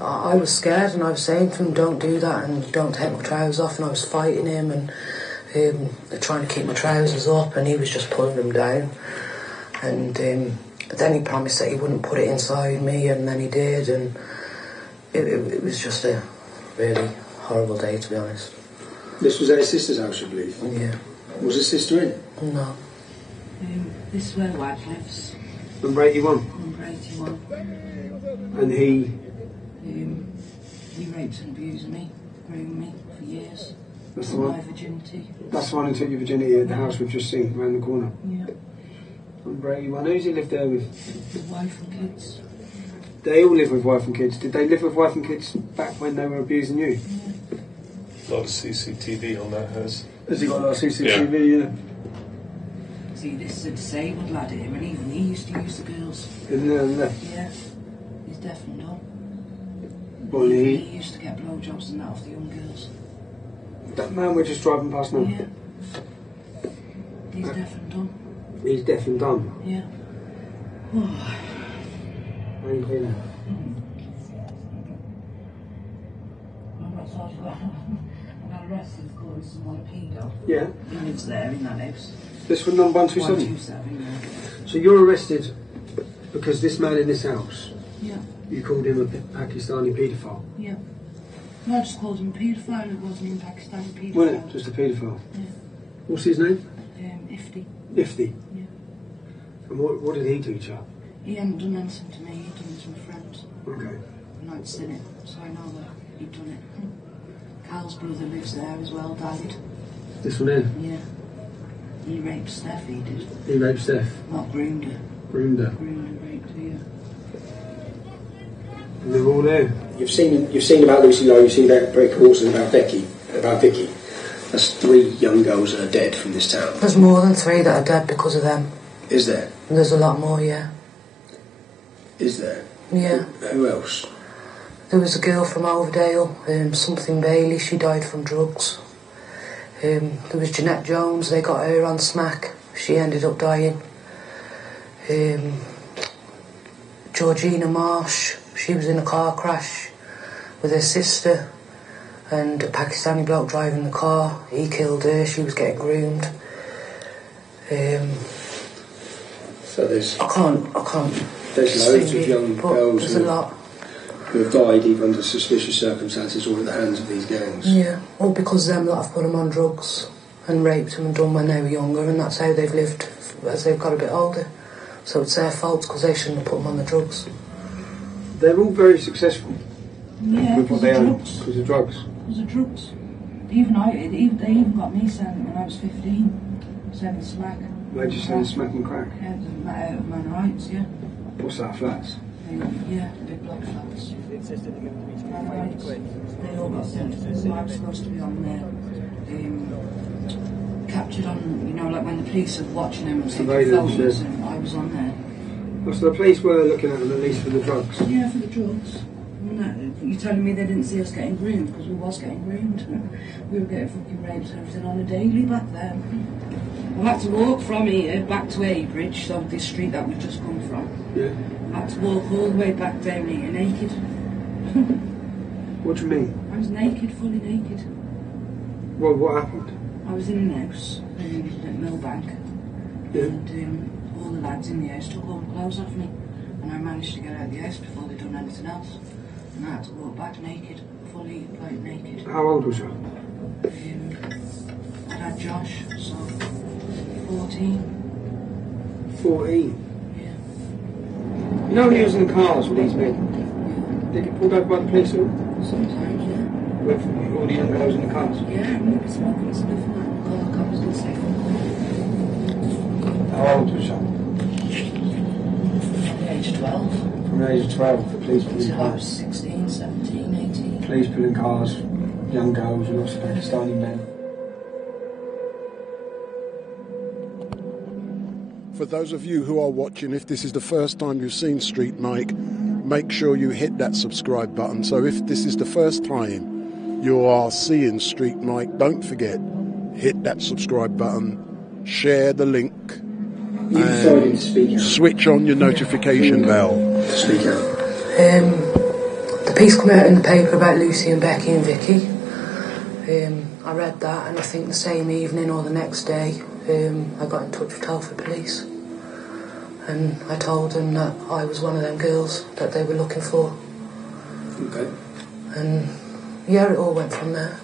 I was scared and I was saying to him, don't do that and don't take my trousers off, and I was fighting him and trying to keep my trousers up, and he was just pulling them down. And then he promised that he wouldn't put it inside me, and then he did, and it was just a really horrible day, to be honest. This was at his sister's house, I believe? Yeah. Was his sister in? No. This is where Wad lives. Number 81? Number 81. And he raped and abused me, groomed me for years. That's the My one? virginity. That's the one who took your virginity at the house we've just seen, round the corner? Yeah. Number 81. Who's he lived there with? The wife and kids. They all live with wife and kids. Did they live with wife and kids back when they were abusing you? A lot of CCTV on that house. Has he got a lot of CCTV? Yeah. See, this is a disabled lad here, and even he used to use the girls. Isn't there on the left? Yeah. He's deaf and dumb. Well, He used to get blowjobs and that off the young girls. That man we're just driving past now? Yeah. He's deaf and dumb. He's deaf and dumb? Yeah. How you feeling? I got arrested for calling someone a pedo. Yeah. He lives there in that house. This was number 127? 127, yeah. So you're arrested because this man in this house, Yeah. you called him a Pakistani paedophile? Yeah. No, I just called him a paedophile. It wasn't even Pakistani paedophile. Wasn't it? Just a paedophile? Yeah. What's his name? Ifti. Ifti? Yeah. And what did he do to you? He hadn't done anything to me. He'd done it to my friends. Okay. And I'd seen it, so I know that he'd done it. Cal's brother lives there as well, died. This one here? Yeah. He raped Steph, he did. He raped Steph? Not groomed her. Groomed her? Groomed and raped her, yeah. And they're all there? You've seen about Lucy Lowe, you've seen about Breaker Wilson, about Vicky. That's 3 young girls that are dead from this town. There's more than 3 that are dead because of them. Is there? And there's a lot more, yeah. Is there? Yeah. Who else? There was a girl from Overdale, something Bailey, she died from drugs. There was Jeanette Jones, they got her on smack, she ended up dying. Georgina Marsh, she was in a car crash with her sister, and a Pakistani bloke driving the car, he killed her, she was getting groomed. So there's... I can't. There's loads of young girls there's a lot. who have died either under suspicious circumstances or at the hands of these gangs. Yeah, all because them lot have put them on drugs and raped them and done when they were younger, and that's how they've lived as they've got a bit older. So it's their fault because they shouldn't have put them on the drugs. They're all very successful. Yeah, with what they own drugs. because of drugs. Because of drugs. They even got me sent when I was 15. Sent smack. Where'd you send smack and crack? Yeah, out of Man Rights, yeah. What's that, flats? Yeah, big block flats. Man Rights. They all got sent. I was supposed to be on there. Captured on, you know, like when the police are watching them and taking photos, and I was on there. Well, so the police were looking at them at least for the drugs? Yeah, for the drugs. You're telling me they didn't see us getting groomed, because we was getting groomed. We were getting fucking raped and everything on a daily back then. I had to walk from here back to Abridge, so this street that we've just come from. Yeah. I had to walk all the way back down here naked. What do you mean? I was naked, fully naked. Well, what happened? I was in a house at Millbank, yeah. And all the lads in the house took all the clothes off me, and I managed to get out of the house before they'd done anything else. And I had to walk back naked, fully like naked. How old was you? I had Josh, so 14. 14? Yeah. You know when he was in the cars with these men? Did he get pulled over by the police? Sometimes, yeah. with all the young girls in the cars? Yeah, we were smoking and sniffing that. All the cops did say. How old was she? From the age of 12. From the age of 12, the police pulling Until I was cars. 16, 17, 18. Police pulling cars, young girls, and lots of Pakistani men. For those of you who are watching, if this is the first time you've seen StreetMic, make sure you hit that subscribe button. So if this is the first time you are seeing StreetMic, don't forget, hit that subscribe button, share the link, and switch on your notification bell. Speak out. The piece come out in the paper about Lucy and Becky and Vicky. I read that, and I think the same evening or the next day, I got in touch with Telford police, and I told them that I was one of them girls that they were looking for. Okay. And yeah, it all went from there.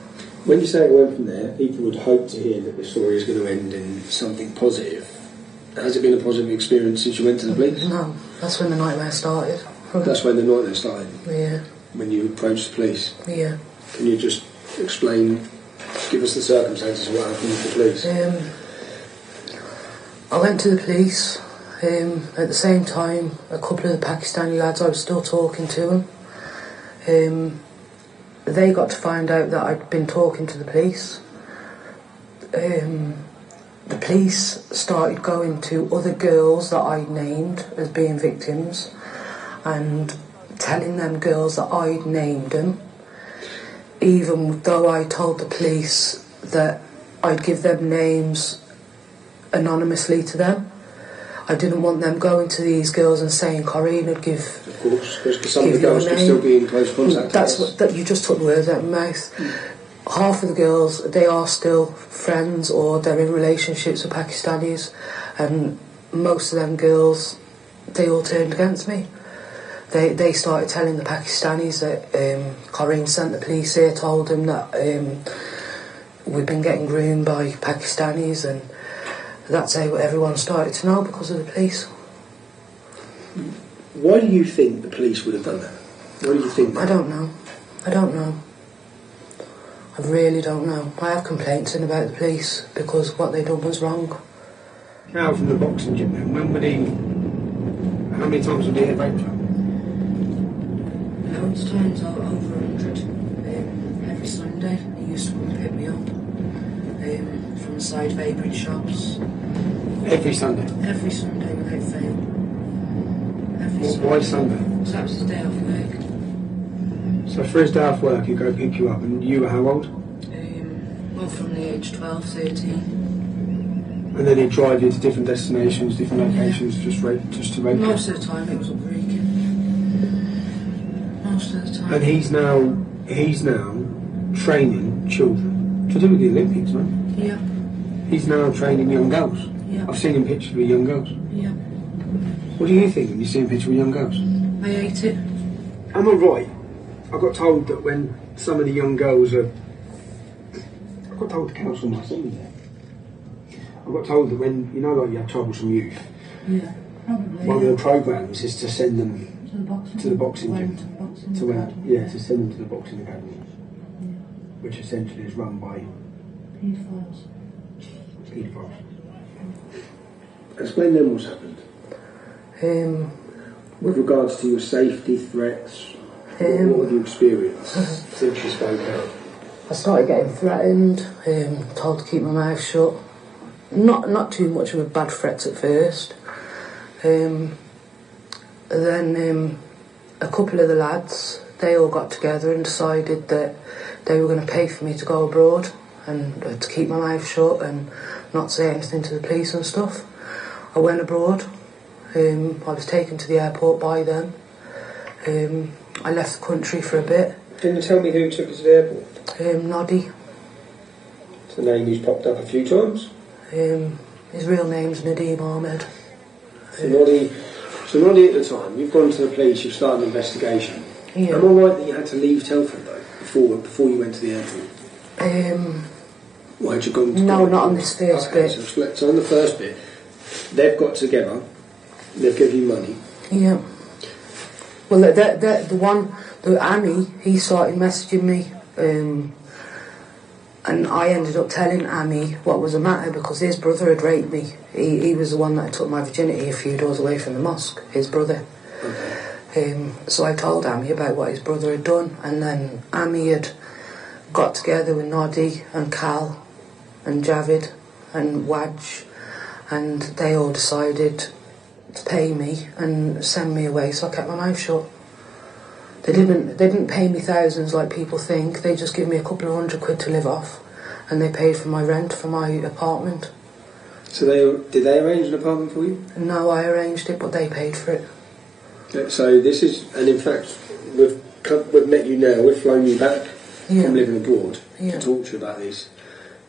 When you say it went from there, people would hope to hear that the story is going to end in something positive. Has it been a positive experience since you went to the police? No, that's when the nightmare started. That's when the nightmare started? Yeah. When you approached the police? Yeah. Can you just explain, give us the circumstances of what happened with the police? I went to the police. At the same time, a couple of the Pakistani lads, I was still talking to them. They got to find out that I'd been talking to the police. The police started going to other girls that I'd named as being victims and telling them girls that I'd named them, even though I told the police that I'd give them names anonymously to them. I didn't want them going to these girls and saying Karine would give. Of course, because some of the girls could still be in close contact. That's what that you just took the words out of my mouth. Half of the girls, they are still friends or they're in relationships with Pakistanis, and most of them girls, they all turned against me. They started telling the Pakistanis that Karine sent the police here, told them that we've been getting groomed by Pakistanis, and that's how everyone started to know because of the police. Why do you think the police would have done that? What do you think? I don't know. I really don't know. I have complaints in about the police because what they done was wrong. Now from the boxing gym then, when would he... How many times would he hit vape trap? Loads of times, over 100. Every Sunday, he used to come and pick me up from the side vaping shops. Every Sunday? Every Sunday without fail. Why Sunday? So that was his day off work. So for his day off work, he'd go pick you up, and you were how old? Well, from the age 12, 13. And then he'd drive you to different destinations, different locations, just to rape you? Most of the time it was up Reekin. Most of the time. And he's now training children to do with the Olympics, right? Yeah. He's now training young girls. Yeah. I've seen him pictures with young girls. Yeah. What do you think when you see him picture with young girls? I hate it. Am I right? I got told that when some of the young girls are... I got told to counsel my son there. I got told that when, you know, like you have troublesome youth, Yeah, probably. one of the programs is to send them to the boxing gym. To to send them to the boxing academy, which essentially is run by paedophiles. Explain then what's happened. With regards to your safety threats, what have you experienced since you spoke out? I started getting threatened, told to keep my mouth shut. Not too much of a bad threat at first. Then a couple of the lads, they all got together and decided that they were going to pay for me to go abroad and to keep my mouth shut and not say anything to the police and stuff. I went abroad. I was taken to the airport by them. I left the country for a bit. Can you tell me who took you to the airport? Noddy. It's a name who's popped up a few times. His real name's Nadeem Ahmed. So Noddy at the time, you've gone to the police, you've started an investigation. Yeah. Am I right that you had to leave Telford though, before you went to the airport? Why had you gone to No, not on this first bit. So on the first bit, they've got together, they've given you money. Yeah. Well, the Annie, he started messaging me And I ended up telling Amy what was the matter because his brother had raped me. He was the one that took my virginity a few doors away from the mosque, his brother. So I told Amy about what his brother had done, and then Amy had got together with Noddy and Cal and Javid and Waj, and they all decided to pay me and send me away, so I kept my mouth shut. They didn't pay me thousands like people think. They just give me a couple of £100 to live off, and they paid for my rent for my apartment. So did they arrange an apartment for you? No, I arranged it, but they paid for it. So this is, and in fact, we've met you now. We've flown you back from living abroad to talk to you about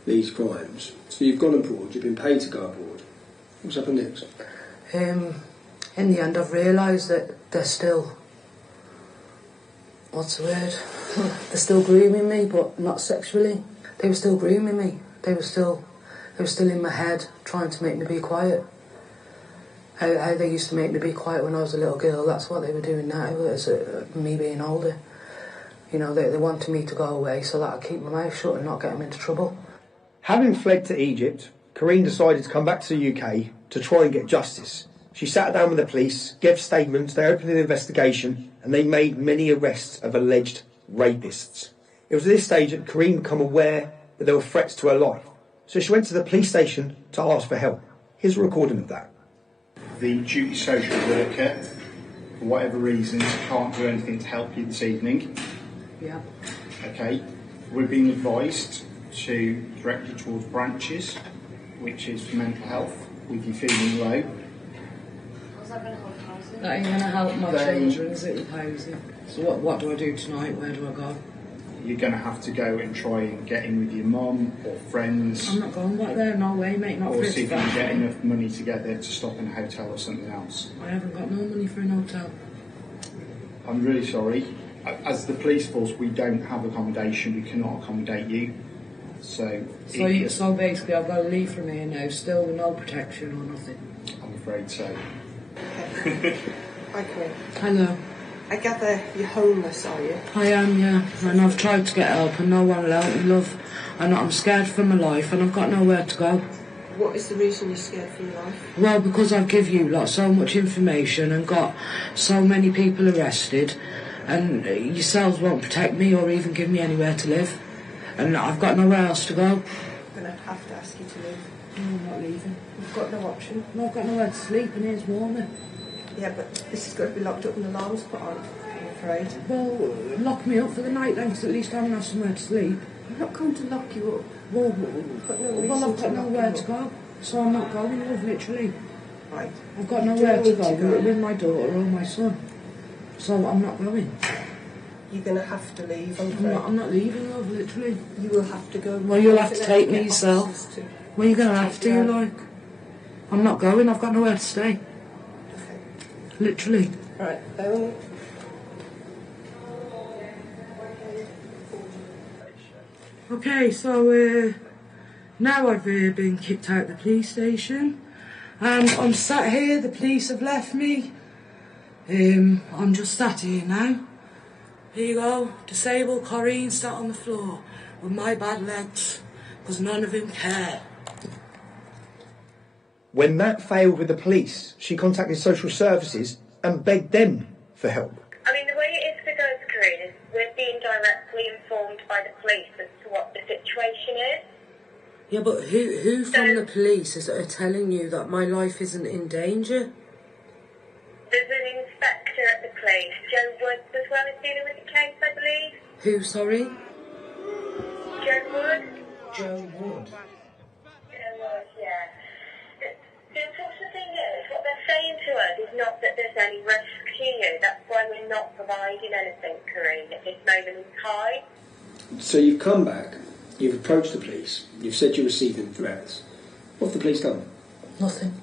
these crimes. So you've gone abroad. You've been paid to go abroad. What's happened next? In the end, I've realised that they're still. What's the word? They're still grooming me, but not sexually. They were still grooming me. They were still in my head, trying to make me be quiet. How they used to make me be quiet when I was a little girl, that's what they were doing now, as me being older. You know, they wanted me to go away so that I'd keep my mouth shut and not get them into trouble. Having fled to Egypt, Karine decided to come back to the UK to try and get justice. She sat down with the police, gave statements, they opened an investigation, and they made many arrests of alleged rapists. It was at this stage that Karine became aware that there were threats to her life. So she went to the police station to ask for help. Here's a recording of that. The duty social worker, for whatever reasons, can't do anything to help you this evening. Yeah. Okay. We're being advised to direct you towards branches, which is for mental health, with you feeling low. That ain't going to help my children, is it, with housing? So what do I do tonight? Where do I go? You're going to have to go and try and get in with your mum or friends. I'm not going back there, no way, mate, not or for see it if you can get enough money together to stop in a hotel or something else. I haven't got no money for an hotel. I'm really sorry. As the police force, we don't have accommodation. We cannot accommodate you. So basically I've got to leave from here now, still with no protection or nothing. I'm afraid so. Hi, Karine. Hello. I gather you're homeless, are you? I am, yeah. And I've tried to get help and no one will help me, love. And I'm scared for my life and I've got nowhere to go. What is the reason you're scared for your life? Well, because I've given you so much information and got so many people arrested, and yourselves won't protect me or even give me anywhere to live. And I've got nowhere else to go. I'm going to have to ask you to leave. No, I'm not leaving. You've got no option. No, I've got nowhere to sleep and here's warmer. Yeah, but this has got to be locked up and alarms put on, I'm afraid. Well, lock me up for the night then, because at least I haven't have somewhere to sleep. I'm not going to lock you up. Well, I've got nowhere to go, so I'm not going, love, literally. Right. I've got nowhere to go with my daughter or my son, so I'm not going. You're going to have to leave, I'm not leaving, love, literally. You will have to go. Well, you'll have to take me yourself. Well, you're going to have to, like. I'm not going, I've got nowhere to stay. Okay. Literally. Right, go. Okay, so now I've been kicked out of the police station and I'm sat here, the police have left me. I'm just sat here now. Here you go, disabled Karine sat on the floor with my bad legs because none of them care. When that failed with the police, she contacted social services and begged them for help. I mean, the way it is for us, Karine, is we're being directly informed by the police as to what the situation is. Yeah, but who from the police is telling you that my life isn't in danger? There's an inspector at the police, Joe Woods, as well as dealing with the case, I believe. Who, sorry? Joe Wood. Joe Wood. Joe Wood, yeah. The unfortunate thing is, what they're saying to us is not that there's any risk to you. That's why we're not providing anything, Karine, at this moment in time. So you've come back, you've approached the police, you've said you're receiving threats. What have the police done? Nothing.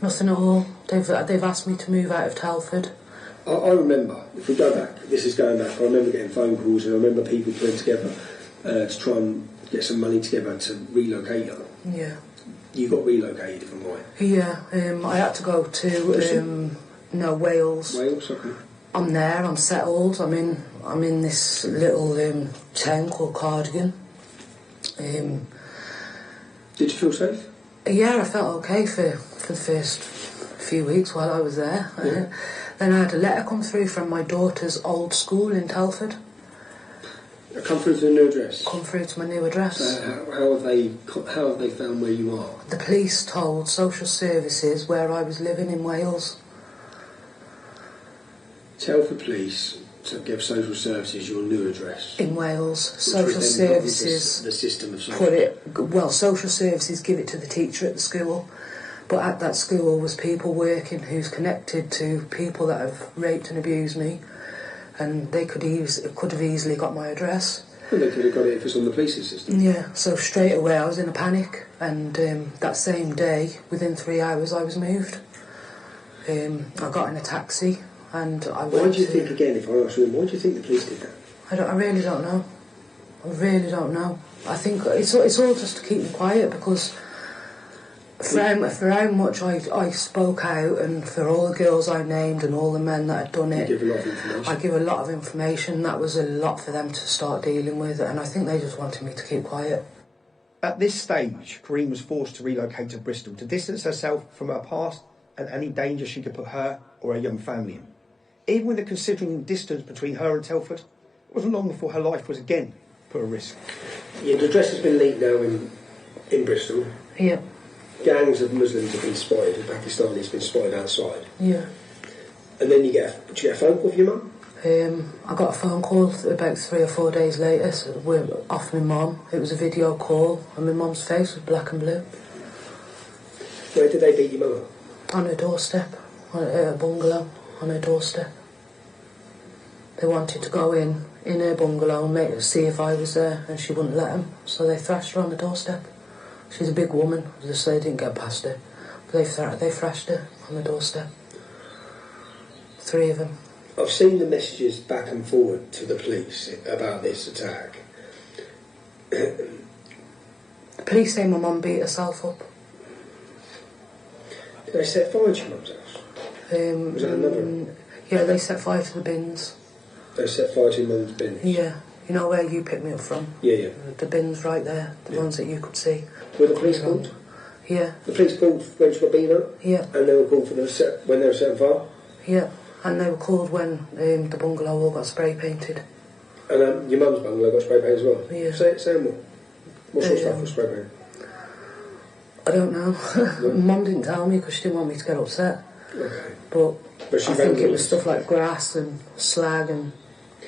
Nothing at all. They've asked me to move out of Telford. I remember, if we go back, this is going back, I remember getting phone calls and I remember people putting together to try and get some money together to relocate her. Yeah. You got relocated from where? Yeah, I had to go to Wales. Wales, okay. I'm there, I'm settled, I'm in I'm in this little town called Cardigan. Did you feel safe? Yeah, I felt okay for the first few weeks while I was there. Yeah. Then I had a letter come through from my daughter's old school in Telford. Come through to the new address? Come through to my new address. How have they found where you are? The police told social services where I was living in Wales. Telford Police to give social services your new address. In Wales, social services the system of social put it. Well, social services give it to the teacher at the school, but at that school was people working who's connected to people that have raped and abused me, and they could have easily got my address. Well, they could have got it if it's on the policing system. Yeah, so straight away I was in a panic, and that same day, within 3 hours, I was moved. I got in a taxi. And I why do you think, again, if I ask you, why do you think the police did that? I really don't know. I really don't know. I think it's all just to keep me quiet, because for how much I spoke out, and for all the girls I named and all the men that had done it, you give a lot of information. I give a lot of information. That was a lot for them to start dealing with, and I think they just wanted me to keep quiet. At this stage, Karine was forced to relocate to Bristol to distance herself from her past and any danger she could put her or her young family in. Even with the considering distance between her and Telford, it wasn't long before her life was again put at risk. Yeah, the address has been leaked now in Bristol. Yeah. Gangs of Muslims have been spotted, and Pakistanis have been spotted outside. Yeah. And then did you get a phone call from your mum? I got a phone call about 3 or 4 days later off my mum. It was a video call, and my mum's face was black and blue. Where did they beat your mum up? On her doorstep, at a bungalow. On her doorstep. They wanted to go in her bungalow and see if I was there, and she wouldn't let them, so they thrashed her on the doorstep. She's a big woman, so they didn't get past her. But they thrashed her on the doorstep. 3 of them. I've seen the messages back and forward to the police about this attack. The police say my mum beat herself up. Did they set fire to your mum's house? Was that another? Yeah, they set fire to the bins. They set fire to your mum's bins? Yeah. You know where you picked me up from? Yeah, yeah. The bins right there, the ones that you could see. Were the police called? Yeah. The police called when she got beaten up? Yeah. And they were called when they were setting fire? Yeah. And they were called when the bungalow all got spray painted. And your mum's bungalow got spray painted as well? Yeah. Say more. What sort of stuff was spray painted? I don't know. Mum didn't tell me because she didn't want me to get upset. Okay. But I she think it was stuff like grass and slag and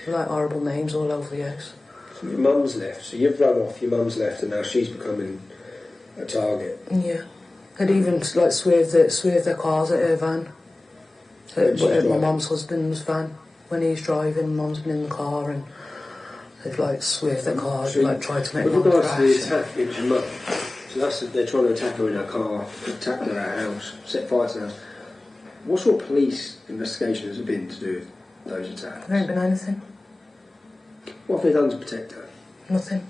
like horrible names all over the house. So your mum's left. So you've run off, your mum's left, and now she's becoming a target. Yeah. They'd even like swerved their cars at her van. At my mum's husband's van. When he's driving, mum's been in the car, and they've like swerved their cars, so like tried to make with mum regards crash. to the attack against your mum, so they're trying to attack her in her car, attack her at her house, set fire to her house. What sort of police investigation has it been to do with those attacks? There ain't been anything. What have they done to protect her? Nothing.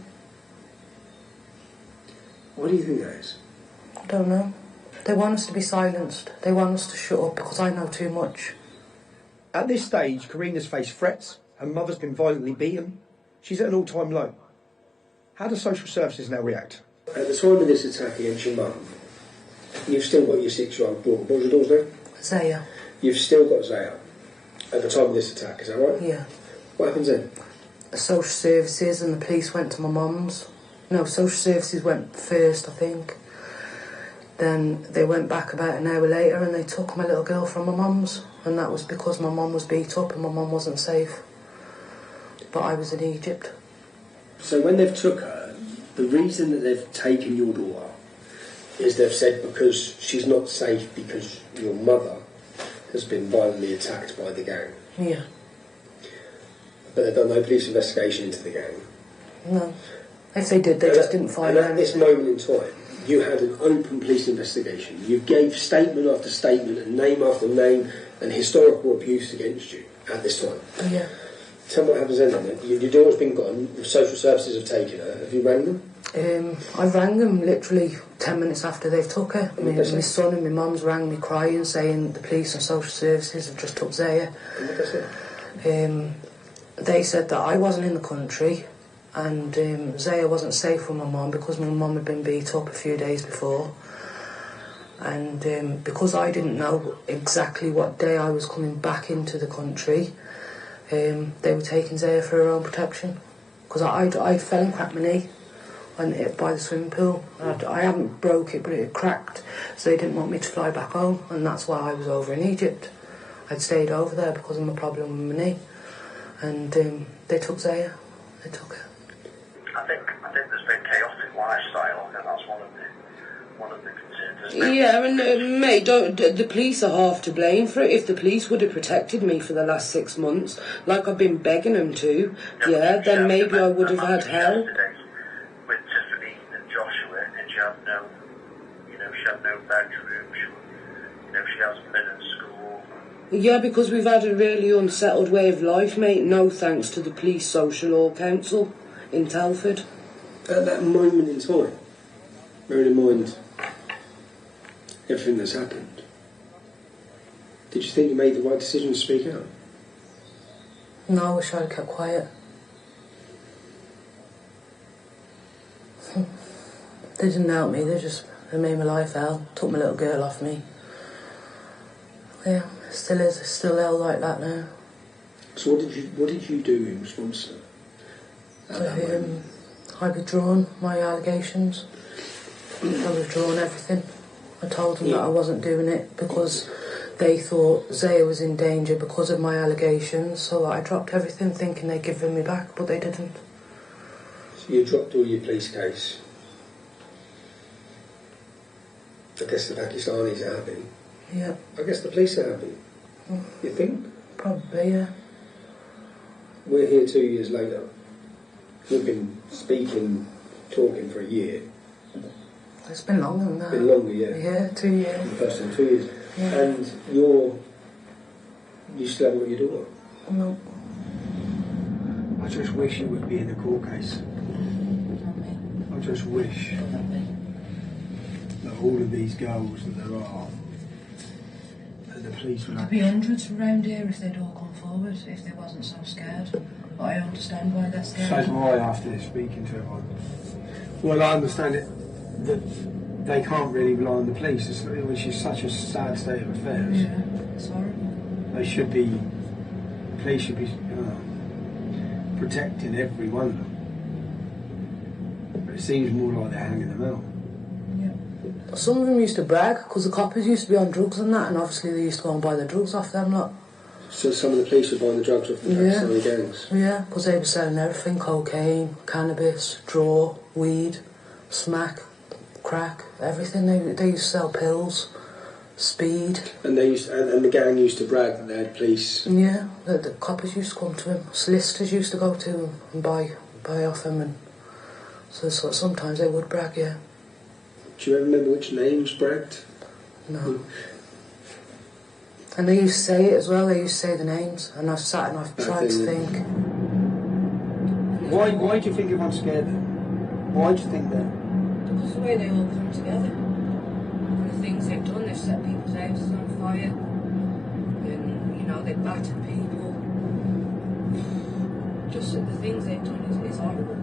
What do you think that is? I don't know. They want us to be silenced. They want us to shut up because I know too much. At this stage, Karine has faced threats. Her mother's been violently beaten. She's at an all-time low. How do social services now react? At the time of this attack against your mum, you've still got your 6-year-old daughter. What was your daughter's name? Zaya. You've still got Zaya at the time of this attack, is that right? Yeah. What happens then? The social services and the police went to my mum's. No, social services went first, I think. Then they went back about an hour later and they took my little girl from my mum's, and that was because my mum was beat up and my mum wasn't safe. But I was in Egypt. So when they've took her, the reason that they've taken your daughter is they've said because she's not safe because your mother has been violently attacked by the gang. Yeah. But they've done no police investigation into the gang. No. If they did, they just didn't find And out. at this moment in time, you had an open police investigation. You gave statement after statement and name after name and historical abuse against you at this time. Yeah. Tell me what happens then. Your daughter's been gone, the social services have taken her. Have you rang them? I rang them literally 10 minutes after they've took her. My son and my mum's rang me crying, saying the police and social services have just took Zaya. And what they say? they said that I wasn't in the country and Zaya wasn't safe with my mum because my mum had been beat up a few days before. And because I didn't know exactly what day I was coming back into the country, they were taking Zaya for her own protection. Because I fell and cracked my knee and hit by the swimming pool. I hadn't broke it, but it had cracked, so they didn't want me to fly back home, and that's why I was over in Egypt. I'd stayed over there because of my problem with my knee, and they took Zaya. They took her. I think there's been chaotic lifestyle, and that's one of the concerns. Yeah, and mate, the police are half to blame for it. If the police would have protected me for the last 6 months, like I've been begging them to, then maybe I would have had help. With Tiffany and Joshua, and she had no bedroom. She hasn't been in school. Yeah, because we've had a really unsettled way of life, mate. No thanks to the police social law council in Telford. At that moment in time, bearing in mind everything that's happened, did you think you made the right decision to speak out? No, I wish I'd kept quiet. They didn't help me, they made my life hell, took my little girl off me. Yeah, it still is, it's still hell like that now. So what did you do in response to that? I withdrawn my allegations. I withdrawn everything. I told them that I wasn't doing it because they thought Zaya was in danger because of my allegations, so I dropped everything thinking they'd given me back, but they didn't. So you dropped all your police case. I guess the Pakistanis are happy. Yeah. I guess the police are happy. You think? Probably, yeah. We're here 2 years later. We've been talking for a year. It's been longer than that. Been longer, yeah. Yeah, 2 years. The first time, 2 years. Yeah. And you still haven't got your daughter? No. I just wish it would be in a court case. I just wish that all of these girls that there are, that the police would There'd be hundreds around here if they'd all come forward, if they wasn't so scared. But I understand why they're scared. So do I after speaking to everyone. Well, I understand it that they can't really rely on the police, which is such a sad state of affairs. Yeah, it's horrible. They should be, the police should be protecting every one of them. But it seems more like they're hanging them out. Some of them used to brag because the coppers used to be on drugs and that, and obviously they used to go and buy the drugs off them lot. So some of the police were buying the drugs off the Pakistani gangs? Yeah, because they were selling everything: cocaine, cannabis, draw, weed, smack, crack, everything. They used to sell pills, speed. And the gang used to brag that they had police. Yeah, the coppers used to come to him. Solicitors used to go to him and buy off him, and so sometimes they would brag. Yeah. Do you remember which names bragged? No. And they used to say it as well. They used to say the names, and I've sat and I've tried to think. Why do you think everyone's scared then? Why do you think that? Because the way they all come together. The things they've done, they've set people's houses on fire. And, they've battered people. Just the things they've done is horrible.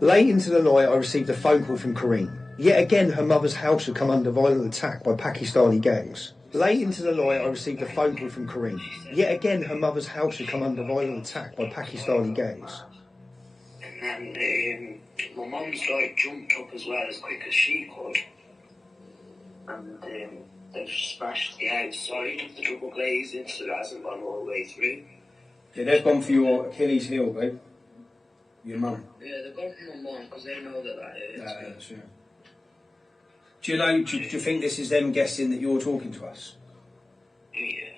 Late into the night, I received a phone call from Karine. Yet again, her mother's house had come under violent attack by Pakistani gangs. Late into the night, I received a phone call from Karine. Yet again, her mother's house had come under violent attack by Pakistani gangs. And my mum's jumped up as well as quick as she could. And they've smashed the outside of the double glazing, so it hasn't gone all the way through. Yeah, they've gone for your Achilles heel, babe. Your mum. Yeah, they've gone for my mum because they know that hurts. That hurts, yeah. Do you think this is them guessing that you're talking to us? Yeah.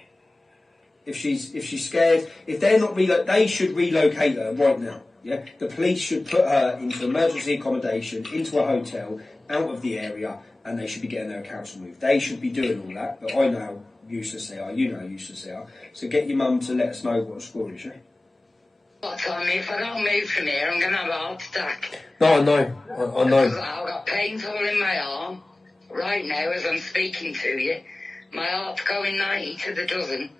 If she's scared, if they're not they should relocate her right now. Yeah, the police should put her into emergency accommodation, into a hotel, out of the area, and they should be getting their accounts removed. They should be doing all that. But I know how useless they are. You know how useless they are. So get your mum to let us know what the score is. Yeah. What, Tommy, if I don't move from here, I'm going to have a heart attack. No, I know. I know. I've got pains all in my arm. Right now, as I'm speaking to you, my heart's going 90 to the dozen.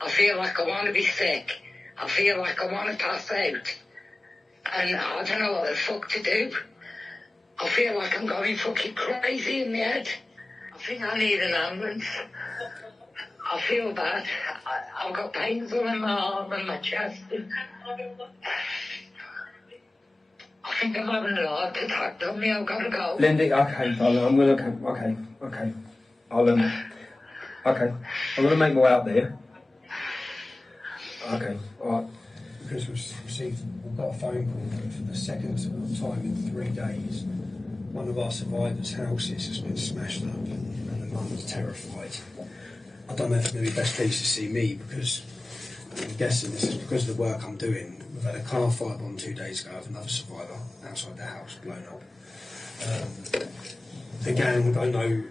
I feel like I want to be sick. I feel like I want to pass out. And I don't know what the fuck to do. I feel like I'm going fucking crazy in my head. I think I need an ambulance. I feel bad. I've got pains all in my arm and my chest. I think I'm having a heart attack, don't me? I've got to go. Lindy, okay, darling, I'm going to... Okay. I'm going to make my way out there. Okay, alright. Because we've got a phone call for the second time in 3 days. One of our survivors' houses has been smashed up and the mum's terrified. I don't know if it's going to be best pleased to see me because I'm guessing this is because of the work I'm doing. We've had a car firebomb 2 days ago of another survivor outside the house, blown up. The gang don't know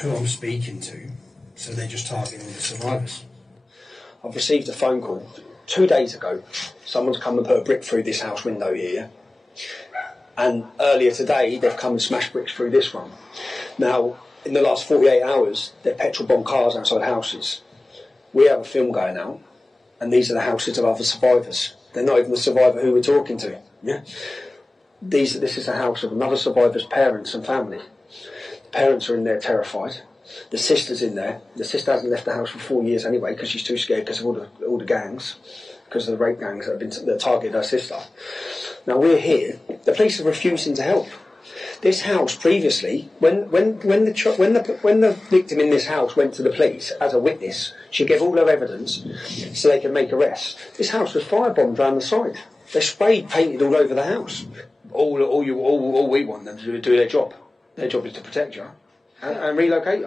who I'm speaking to, so they're just targeting the survivors. I've received a phone call 2 days ago. Someone's come and put a brick through this house window here. And earlier today, they've come and smashed bricks through this one. Now, in the last 48 hours, they're petrol bomb cars outside houses. We have a film going out, and these are the houses of other survivors. They're not even the survivor who we're talking to. Yeah, this is the house of another survivor's parents and family. The parents are in there terrified. The sister's in there. The sister hasn't left the house for 4 years anyway because she's too scared because of all the gangs, because of the rape gangs that targeted her sister. Now we're here. The police are refusing to help. This house previously, when the victim in this house went to the police as a witness, she gave all her evidence so they could make arrests. This house was firebombed around the side. They sprayed, painted all over the house. All we want them to do their job. Their job is to protect you and relocate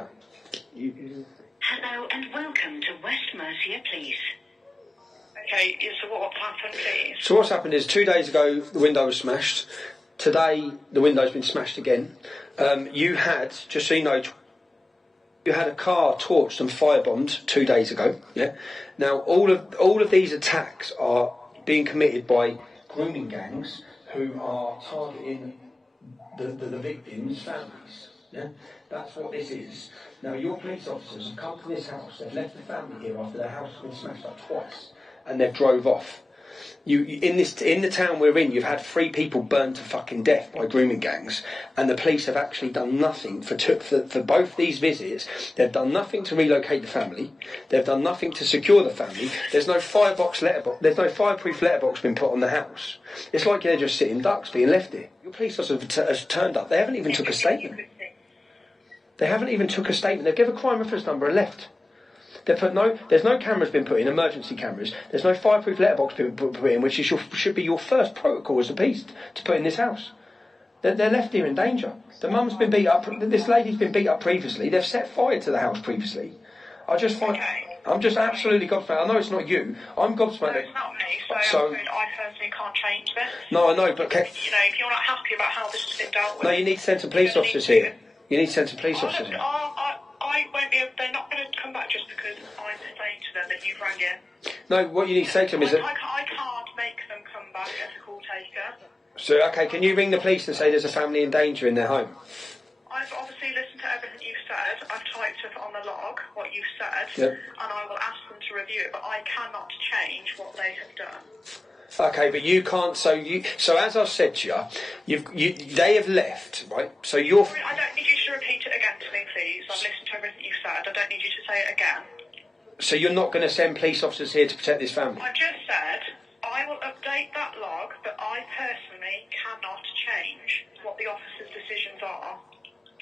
you. Hello and welcome to West Mercia Police. Okay, so what's happened, please? So what's happened is 2 days ago the window was smashed. Today the window's been smashed again. You had, just so you know, you had a car torched and firebombed 2 days ago. Yeah. Now all of these attacks are being committed by grooming gangs who are targeting the victims' families. Yeah. That's what this is. Now your police officers have come to this house. They've left the family here after their house has been smashed up twice, and they've drove off. In the town we're in, you've had 3 people burned to fucking death by grooming gangs, and the police have actually done nothing for both these visits. They've done nothing to relocate the family. They've done nothing to secure the family. There's no There's no fireproof letterbox been put on the house. It's like they're just sitting ducks being left here. Your police officers have turned up. They haven't even took a statement. They've given a crime reference number and left. There's no cameras been put in, emergency cameras. There's no fireproof letterbox been put in, which should be your first protocol as a police to put in this house. They're left here in danger. The mum's been beat up. This lady's been beat up previously. They've set fire to the house previously. I'm just absolutely gobsmacked. I know it's not you. I'm gobsmacked. No, it's not me. So I personally can't change this. No, I know, but if you're not happy about how this has been dealt with, no, you need to send some police officers here. You need to send some police officers here. I won't be able, they're not going to come back just because I'm saying to them that you've rang in. No, what you need to say to them is that... I can't make them come back as a call taker. So, okay, can you ring the police and say there's a family in danger in their home? I've obviously listened to everything you've said. I've typed up on the log what you've said, yep. And I will ask them to review it, but I cannot change what they have done. Okay, but you can't. So as I've said to you, they have left, right? So you're. I don't need you to repeat it again to me, please. I've listened to everything you've said. I don't need you to say it again. So you're not going to send police officers here to protect this family? I just said I will update that log, but I personally cannot change what the officers' decisions are.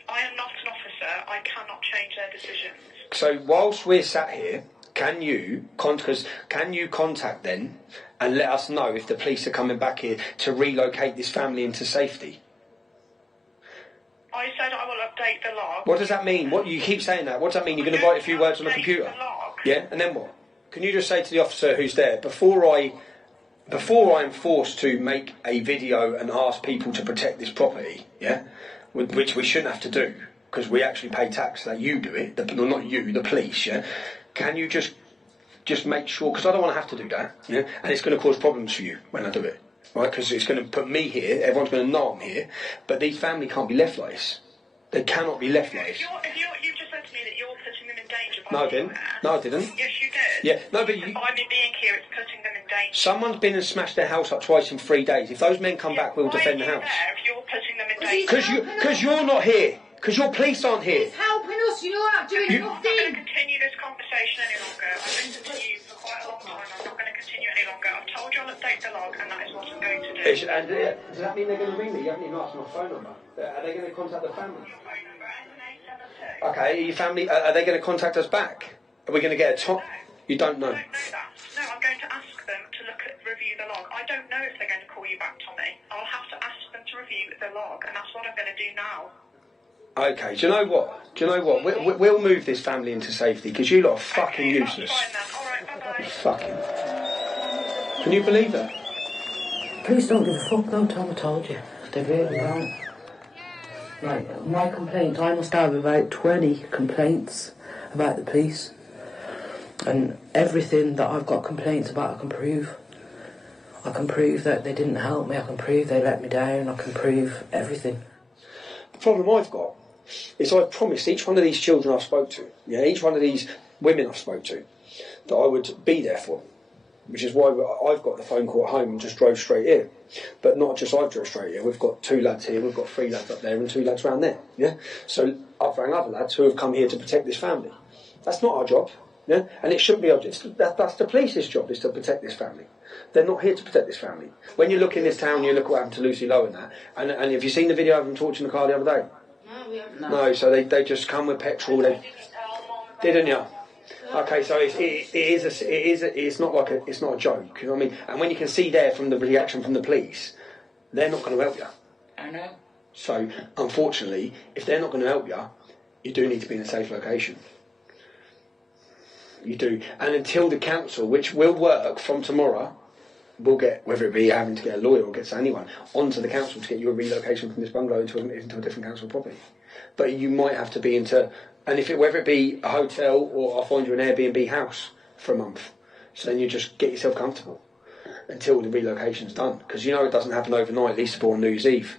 I am not an officer. I cannot change their decisions. So whilst we're sat here, can you contact them and let us know if the police are coming back here to relocate this family into safety? I said I will update the log. What does that mean? What you keep saying that? What does that mean? You're going to write a few words on the computer? Yeah, and then what? Can you just say to the officer who's there, before I'm forced to make a video and ask people to protect this property, yeah, which we shouldn't have to do because we actually pay tax that you do it, not you, the police, yeah. Can you just just make sure, because I don't want to have to do that, yeah? And it's going to cause problems for you when I do it, right? Because it's going to put me here, everyone's going to know I'm here, but these family can't be left like this. They cannot be left like this. You've just said to me that you're putting them in danger by No, I being didn't. there. No, I didn't. Yes, you did. Yeah, no, but By me being here, it's putting them in danger. someone's been and smashed their house up twice in 3 days. If those men come back, we'll defend the house. If you're putting them in danger. Because you're not here. Because your police aren't here. He's helping us, you're not doing nothing. I'm not going to continue this conversation any longer. I've listened to you for quite a long time. I'm not going to continue any longer. I've told you I'll update the log, and that is what I'm going to do. Does that mean they're going to ring me? You haven't even asked my phone number. Are they going to contact the family? Okay, your family, are they going to contact us back? Are we going to get a top? You don't know. I don't know that. No, I'm going to ask them to review the log. I don't know if they're going to call you back, Tommy. I'll have to ask them to review the log, and that's what I'm going to do now. Okay, do you know what? We'll move this family into safety because you lot are fucking useless. Fucking. Can you believe that? Police don't give a fuck though, Tom, I told you. They really don't. Like, my complaints, I must have about 20 complaints about the police. And everything that I've got complaints about, I can prove. I can prove that they didn't help me, I can prove they let me down, I can prove everything. The problem I've got is I've promised each one of these children I spoke to, yeah, each one of these women I spoke to, that I would be there for. Which is why I've got the phone call at home and just drove straight here. But not just I drove straight here, we've got 2 lads here, we've got 3 lads up there and 2 lads around there. Yeah. So I've rang other lads who have come here to protect this family. That's not our job. Yeah? And it shouldn't be our job. That's the police's job, is to protect this family. They're not here to protect this family. When you look in this town, you look what happened to Lucy Lowe and that. And have you seen the video of them torching the car the other day? No, we haven't. No, so they just come with petrol. Didn't you? Okay, so it's not a joke. You know what I mean? And when you can see there from the reaction from the police, they're not going to help you. I know. So unfortunately, if they're not going to help you, you do need to be in a safe location. You do. And until the council, which will work from tomorrow, will get, whether it be having to get a lawyer or get anyone, onto the council to get you a relocation from this bungalow into a different council property. But you might have to be into, and whether it be a hotel or I'll find you an Airbnb house for a month. So then you just get yourself comfortable until the relocation's done. Because you know it doesn't happen overnight, at least upon New Year's Eve.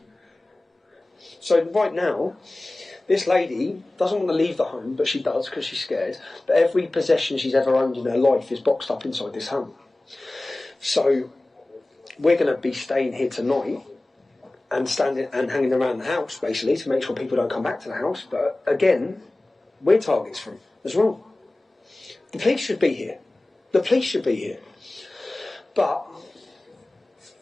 So right now, this lady doesn't want to leave the home, but she does because she's scared. But every possession she's ever owned in her life is boxed up inside this home. So we're going to be staying here tonight and standing and hanging around the house, basically, to make sure people don't come back to the house. But again, we're targets for them as well. The police should be here. The police should be here. But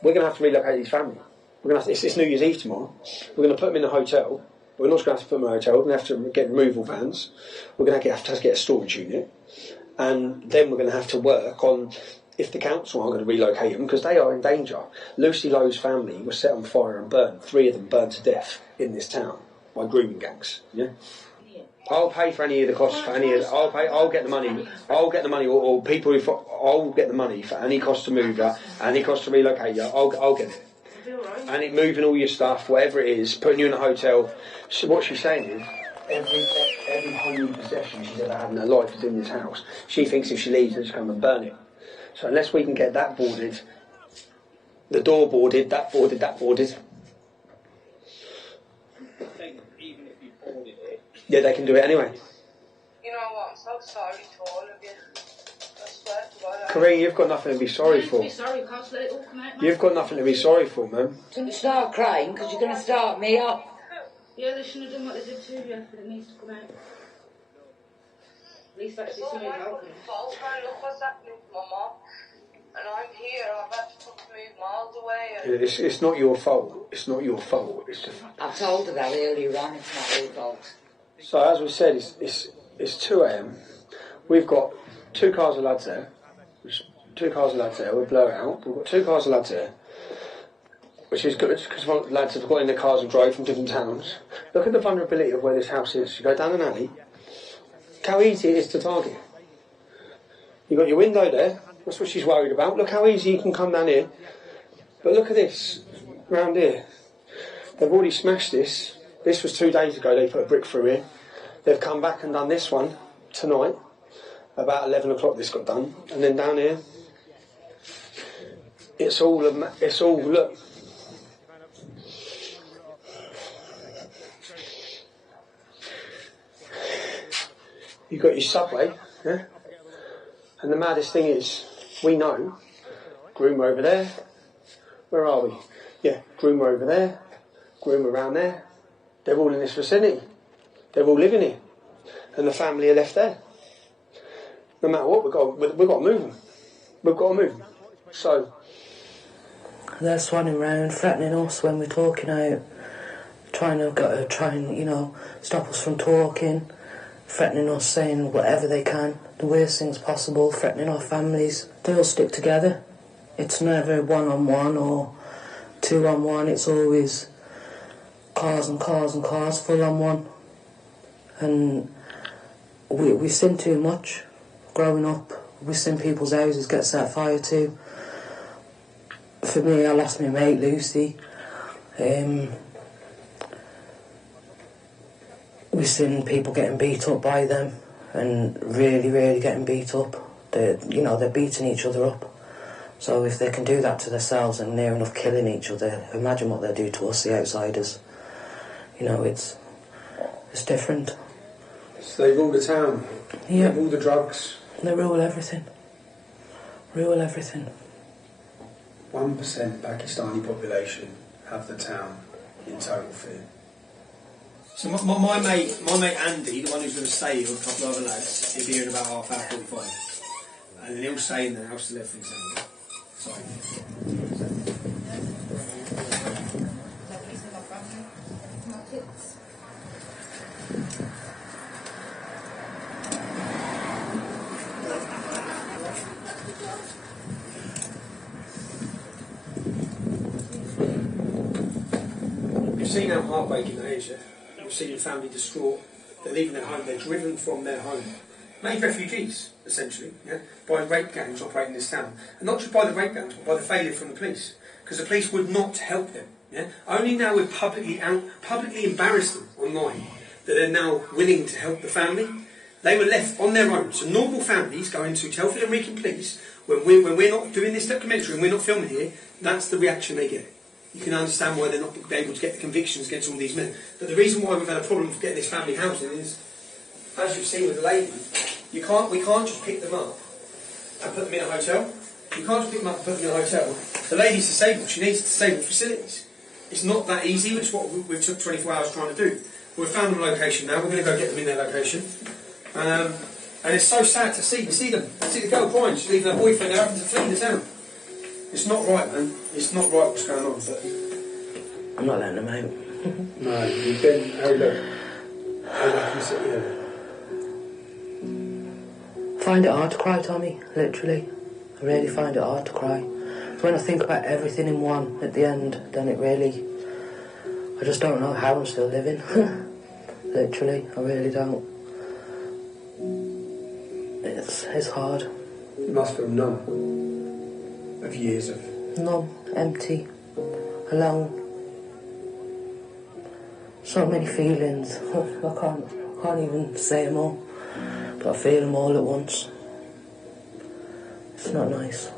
we're going to have to relocate these families. It's New Year's Eve tomorrow. We're going to put them in a hotel. We're not going to have to put them in a hotel. We're going to have to get removal vans. We're going to have to get a storage unit. And then we're going to have to work on if the council aren't going to relocate them, because they are in danger. Lucy Lowe's family was set on fire and burned. 3 of them burned to death in this town by grooming gangs. Yeah. I'll pay for any of the costs for any of. I'll get the money. I'll get the money, or people who. I'll get the money for any cost to move you, any cost to relocate you. I'll get it. And it moving all your stuff, whatever it is, putting you in a hotel. So what she's saying is, every home possession she's ever had in her life is in this house. She thinks if she leaves, they'll just come and burn it. So unless we can get that boarded, the door boarded, that boarded, that boarded. Even if you boarded it. Yeah, they can do it anyway. You know what? I'm so sorry to all of you. I swear to God. Karine, you've got nothing to be sorry for. Be sorry, can't let it all come out. You've got nothing to be sorry for, man. Don't start crying because you're going to start me up. Yeah, they shouldn't have done what they did to you, but it needs to come out. At least that's just something helping. Look what's happening to my mum. And I'm here, I've had to move miles away. It's not your fault. It's not your fault. It's just. I told her that earlier on, it's not your fault. So as we said, it's 2 a.m. We've got 2 cars of lads there. 2 cars of lads there. We'll blow it out. We've got 2 cars of lads there, which is good because lads have got in their cars and drove from different towns. Look at the vulnerability of where this house is. You go down an alley. Look how easy it is to target. You've got your window there. That's what she's worried about. Look how easy you can come down here. But look at this, round here. They've already smashed this. This was 2 days ago, they put a brick through here. They've come back and done this one tonight. About 11 o'clock this got done. And then down here, it's all, look. You've got your subway, yeah? And the maddest thing is, we know, groomer over there, where are we? Yeah, groomer over there, groomer around there. They're all in this vicinity. They're all living here. And the family are left there. No matter what, we've got to move them. We've got to move them. So they're swanning round, threatening us when we're talking out, trying to you know, stop us from talking, threatening us, saying whatever they can, the worst things possible, threatening our families. They all stick together. It's never 1-on-1 or 2-on-1. It's always cars and cars and cars, full on one. And we seen too much growing up. We seen people's houses get set fire to. For me, I lost my mate Lucy. We seen people getting beat up by them, and really, really getting beat up. They're beating each other up. So if they can do that to themselves and near enough killing each other, imagine what they do to us, the outsiders. You know, it's different. So they rule the town. Yeah. They rule the drugs. They rule everything. Rule everything. 1% Pakistani population have the town in total fear. So my mate Andy, the one who's going to stay here with a couple of other lads, he'll be here in about half hour 45. And then he'll stay in the house till everything's handled. Sorry. You've seen how heartbreaking that is, yeah? You've seen your family distraught. They're leaving their home. They're driven from their home. Made refugees, essentially, yeah, by rape gangs operating in this town. And not just by the rape gangs, but by the failure from the police. Because the police would not help them. Yeah? Only now we've publicly embarrassed them online that they're now willing to help the family. They were left on their own. So normal families going to Telford and Wrecking Police, when we're not doing this documentary and we're not filming here, that's the reaction they get. You can understand why they're not able to get the convictions against all these men. But the reason why we've had a problem for getting this family housing is, as you've seen with the lady, we can't just pick them up and put them in a hotel. You can't just pick them up and put them in a hotel. The lady's disabled. She needs disabled facilities. It's not that easy. It's what we've took 24 hours trying to do. We've found a location now. We're going to go get them in their location. And it's so sad to see. You see them. You see the girl crying. She's leaving her boyfriend. They're having to flee the town. It's not right, man. It's not right what's going on. But I'm not letting them out. No, you've been... Harry, look. I can sit here. Find it hard to cry, Tommy, literally. I really find it hard to cry. When I think about everything in one at the end, then it really... I just don't know how I'm still living. Literally, I really don't. It's hard. You must feel numb of years of... Numb, empty, alone. So many feelings. I can't even say them all. But I feel them all at once. It's not nice.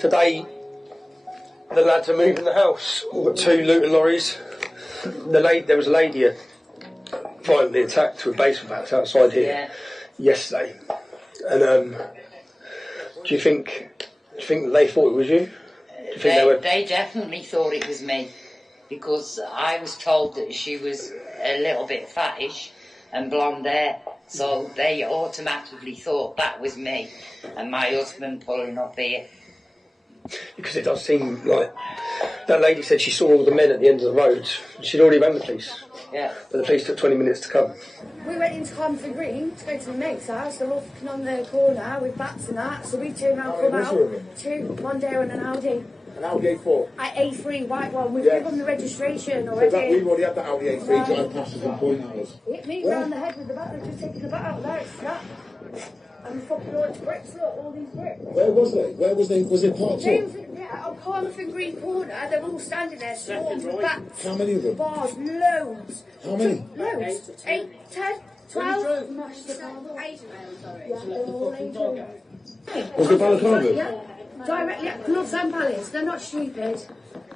Today, the lads are moving the house. We've got 2 looting lorries. There was a lady violently attacked with baseball bats outside here yesterday. And do you think they thought it was you? Do you think they definitely thought it was me, because I was told that she was a little bit fattish and blonde hair, so they automatically thought that was me and my husband pulling up here. Because it does seem like that lady said she saw all the men at the end of the road. She'd already rang the police. Yeah. But the police took 20 minutes to come. We went into Confronting to go to the mate's house. They're all fucking on the corner with bats and that. So we turned around, come out. 2, one there and an Audi. An Audi A4. A3 white one. We've Yes. given the registration So already. that, we've already had that Audi A3 Right. drive past us and point at us. Hit me Where? round the head with the bat. They've just taken the bat out there. It's snap. And fucking all its bricks, look, all these bricks. Where was they? Where was they? Was it parked They up? was, yeah, on Confronting Green Corner, they're all standing there, swarmed with bats. How many of them? Bars, loads. How many? Loads. 8, 10, 12. Yeah, they're all Asian. Was the balaclavas? Yeah, directly at gloves and pallets. They're not stupid.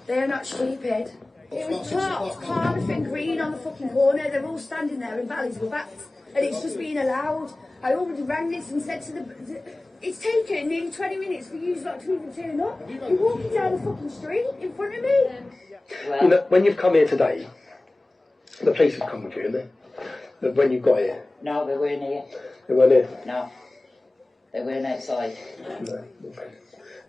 They are not stupid. It was parked Confronting Green on the fucking corner. They're all standing there in valleys with bats. And it's just being allowed. I already rang this and said to the... It's taken nearly 20 minutes for you lot to even turn up. You're walking down the fucking street in front of me. You know, when you've come here today, the police have come with you, haven't they? When you got here. No, they weren't here. They weren't here? No. They weren't outside. No. Okay.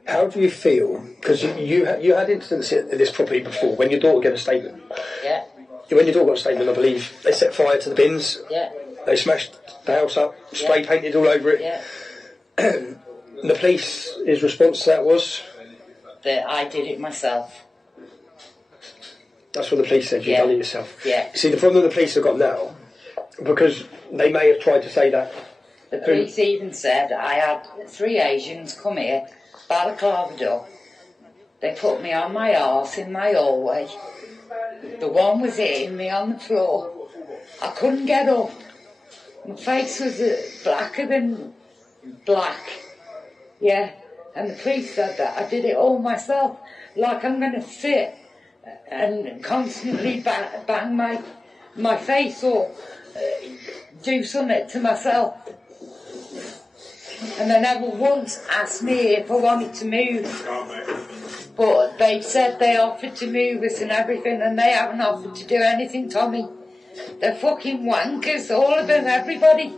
How do you feel? Because you had incidents at this property before, when your daughter gave a statement. Yeah. When your daughter got a statement, I believe, they set fire to the bins. Yeah. They smashed the house up, spray painted all over it. Yeah. The police's response to that was? That I did it myself. That's what the police said, you've done it yourself. Yeah. See, the problem the police have got now, because they may have tried to say that. The police even said I had 3 Asians come here, balaclavaed up. They put me on my arse in my hallway. The one was hitting me on the floor. I couldn't get up. My face was blacker than black. Yeah. And the police said that I did it all myself. Like I'm going to sit and constantly bang my face or do something to myself. And they never once asked me if I wanted to move. But they said they offered to move us and everything, and they haven't offered to do anything, Tommy. They're fucking wankers, all of them, everybody.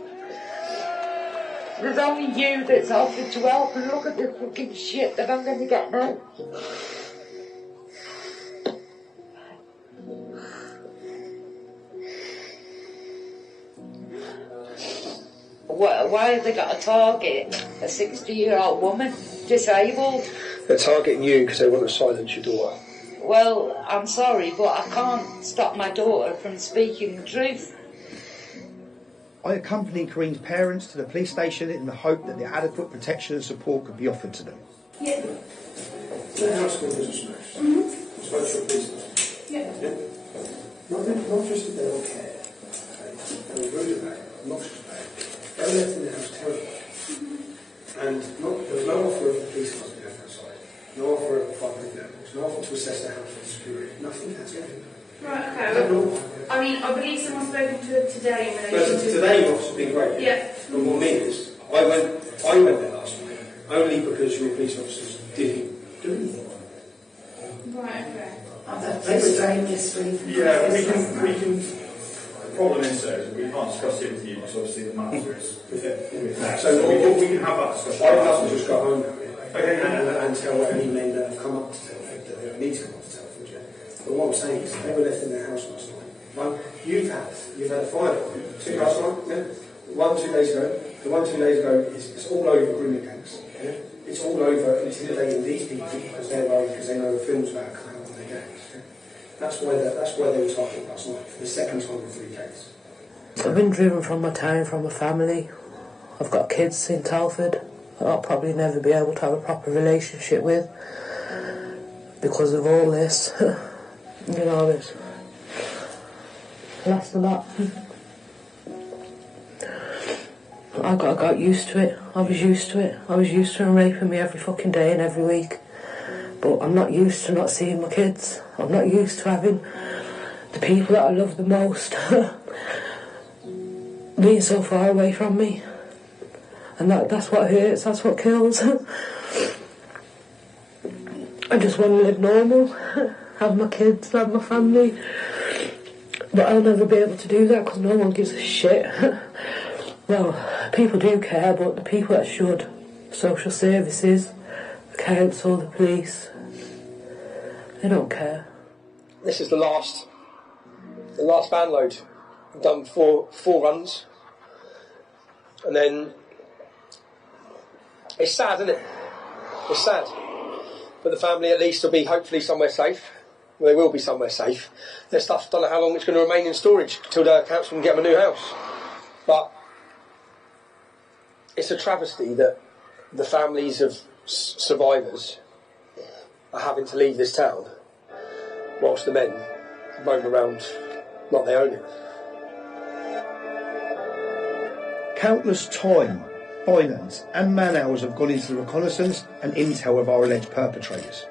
There's only you that's offered to help, and look at the fucking shit that I'm going to get now. Why have they got to target a 60-year-old woman, disabled? They're targeting you because they want to silence your daughter. Well, I'm sorry, but I can't stop my daughter from speaking the truth. I accompanied Karine's parents to the police station in the hope that the adequate protection and support could be offered to them. Yeah. The house windows are smashed. Mm-hmm. Spoke to a police. Yeah. Not just that they don't care. Okay? They were rude about it, obnoxious about it. They left in the house terrified. And there was no offer of a police car to be left outside. No offer of a fire ambulance. No offer to assess the house for security. Nothing has happened. Right, okay. I mean, I believe someone's spoken to her today in relation to... Today must have been great. Yeah. And what I mean is, I went there last night only because your police officers didn't do anything. Right, okay. That's the strangest reason. Yeah, we can. The problem is though, we can't discuss it with you because obviously the matter is with it. So we can have that discussion. I'd love to just go home now, and tell any men that have come up to Telford that they need to come up to Telford. Yeah. But what I'm saying is, they were left in their house last night. You've had a fire last night, yeah? 2 days ago. The 2 days ago, it's all over grooming gangs. Yeah? It's all over intimidating these people because they're worried because they know the films about coming up on their gangs. Yeah? That's why they were targeted last night for the second time in 3 days. I've been driven from my town, from my family. I've got kids in Telford that I'll probably never be able to have a proper relationship with because of all this. You know, it's lost a lot. I got used to it. I was used to it. I was used to them raping me every fucking day and every week. But I'm not used to not seeing my kids. I'm not used to having the people that I love the most being so far away from me. And that's what hurts, that's what kills. I just want to live normal, have my kids, have my family. But I'll never be able to do that because no one gives a shit. Well, people do care, but the people that should, social services, the council, the police, they don't care. This is the last van load. We've done four runs. And then, it's sad, isn't it? It's sad. but the family at least will be hopefully somewhere safe. Well, they will be somewhere safe. Their stuff, don't know how long it's going to remain in storage till the council can get them a new house. But it's a travesty that the families of survivors are having to leave this town, whilst the men roam around like they own it. Countless time, finance and man hours have gone into the reconnaissance and intel of our alleged perpetrators.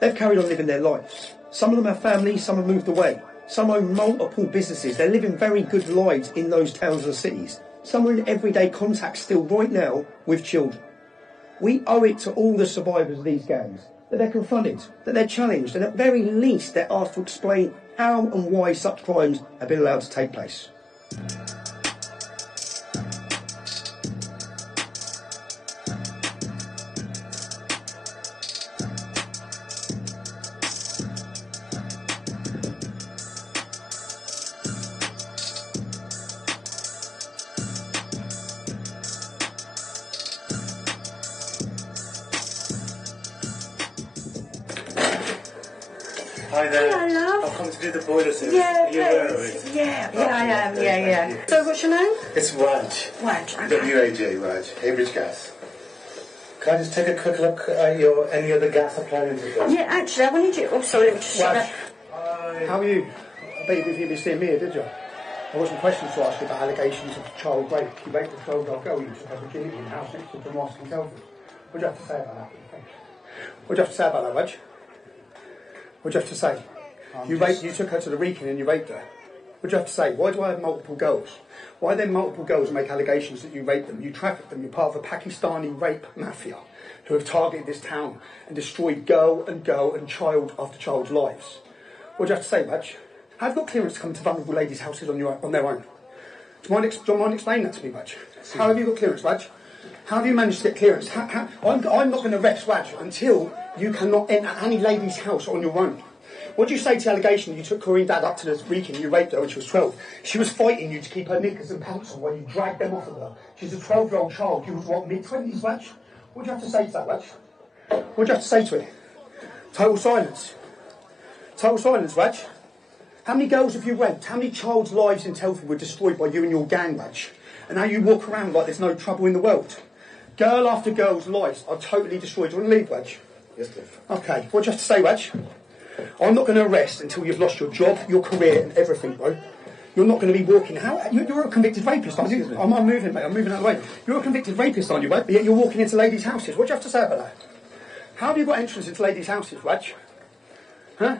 They've carried on living their lives. Some of them have families, some have moved away. Some own multiple businesses. They're living very good lives in those towns and cities. Some are in everyday contact still right now with children. We owe it to all the survivors of these gangs that they're confronted, that they're challenged, and at very least they're asked to explain how and why such crimes have been allowed to take place. Hi there. Hello, love. I've come to do the boiler service. Yeah, Are you aware of it? Yeah, I am. Yeah. So what's your name? It's Waj. Waj. Okay. W-A-J, Waj. Cambridge Gas. Can I just take a quick look at your any other gas appliances? Yeah, actually, I wanted you. Oh, sorry, let me just. Waj, how are you? I bet you didn't even see me here, did you? I've got some questions to ask you about allegations of child rape. You raped a 12-year-old girl you took her virginity in the house next to the mosque in Telford. What do you have to say about that? What do you have to say about that, Waj? What do you have to say? You took her to the Relocation and you raped her. What do you have to say? Why do I have multiple girls? Why then multiple girls make allegations that you raped them? You trafficked them. You're part of a Pakistani rape mafia who have targeted this town and destroyed girl and child after child's lives. What do you have to say, Waj? How have you got clearance to come to vulnerable ladies' houses on their own? Do you mind explaining that to me, Waj? How have you got clearance, Waj? How have you managed to get clearance? I'm not going to arrest Waj until you cannot enter any lady's house on your own. What do you say to the allegation you took Karine dad up to the Relocation and you raped her when she was 12? She was fighting you to keep her knickers and pants on while you dragged them off of her. She's a 12-year-old child. You was, what, mid-20s, Waj? What do you have to say to that, Waj? What do you have to say to it? Total silence. Total silence, Waj. How many girls have you raped? How many child's lives in Telford were destroyed by you and your gang, Waj? And now you walk around like there's no trouble in the world. Girl after girl's lives are totally destroyed. Do you want to leave, Waj? Yes, please. Okay, what do you have to say, Waj? I'm not going to arrest until you've lost your job, your career and everything, bro. You're not going to be walking. You're a convicted rapist, aren't you? I'm moving, mate. I'm moving out of the way. You're a convicted rapist, aren't you, Waj? But yet you're walking into ladies' houses. What do you have to say about that? How have you got entrance into ladies' houses, Waj? Huh?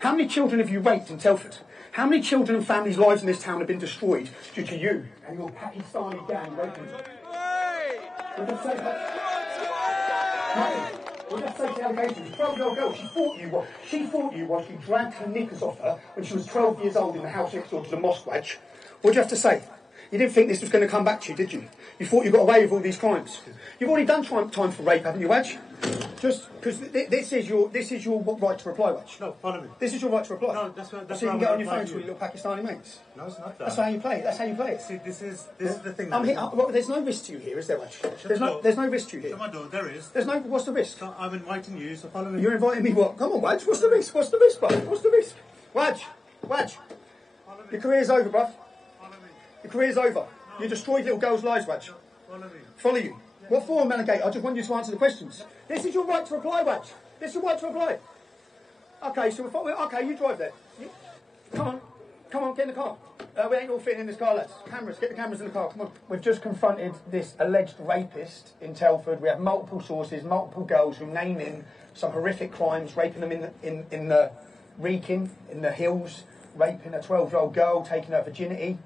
How many children have you raped in Telford? How many children and families' lives in this town have been destroyed due to you and your Pakistani gang raping them? What do you have to say, Waj? What did I say to the allegations? 12-year-old girl, she fought you while she dragged her knickers off her when she was 12 years old in the house next door to the mosque, Waj. What do you have to say? You didn't think this was going to come back to you, did you? You thought you got away with all these crimes. You've already done time for rape, haven't you, Waj? Just because this is your right to reply, Waj. No, follow me. This is your right to reply. No, that's what. So you can get on your phone to your little Pakistani mates. No, it's not that. That's how you play it. That's how you play it. See, this is the thing. There's no risk to you here, is there, Waj? There's no risk to you here. Shut my door. There is. There's no. What's the risk? So I'm inviting you. So follow me. You're inviting me what? Come on, Waj. What's the risk? What's the risk, bruv? What's the risk? Waj. Your career's over, bruv. Your career's over. You destroyed little girls' lives, Waj. Follow you. What for, Malagate? I just want you to answer the questions. This is your right to reply, Waj. This is your right to reply. Okay, so you drive there. Come on, get in the car. We ain't all fitting in this car, lads. Cameras, get the cameras in the car, come on. We've just confronted this alleged rapist in Telford. We have multiple sources, multiple girls who name in some horrific crimes, raping them in the Relocation, in the hills, raping a 12-year-old girl, taking her virginity.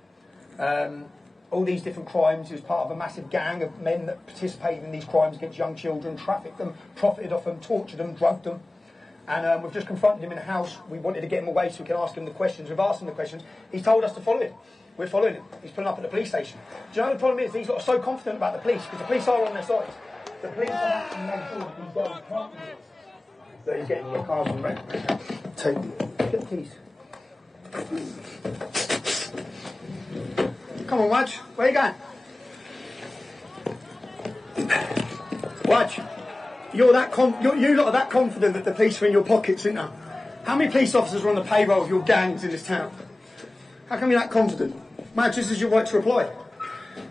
All these different crimes. He was part of a massive gang of men that participated in these crimes against young children, trafficked them, profited off them, tortured them, drugged them. And we've just confronted him in a house. We wanted to get him away so we can ask him the questions. We've asked him the questions. He's told us to follow him. We're following him. He's pulling up at the police station. Do you know the problem is? These lot are so confident about the police because the police are on their side. The police are actually making sure that these girls can't do this. So he's getting your cars on, right? Get the keys. Come on, Waj. Where are you going? Waj, you lot are that confident that the police are in your pockets, aren't you? How many police officers are on the payroll of your gangs in this town? How come you're that confident? Wadge, this is your right to reply.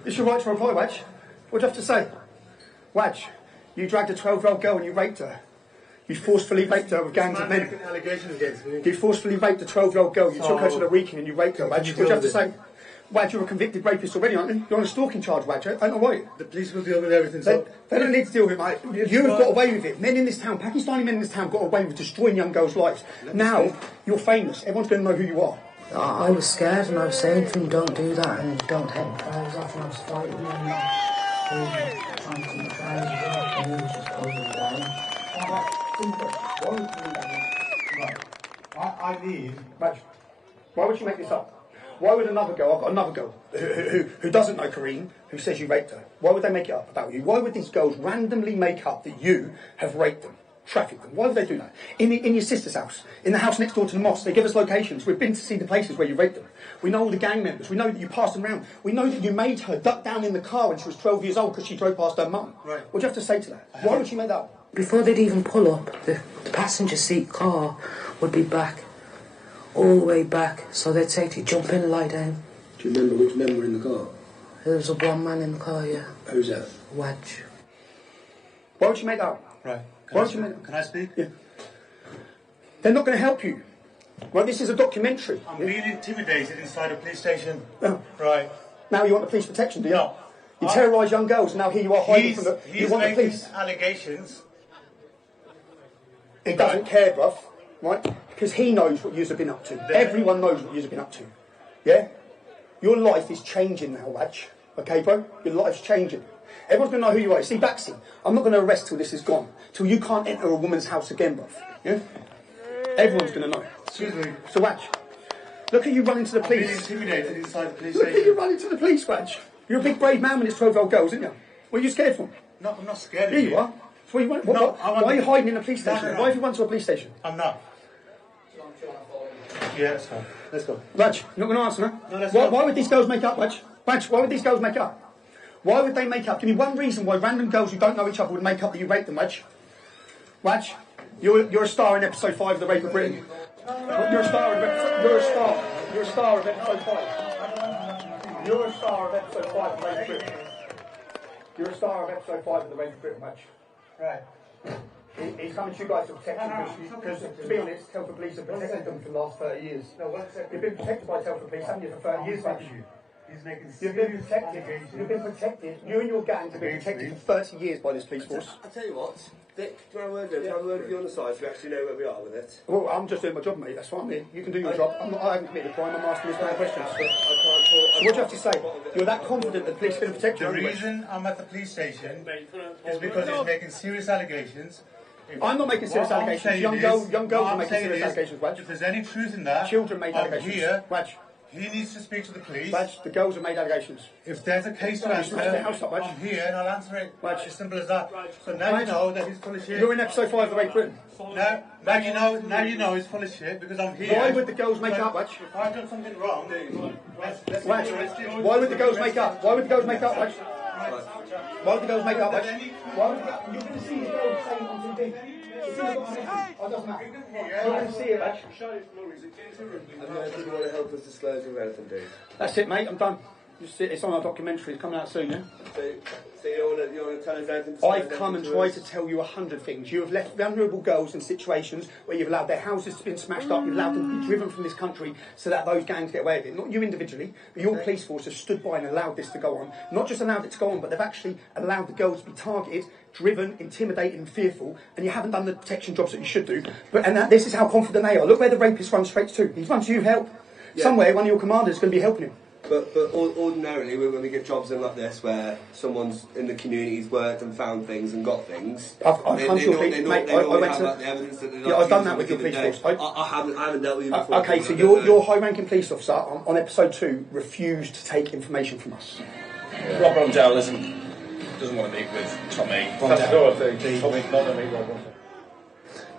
It's your right to reply, Wadge. What do you have to say? Wadge, you dragged a 12-year-old girl and you raped her. You forcefully raped her with gangs of men. Allegations against me. You forcefully raped a 12-year-old girl. You took her to the weekend and you raped her, Wadge. What do you have to say? Wadge, you're a convicted rapist already, aren't you? You're on a stalking charge, Wadge. I don't know why. The police will deal with everything. So They don't need to deal with it, mate. You've got away with it. Men in this town, Pakistani men in this town got away with destroying young girls' lives. Now, you're famous. Everyone's going to know who you are. I was scared and I was saying to him, don't do that and don't hit me. I was off and I was fighting him and trying to keep trying to work and he was just holding down. I need... Wadge, why would you make this up? Why would another girl, I've got another girl who doesn't know Karine, who says you raped her. Why would they make it up about you? Why would these girls randomly make up that you have raped them, trafficked them? Why would they do that? In your sister's house, in the house next door to the mosque, they give us locations. We've been to see the places where you raped them. We know all the gang members. We know that you passed them around. We know that you made her duck down in the car when she was 12 years old because she drove past her mum. Right. What do you have to say to that? Why would she make that up? Before they'd even pull up, the passenger seat car would be back. All the way back, so they'd say to you, jump in and lie down. Do you remember which men were in the car? There was a one man in the car, yeah. Who's that? Wadge. Why would you make that up? Right. Can I speak? Yeah. They're not going to help you. Well, this is a documentary. I'm being intimidated inside a police station. Oh. Right. Now you want the police protection, do you? No. You terrorise young girls, and now here you are hiding from the... He's You want the making police. allegations. He doesn't care, bruv. Right? Because he knows what yous have been up to. Everyone knows what yous have been up to. Yeah? Your life is changing now, Wadge. Okay, bro? Your life's changing. Everyone's going to know who you are. See, Baxi, I'm not going to arrest till this is gone. Till you can't enter a woman's house again, bruv. Yeah? Everyone's going to know. Excuse me. So, Wadge, look at you running to the police. I'm being intimidated inside the police Look station. at you running to the police, Wadge. You're a big brave man with this 12-year-old girl, isn't you? What are you scared for? No, I'm not scared of Here you are. So what you want, why are you hiding in a police station? No. Why have you run to a police station? I'm not. Yeah, let's go. Let's go. Wadge, you're not going to answer, no? No, let's go. Why would these girls make up, Wadge? Wadge, why would these girls make up? Why would they make up? Give me one reason why random girls who don't know each other would make up that you raped them, Wadge. Wadge, you're a star in episode 5 of The Rape of Britain. You're a star of episode... You're a star. You're a star of episode 5. You're a star of episode 5 of The Rape of Britain. You're a star of episode 5 of The Rape of Britain, Wadge. Right. He's coming to you guys to protect them because, to be honest, Telford police have protected them for the last 30 years. You've been protected by Telford police, haven't you, for 30 years, Wadge? You've been protected. You've been protected. You and your gang have been protected for 30 years by this police force. I'll tell you what, Dick, do you want to have a word with you on the side so we actually know where we are with it? Well, I'm just doing my job, mate. That's what I'm here. You can do your job. I haven't committed a crime. I'm asking this kind of questions. So what do you have to say? You're that confident that the police are going to protect you? The reason I'm at the police station is because he's making serious allegations. I'm not making serious allegations. Young girls are making serious allegations, Wadge. If there's any truth in that, children made allegations. Here, Wadge. He needs to speak to the police. Wadge, the girls have made allegations. If there's a case to answer, I'm here and I'll answer it. Wadge. As simple as that. So now you know that he's full of shit. You're in episode 5 of The Rape of Britain. Now you know he's full of shit because I'm here. Why would the girls make up, Wadge? If I've done something wrong, let's Wadge, why would the girls make up? Why would the girls make up, Wadge? Why would the girls make up, Wadge? Why would the... You're going to see the girls saying on TV. It's in the documentary. Oh, doesn't matter. You're going to see it, Wadge. And do you want to help us disclose or anything, dude? That's it, mate. I'm done. It's on our documentary. It's coming out soon, yeah? So you don't want to tell us anything? I've come and tried to tell you 100 things. You have left vulnerable girls in situations where you've allowed their houses to be smashed up, you've allowed them to be driven from this country so that those gangs get away with it. Not you individually, but your police force has stood by and allowed this to go on. Not just allowed it to go on, but they've actually allowed the girls to be targeted, driven, intimidated and fearful, and you haven't done the protection jobs that you should do. This is how confident they are. Look where the rapist runs straight to. He's run to you help. Yeah. Somewhere, one of your commanders is going to be helping him. But ordinarily, when we get jobs in like this, where someone's in the community's worked and found things and got things, I've done that with your police force. I haven't dealt with you before. Okay, so your high-ranking police officer on episode 2 refused to take information from us. Yeah. Rob Rondell doesn't want to meet with Tommy.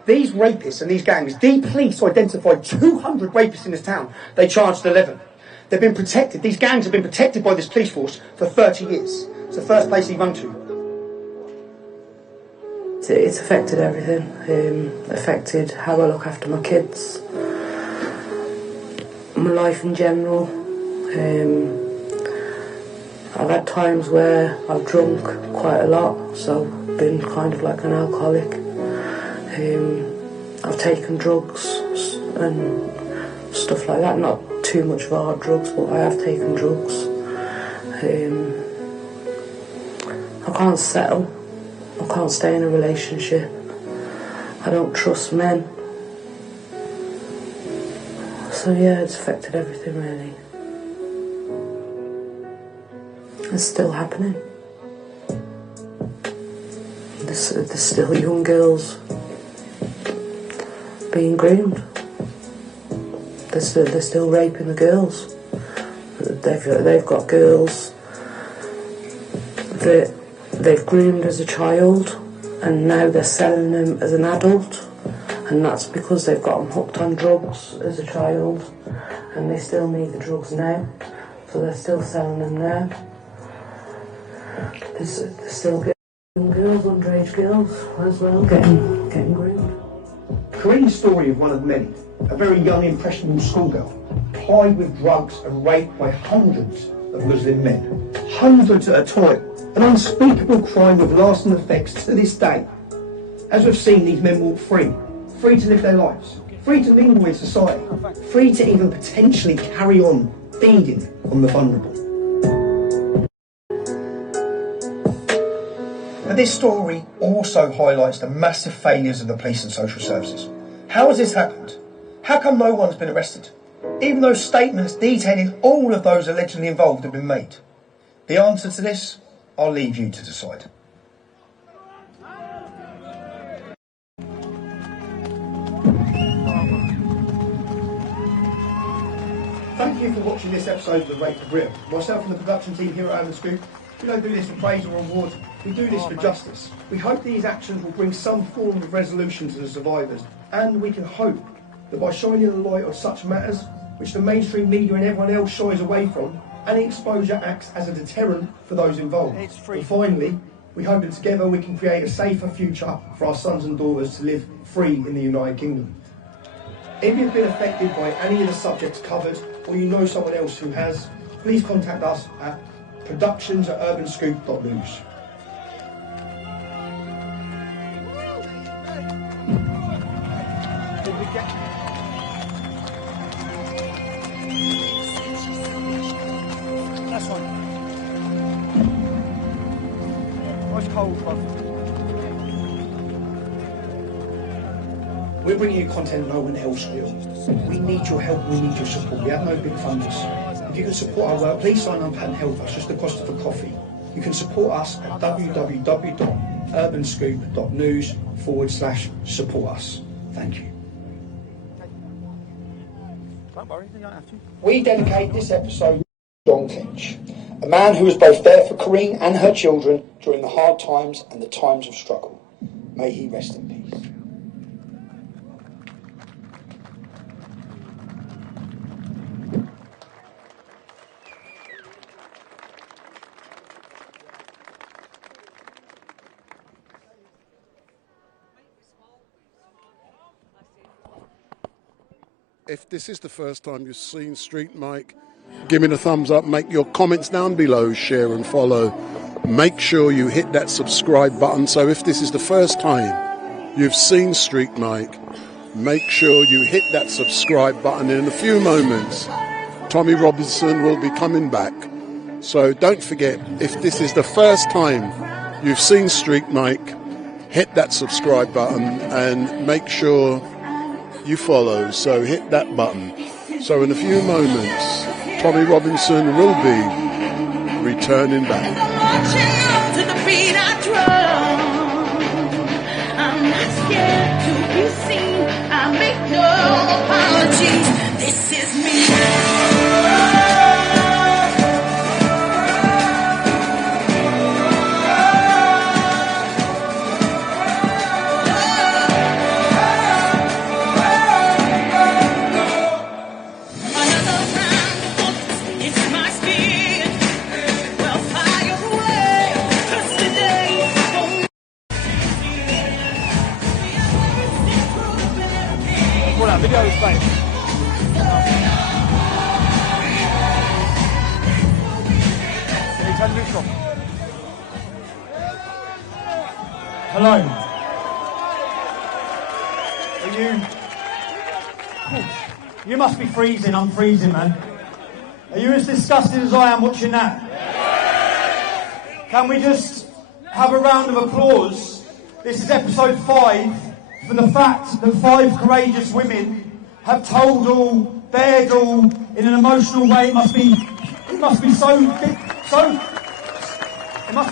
These rapists and these gangs, the police identified 200 rapists in this town. They charged 11. They've been protected. These gangs have been protected by this police force for 30 years. It's the first place he run to. It's affected everything. Affected how I look after my kids, my life in general. I've had times where I've drunk quite a lot, so I've been kind of like an alcoholic. I've taken drugs and stuff like that, not too much of hard drugs, but I have taken drugs. I can't settle, I can't stay in a relationship, I don't trust men. So yeah, it's affected everything really. It's still happening. There's still young girls being groomed. They're still raping the girls. They've got girls that they've groomed as a child, and now they're selling them as an adult, and that's because they've got them hooked on drugs as a child, and they still need the drugs now, so they're still selling them now. There's still young girls, underage girls as well, getting groomed. Karine's story of one of many, a very young, impressionable schoolgirl, plied with drugs and raped by hundreds of Muslim men. Hundreds at a time. An unspeakable crime with lasting effects to this day. As we've seen, these men walk free. Free to live their lives. Free to mingle in society. Free to even potentially carry on feeding on the vulnerable. But this story also highlights the massive failures of the police and social services. How has this happened? How come no one's been arrested? Even though statements detailing all of those allegedly involved have been made. The answer to this, I'll leave you to decide. Thank you for watching this episode of The Rape for Real. Myself and the production team here at Urban Scoop, we don't do this for praise or reward, we do this for justice. We hope these actions will bring some form of resolution to the survivors, and we can hope that by shining a light on such matters, which the mainstream media and everyone else shies away from, any exposure acts as a deterrent for those involved. And finally, we hope that together we can create a safer future for our sons and daughters to live free in the United Kingdom. If you've been affected by any of the subjects covered, or you know someone else who has, please contact us at productions@urbanscoop.news. That's one. Nice cold one. We're bringing you content no one else will. We need your help, we need your support. We have no big funders. If you can support our work, please sign up and help us, just the cost of a coffee. You can support us at www.urbanscoop.news/support us. Thank you. Don't worry, you don't have to. We dedicate this episode to John Clinch, a man who was both there for Karine and her children during the hard times and the times of struggle. May he rest in peace. If this is the first time you've seen StreetMic, give me the thumbs up, make your comments down below, share and follow. Make sure you hit that subscribe button. So if this is the first time you've seen StreetMic, make sure you hit that subscribe button. In a few moments, Tommy Robinson will be coming back. So don't forget, if this is the first time you've seen StreetMic, hit that subscribe button and make sure you follow, so hit that button. So in a few moments, Tommy Robinson will be returning back. To the beat I drum. I'm not scared to be seen. I make no apologies. This is me. on. Hello. Are you... You must be freezing. I'm freezing, man. Are you as disgusted as I am watching that? Can we just have a round of applause? This is episode 5 for the fact that 5 courageous women have told all, bared all in an emotional way. It must be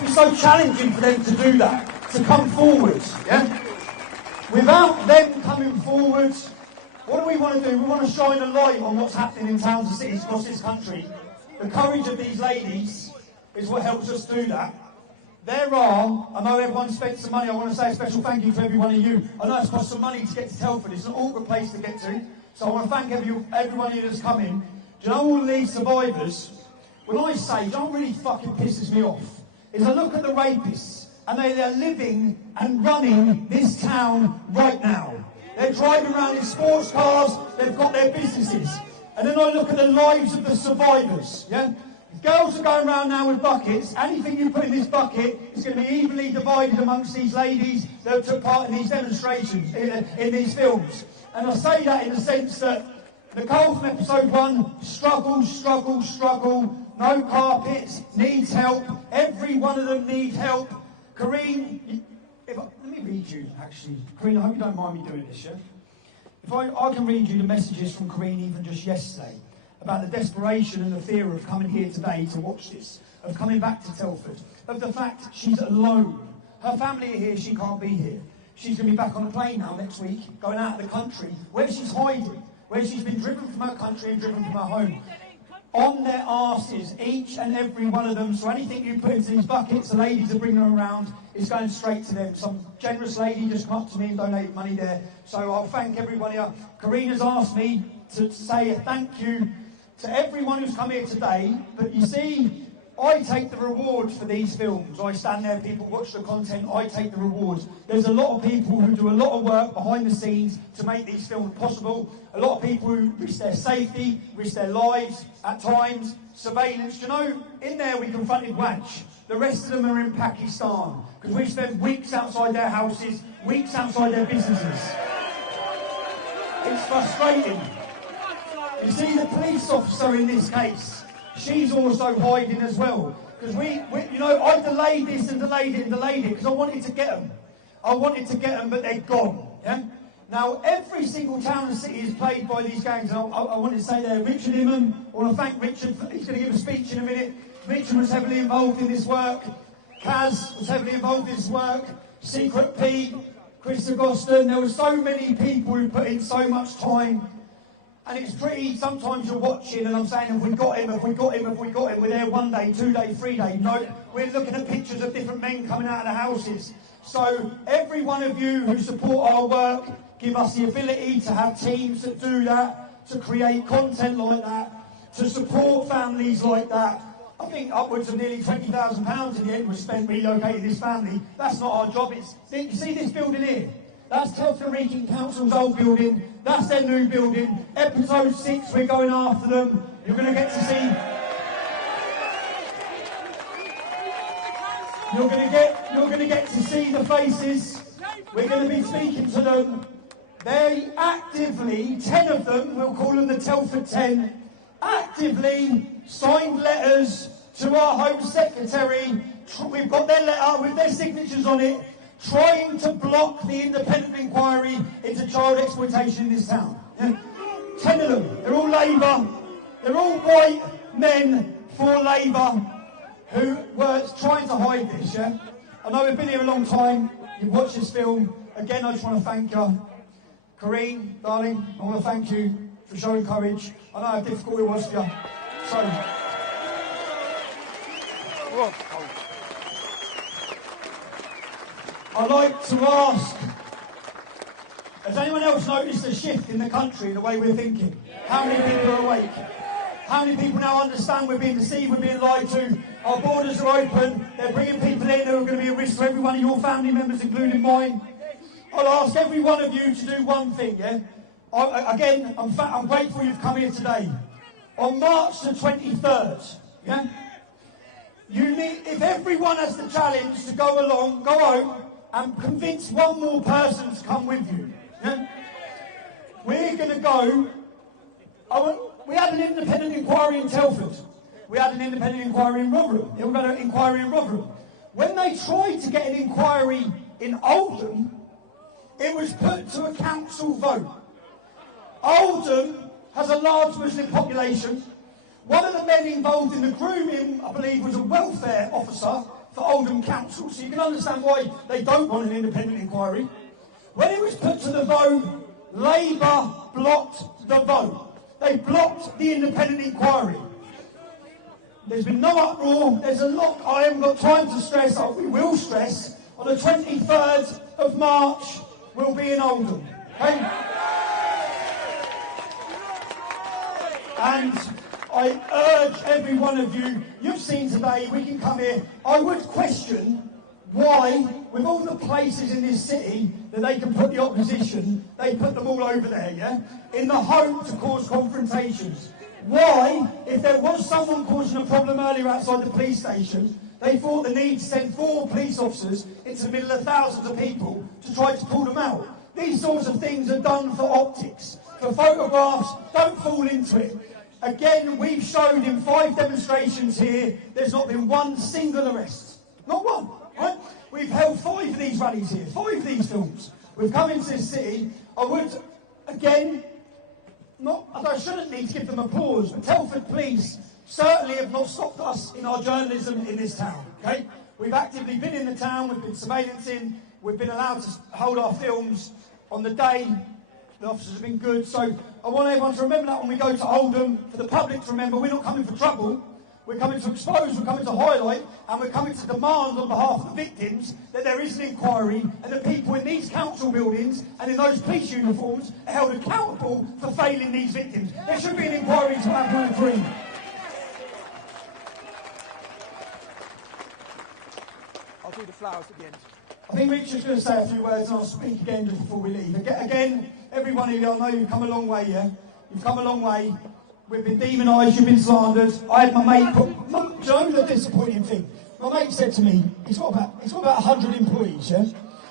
so challenging for them to do that, to come forward. Yeah. Without them coming forward, what do we want to do? We want to shine a light on what's happening in towns and cities across this country. The courage of these ladies is what helps us do that. There are, I know everyone spent some money, I want to say a special thank you to every one of you. I know it's cost some money to get to Telford, it's an awkward place to get to, so I want to thank everyone of you that's come in. Do you know all these survivors? When I say, you know what really fucking pisses me off? Is I look at the rapists, and they're living and running this town right now. They're driving around in sports cars, they've got their businesses. And then I look at the lives of the survivors, yeah? Girls are going around now with buckets. Anything you put in this bucket is going to be evenly divided amongst these ladies that took part in these demonstrations, in these films. And I say that in the sense that Nicole from episode 1, struggle, no carpets, needs help. Every one of them needs help. Karine, let me read you, actually. Karine, I hope you don't mind me doing this, yeah? If I can read you the messages from Karine even just yesterday about the desperation and the fear of coming here today to watch this, of coming back to Telford, of the fact she's alone. Her family are here, she can't be here. She's going to be back on a plane now next week, going out of the country, where she's hiding, where she's been driven from her country and driven from her home. On their arses, each and every one of them, so anything you put into these buckets, the ladies are bringing around, is going straight to them. Some generous lady just come up to me and donated money there, so I'll thank everyone here. Karine has asked me to say a thank you to everyone who's come here today, but you see, I take the rewards for these films. I stand there, people watch the content, I take the rewards. There's a lot of people who do a lot of work behind the scenes to make these films possible. A lot of people who risk their safety, risk their lives, at times, surveillance. You know, in there we confronted Waj. The rest of them are in Pakistan, because we spent weeks outside their houses, weeks outside their businesses. It's frustrating. You see, the police officer in this case, she's also hiding as well. Because I delayed this and delayed it, because I wanted to get them. But they're gone. Yeah? Now, every single town and city is played by these gangs. And I wanted to say there, Richard Imam, I want to thank Richard, he's going to give a speech in a minute. Richard was heavily involved in this work. Kaz was heavily involved in this work. Secret Pete, Chris Agoston, there were so many people who put in so much time. And it's pretty, sometimes you're watching and I'm saying, have we got him? We're there 1 day, 2 day, 3 day. No, we're looking at pictures of different men coming out of the houses. So every one of you who support our work, give us the ability to have teams that do that, to create content like that, to support families like that. I think upwards of nearly £20,000 in the end was spent relocating this family. That's not our job. You see this building here? That's Telford Region Council's old building. That's their new building. Episode 6, we're going after them. You're going to get to see... You're going to get to see the faces. We're going to be speaking to them. They actively, 10 of them, we'll call them the Telford 10, actively signed letters to our Home Secretary. We've got their letter with their signatures on it, trying to block the independent inquiry into child exploitation in this town. Yeah? 10 of them. They're all Labour. They're all white men for Labour who were trying to hide this. Yeah? I know we've been here a long time. You've watched this film. Again, I just want to thank you. Karine, darling, I want to thank you for showing courage. I know how difficult it was for you. So... I'd like to ask, has anyone else noticed a shift in the country in the way we're thinking? How many people are awake? How many people now understand we're being deceived, we're being lied to? Our borders are open, they're bringing people in who are going to be a risk to every one of your family members, including mine. I'll ask every one of you to do one thing, yeah? Again, I'm grateful you've come here today. On March the 23rd, yeah? if everyone has the challenge to go along, go home and convince one more person to come with you. Yeah? We're going to go. We had an independent inquiry in Telford. We had an independent inquiry in Rotherham. We've got an inquiry in Rotherham. When they tried to get an inquiry in Oldham, it was put to a council vote. Oldham has a large Muslim population. One of the men involved in the grooming, I believe, was a welfare officer for Oldham Council, so you can understand why they don't want an independent inquiry. When it was put to the vote, Labour blocked the vote. They blocked the independent inquiry. There's been no uproar. There's a lot I haven't got time to stress. We will stress. On the 23rd of March, we'll be in Oldham. Okay? And I urge every one of you, you've seen today, we can come here. I would question why, with all the places in this city that they can put the opposition, they put them all over there, yeah? In the hope to cause confrontations. Why, if there was someone causing a problem earlier outside the police station, they thought the need to send 4 police officers into the middle of thousands of people to try to pull them out. These sorts of things are done for optics, for photographs. Don't fall into it. Again, we've shown in 5 demonstrations here, there's not been one single arrest. Not one, right? We've held 5 of these rallies here, 5 of these films. We've come into this city. I would, again, I shouldn't need to give them applause, but Telford Police certainly have not stopped us in our journalism in this town, okay? We've actively been in the town, we've been surveillancing, we've been allowed to hold our films on the day. The officers have been good, so I want everyone to remember that when we go to Oldham, for the public to remember we're not coming for trouble, we're coming to expose, we're coming to highlight, and we're coming to demand on behalf of the victims that there is an inquiry and that people in these council buildings and in those police uniforms are held accountable for failing these victims. There should be an inquiry into Apple Green. I'll do the flowers at the end. I think Richard's going to say a few words and I'll speak again just before we leave. Again, every one of you, I know you've come a long way, yeah? You've come a long way. We've been demonised, you've been slandered. I had my mate do you know the disappointing thing? My mate said to me, he's got about 100 employees, yeah?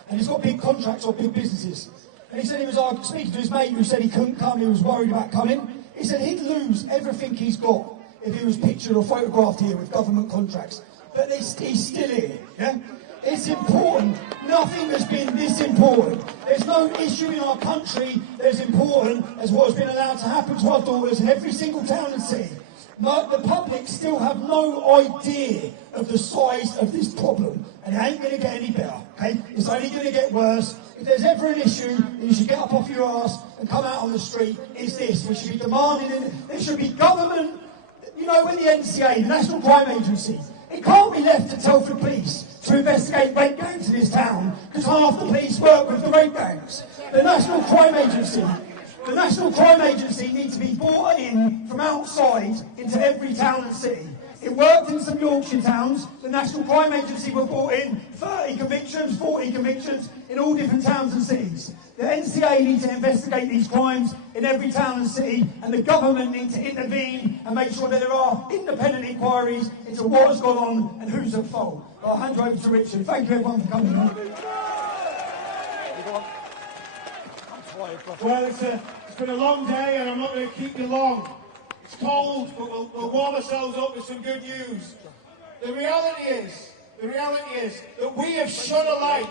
And he's got big contracts or big businesses. And he said he was speaking to his mate who said he couldn't come, he was worried about coming. He said he'd lose everything he's got if he was pictured or photographed here with government contracts. But he's still here, yeah? It's important. Nothing has been this important. There's no issue in our country that is important as what has been allowed to happen to our daughters in every single town and city. The public still have no idea of the size of this problem, and it ain't going to get any better, okay? It's only going to get worse. If there's ever an issue, you should get up off your arse and come out on the street. It's this. We should be demanding it. There should be government, you know, when the NCA, the National Crime Agency, it can't be left to Telford Police to investigate rape gangs in this town, because half the police work with the rape gangs. The National Crime Agency needs to be brought in from outside into every town and city. It worked in some Yorkshire towns. The National Crime Agency were brought in, 30 convictions, 40 convictions in all different towns and cities. The NCA needs to investigate these crimes in every town and city, and the government needs to intervene and make sure that there are independent inquiries into what has gone on and who's at fault. I'll hand you over to Richard. Thank you everyone for coming. Well, it's been a long day and I'm not going to keep you long. It's cold, but we'll warm ourselves up with some good news. The reality is that we have shone a light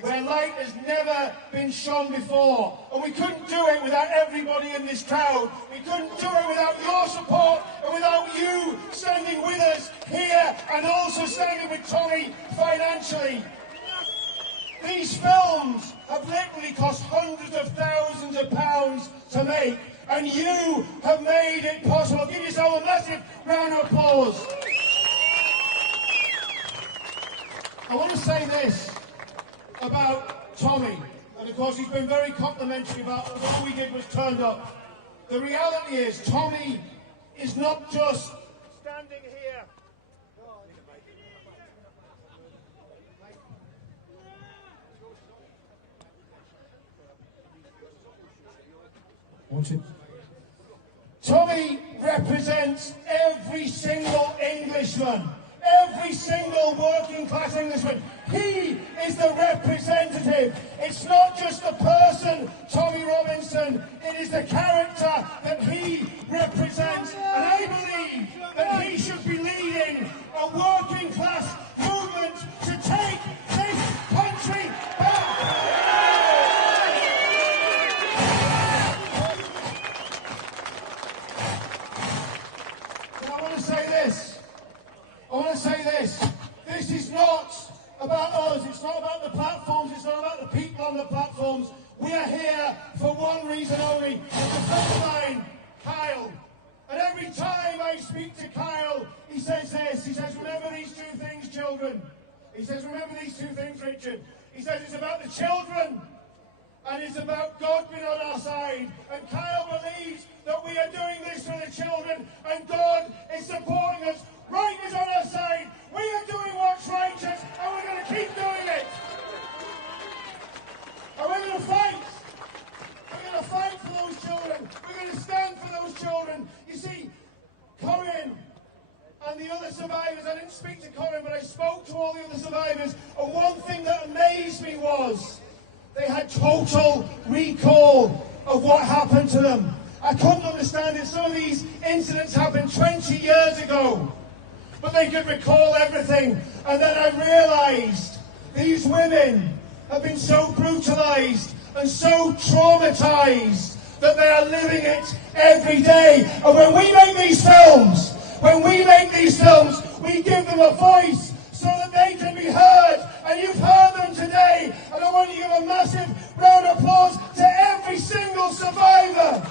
where light has never been shone before. And we couldn't do it without everybody in this crowd. We couldn't do it without your support and without you standing with us here and also standing with Tommy financially. These films have literally cost hundreds of thousands of pounds to make, and you have made it possible. Give yourself a massive round of applause. I want to say this about Tommy, and of course he's been very complimentary about all we did was turned up. The reality is Tommy is not just standing here. Tommy represents every single Englishman, every single working class Englishman. He is the representative. It's not just the person, Tommy Robinson, it is the character that he represents. And I believe that he should be leading a working class movement to take this country back. And I want to say this. This is not about us. It's not about the platforms. It's not about the people on the platforms. We are here for one reason only. It's a friend of mine, Kyle. And every time I speak to Kyle, he says this. He says, remember these two things, children. He says, remember these two things, Richard. He says, it's about the children and it's about God being on our side. And Kyle believes that we are doing this for the children and God is supporting us. Right is on our side. We are doing what's righteous and we're going to keep doing it. And we're going to fight. We're going to fight for those children. We're going to stand for those children. You see, Karine and the other survivors, I didn't speak to Karine, but I spoke to all the other survivors, and one thing that amazed me was they had total recall of what happened to them. I couldn't understand it. Some of these incidents happened 20 years ago, but they could recall everything. And then I realised these women have been so brutalised and so traumatised that they are living it every day. And when we make these films, we give them a voice so that they can be heard. And you've heard them today. And I want you to give a massive round of applause to every single survivor.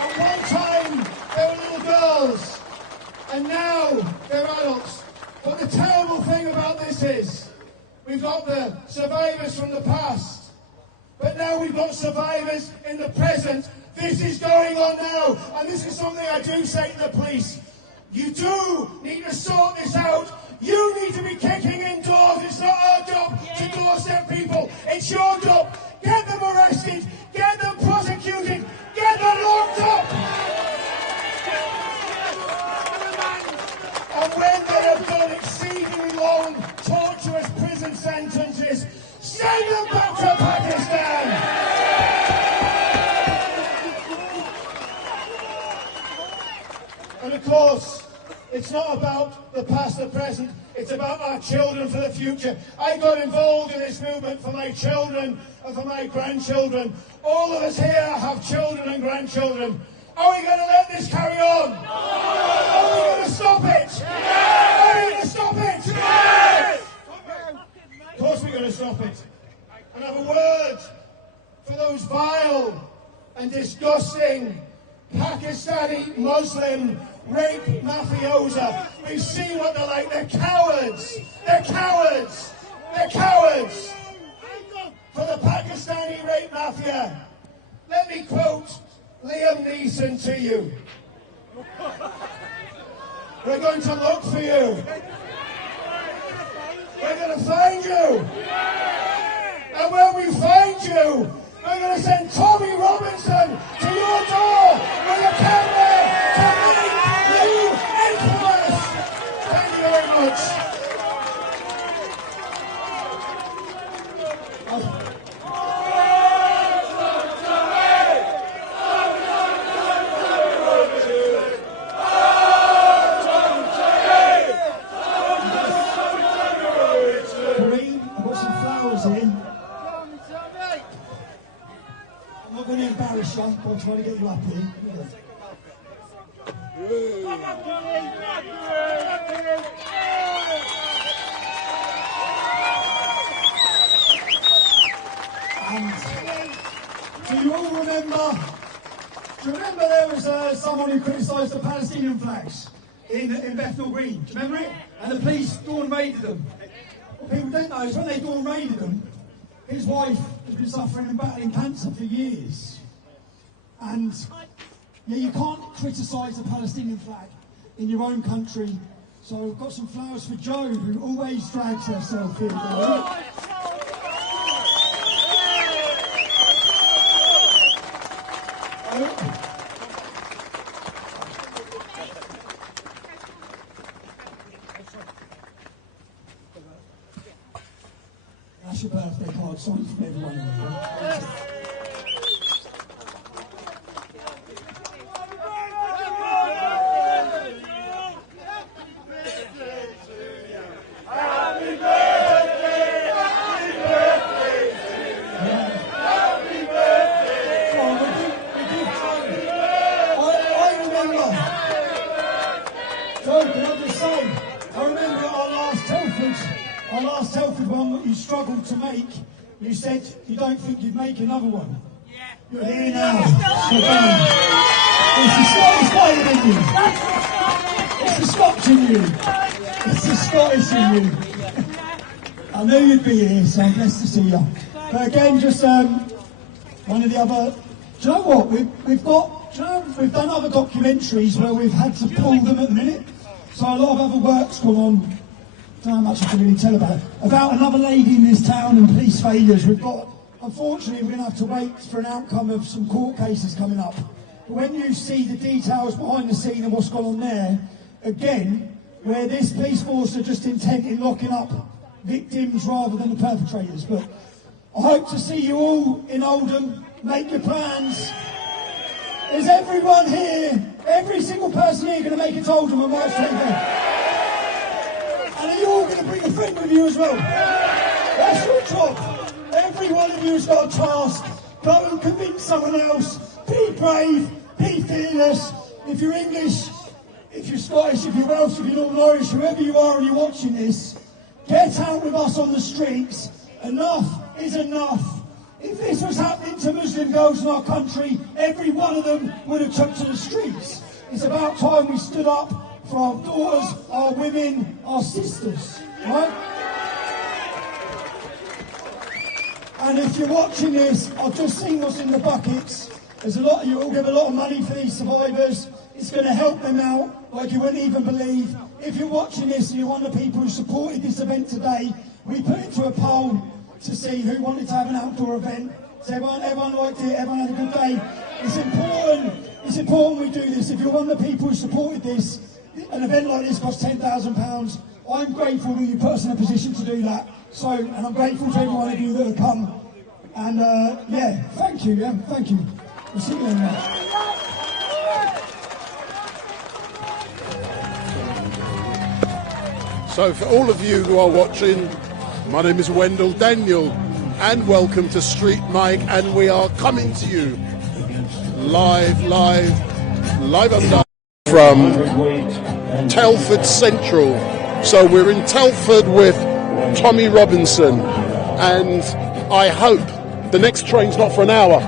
At one time, they were little girls, and now they're adults. But the terrible thing about this is, we've got the survivors from the past, but now we've got survivors in the present. This is going on now, and this is something I do say to the police. You do need to sort this out. You need to be kicking in doors. It's not our job to doorstep people. It's your job. Get them arrested. Get them prosecuted. Get them locked up. And when they have done exceedingly long, torturous prison sentences, send them back to Pakistan. And of course, it's not about the past, the present, it's about our children for the future. I got involved in this movement for my children and for my grandchildren. All of us here have children and grandchildren. Are we going to let this carry on? No! Are we going to stop it? Yes! Are we going to stop it? Yes! Of course we're going to stop it. And I have a word for those vile and disgusting Pakistani Muslim rape mafiosa. We've seen what they're like. They're cowards. They're cowards. They're cowards. For the Pakistani rape mafia, let me quote Liam Neeson to you. We're going to look for you. We're going to find you. And when we find you, we're going to send Tommy Robinson to your door with a camera to make you infamous. Thank you very much. Karine, I've got some flowers here. I'm not going to embarrass you, but I'm trying to get you up here. And do you all remember? Do you remember there was someone who criticised the Palestinian flags in Bethnal Green? Do you remember it? And the police dawn raided them. What people don't know is when they dawn raided them, his wife has been suffering and battling cancer for years. And yeah, you can't criticise the Palestinian flag in your own country. So I've got some flowers for Jo, who always drags herself here. Sorry from everyone. Telford one that you struggled to make, you said you don't think you'd make another one. You're here now. It's the Scottish fighting in you. It's the Scotch in you. It's the Scottish in you. I knew you'd be here, so I'm blessed to see you. But again, just one of the other. Do you know what? We've done other documentaries where we've had to pull them at the minute. So a lot of other work's gone on. I don't know how much I can really tell about another lady in this town and police failures. Unfortunately, we're going to have to wait for an outcome of some court cases coming up. But when you see the details behind the scene and what's gone on there, again, where this police force are just intent in locking up victims rather than the perpetrators. But I hope to see you all in Oldham. Make your plans. Is everyone here, every single person here, going to make it to Oldham on March 25th? And are you all going to bring a friend with you as well? That's your job. Every one of you has got a task. Go and convince someone else. Be brave. Be fearless. If you're English, if you're Scottish, if you're Welsh, if you're Northern Irish, whoever you are and you're watching this, get out with us on the streets. Enough is enough. If this was happening to Muslim girls in our country, every one of them would have took to the streets. It's about time we stood up for our daughters, our women, our sisters, right? And if you're watching this, I've just seen what's in the buckets. There's a lot, you all give a lot of money for these survivors. It's going to help them out like you wouldn't even believe. If you're watching this and you're one of the people who supported this event today, we put it to a poll to see who wanted to have an outdoor event. So everyone liked it, everyone had a good day. It's important we do this. If you're one of the people who supported this, an event like this costs £10,000. I'm grateful that you put us in a position to do that. So, and I'm grateful to every one of you that have come. And yeah, thank you, thank you. We'll see you in March. So for all of you who are watching, my name is Wendell Daniel, and welcome to StreetMic, and we are coming to you live under from Telford Central. So we're in Telford with Tommy Robinson, and I hope the next train's not for an hour.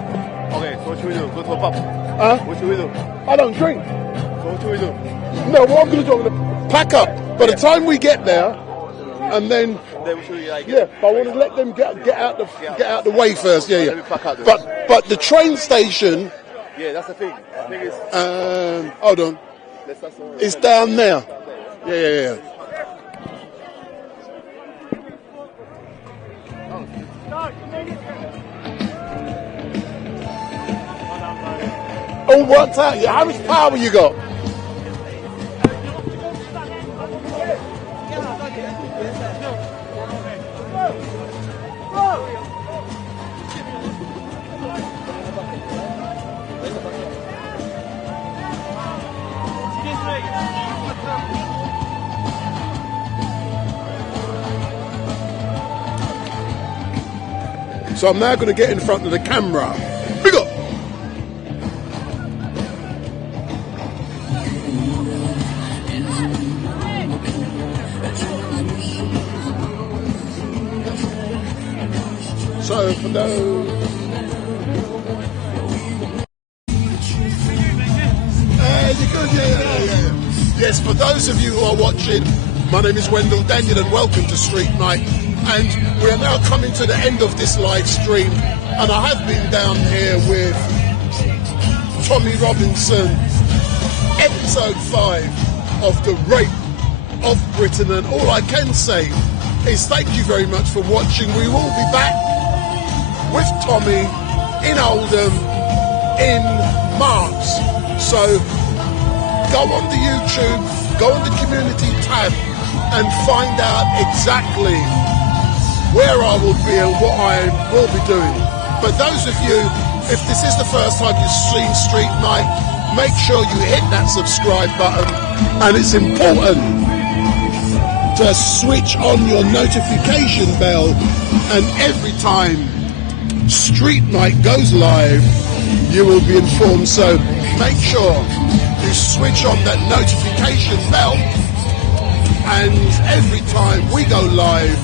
Okay, so what should we do? Go to a pub? Huh? What should we do? I don't drink. So what should we do? No, what I'm going to do, I'm going to pack up. By the time we get there, and then we should, like, yeah, but I want to let them get out the way first. Yeah. Let me pack out But the train station. Yeah, that's the thing. I think it's. Hold on. It's down there. Yeah. All worked out. Yeah, how much power you got? So I'm now going to get in front of the camera. Big up! So for those... Yes, for those of you who are watching, my name is Wendell Daniel and welcome to StreetMic. And we are now coming to the end of this live stream, and I have been down here with Tommy Robinson, episode 5 of the Rape of Britain, and all I can say is thank you very much for watching. We will be back with Tommy in Oldham in March, so go on the YouTube, go on the community tab and find out exactly where I will be and what I will be doing. But those of you, if this is the first time you've seen StreetMic, make sure you hit that subscribe button, and it's important to switch on your notification bell, and every time StreetMic goes live, you will be informed. So make sure you switch on that notification bell, and every time we go live,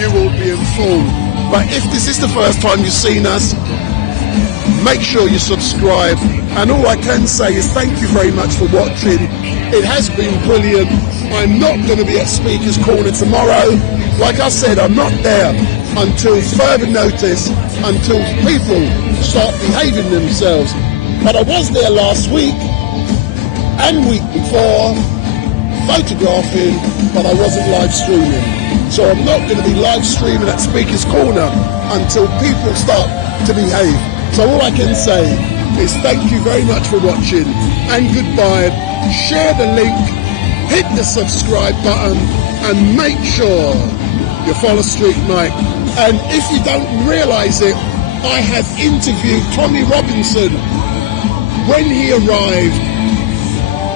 you will be informed. But if this is the first time you've seen us, make sure you subscribe. And all I can say is thank you very much for watching. It has been brilliant. I'm not going to be at Speaker's Corner tomorrow. Like I said, I'm not there until further notice, until people start behaving themselves. But I was there last week and week before, photographing, but I wasn't live streaming. So I'm not going to be live streaming at Speaker's Corner until people start to behave. So all I can say is thank you very much for watching, and goodbye. Share the link, hit the subscribe button, and make sure you follow StreetMic. And if you don't realise it, I have interviewed Tommy Robinson when he arrived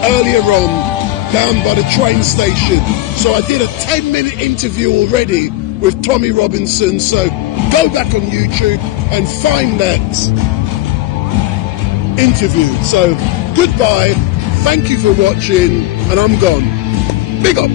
earlier on down by the train station. So I did a 10-minute interview already with Tommy Robinson. So go back on YouTube and find that interview. So goodbye, thank you for watching, and I'm gone. Big up.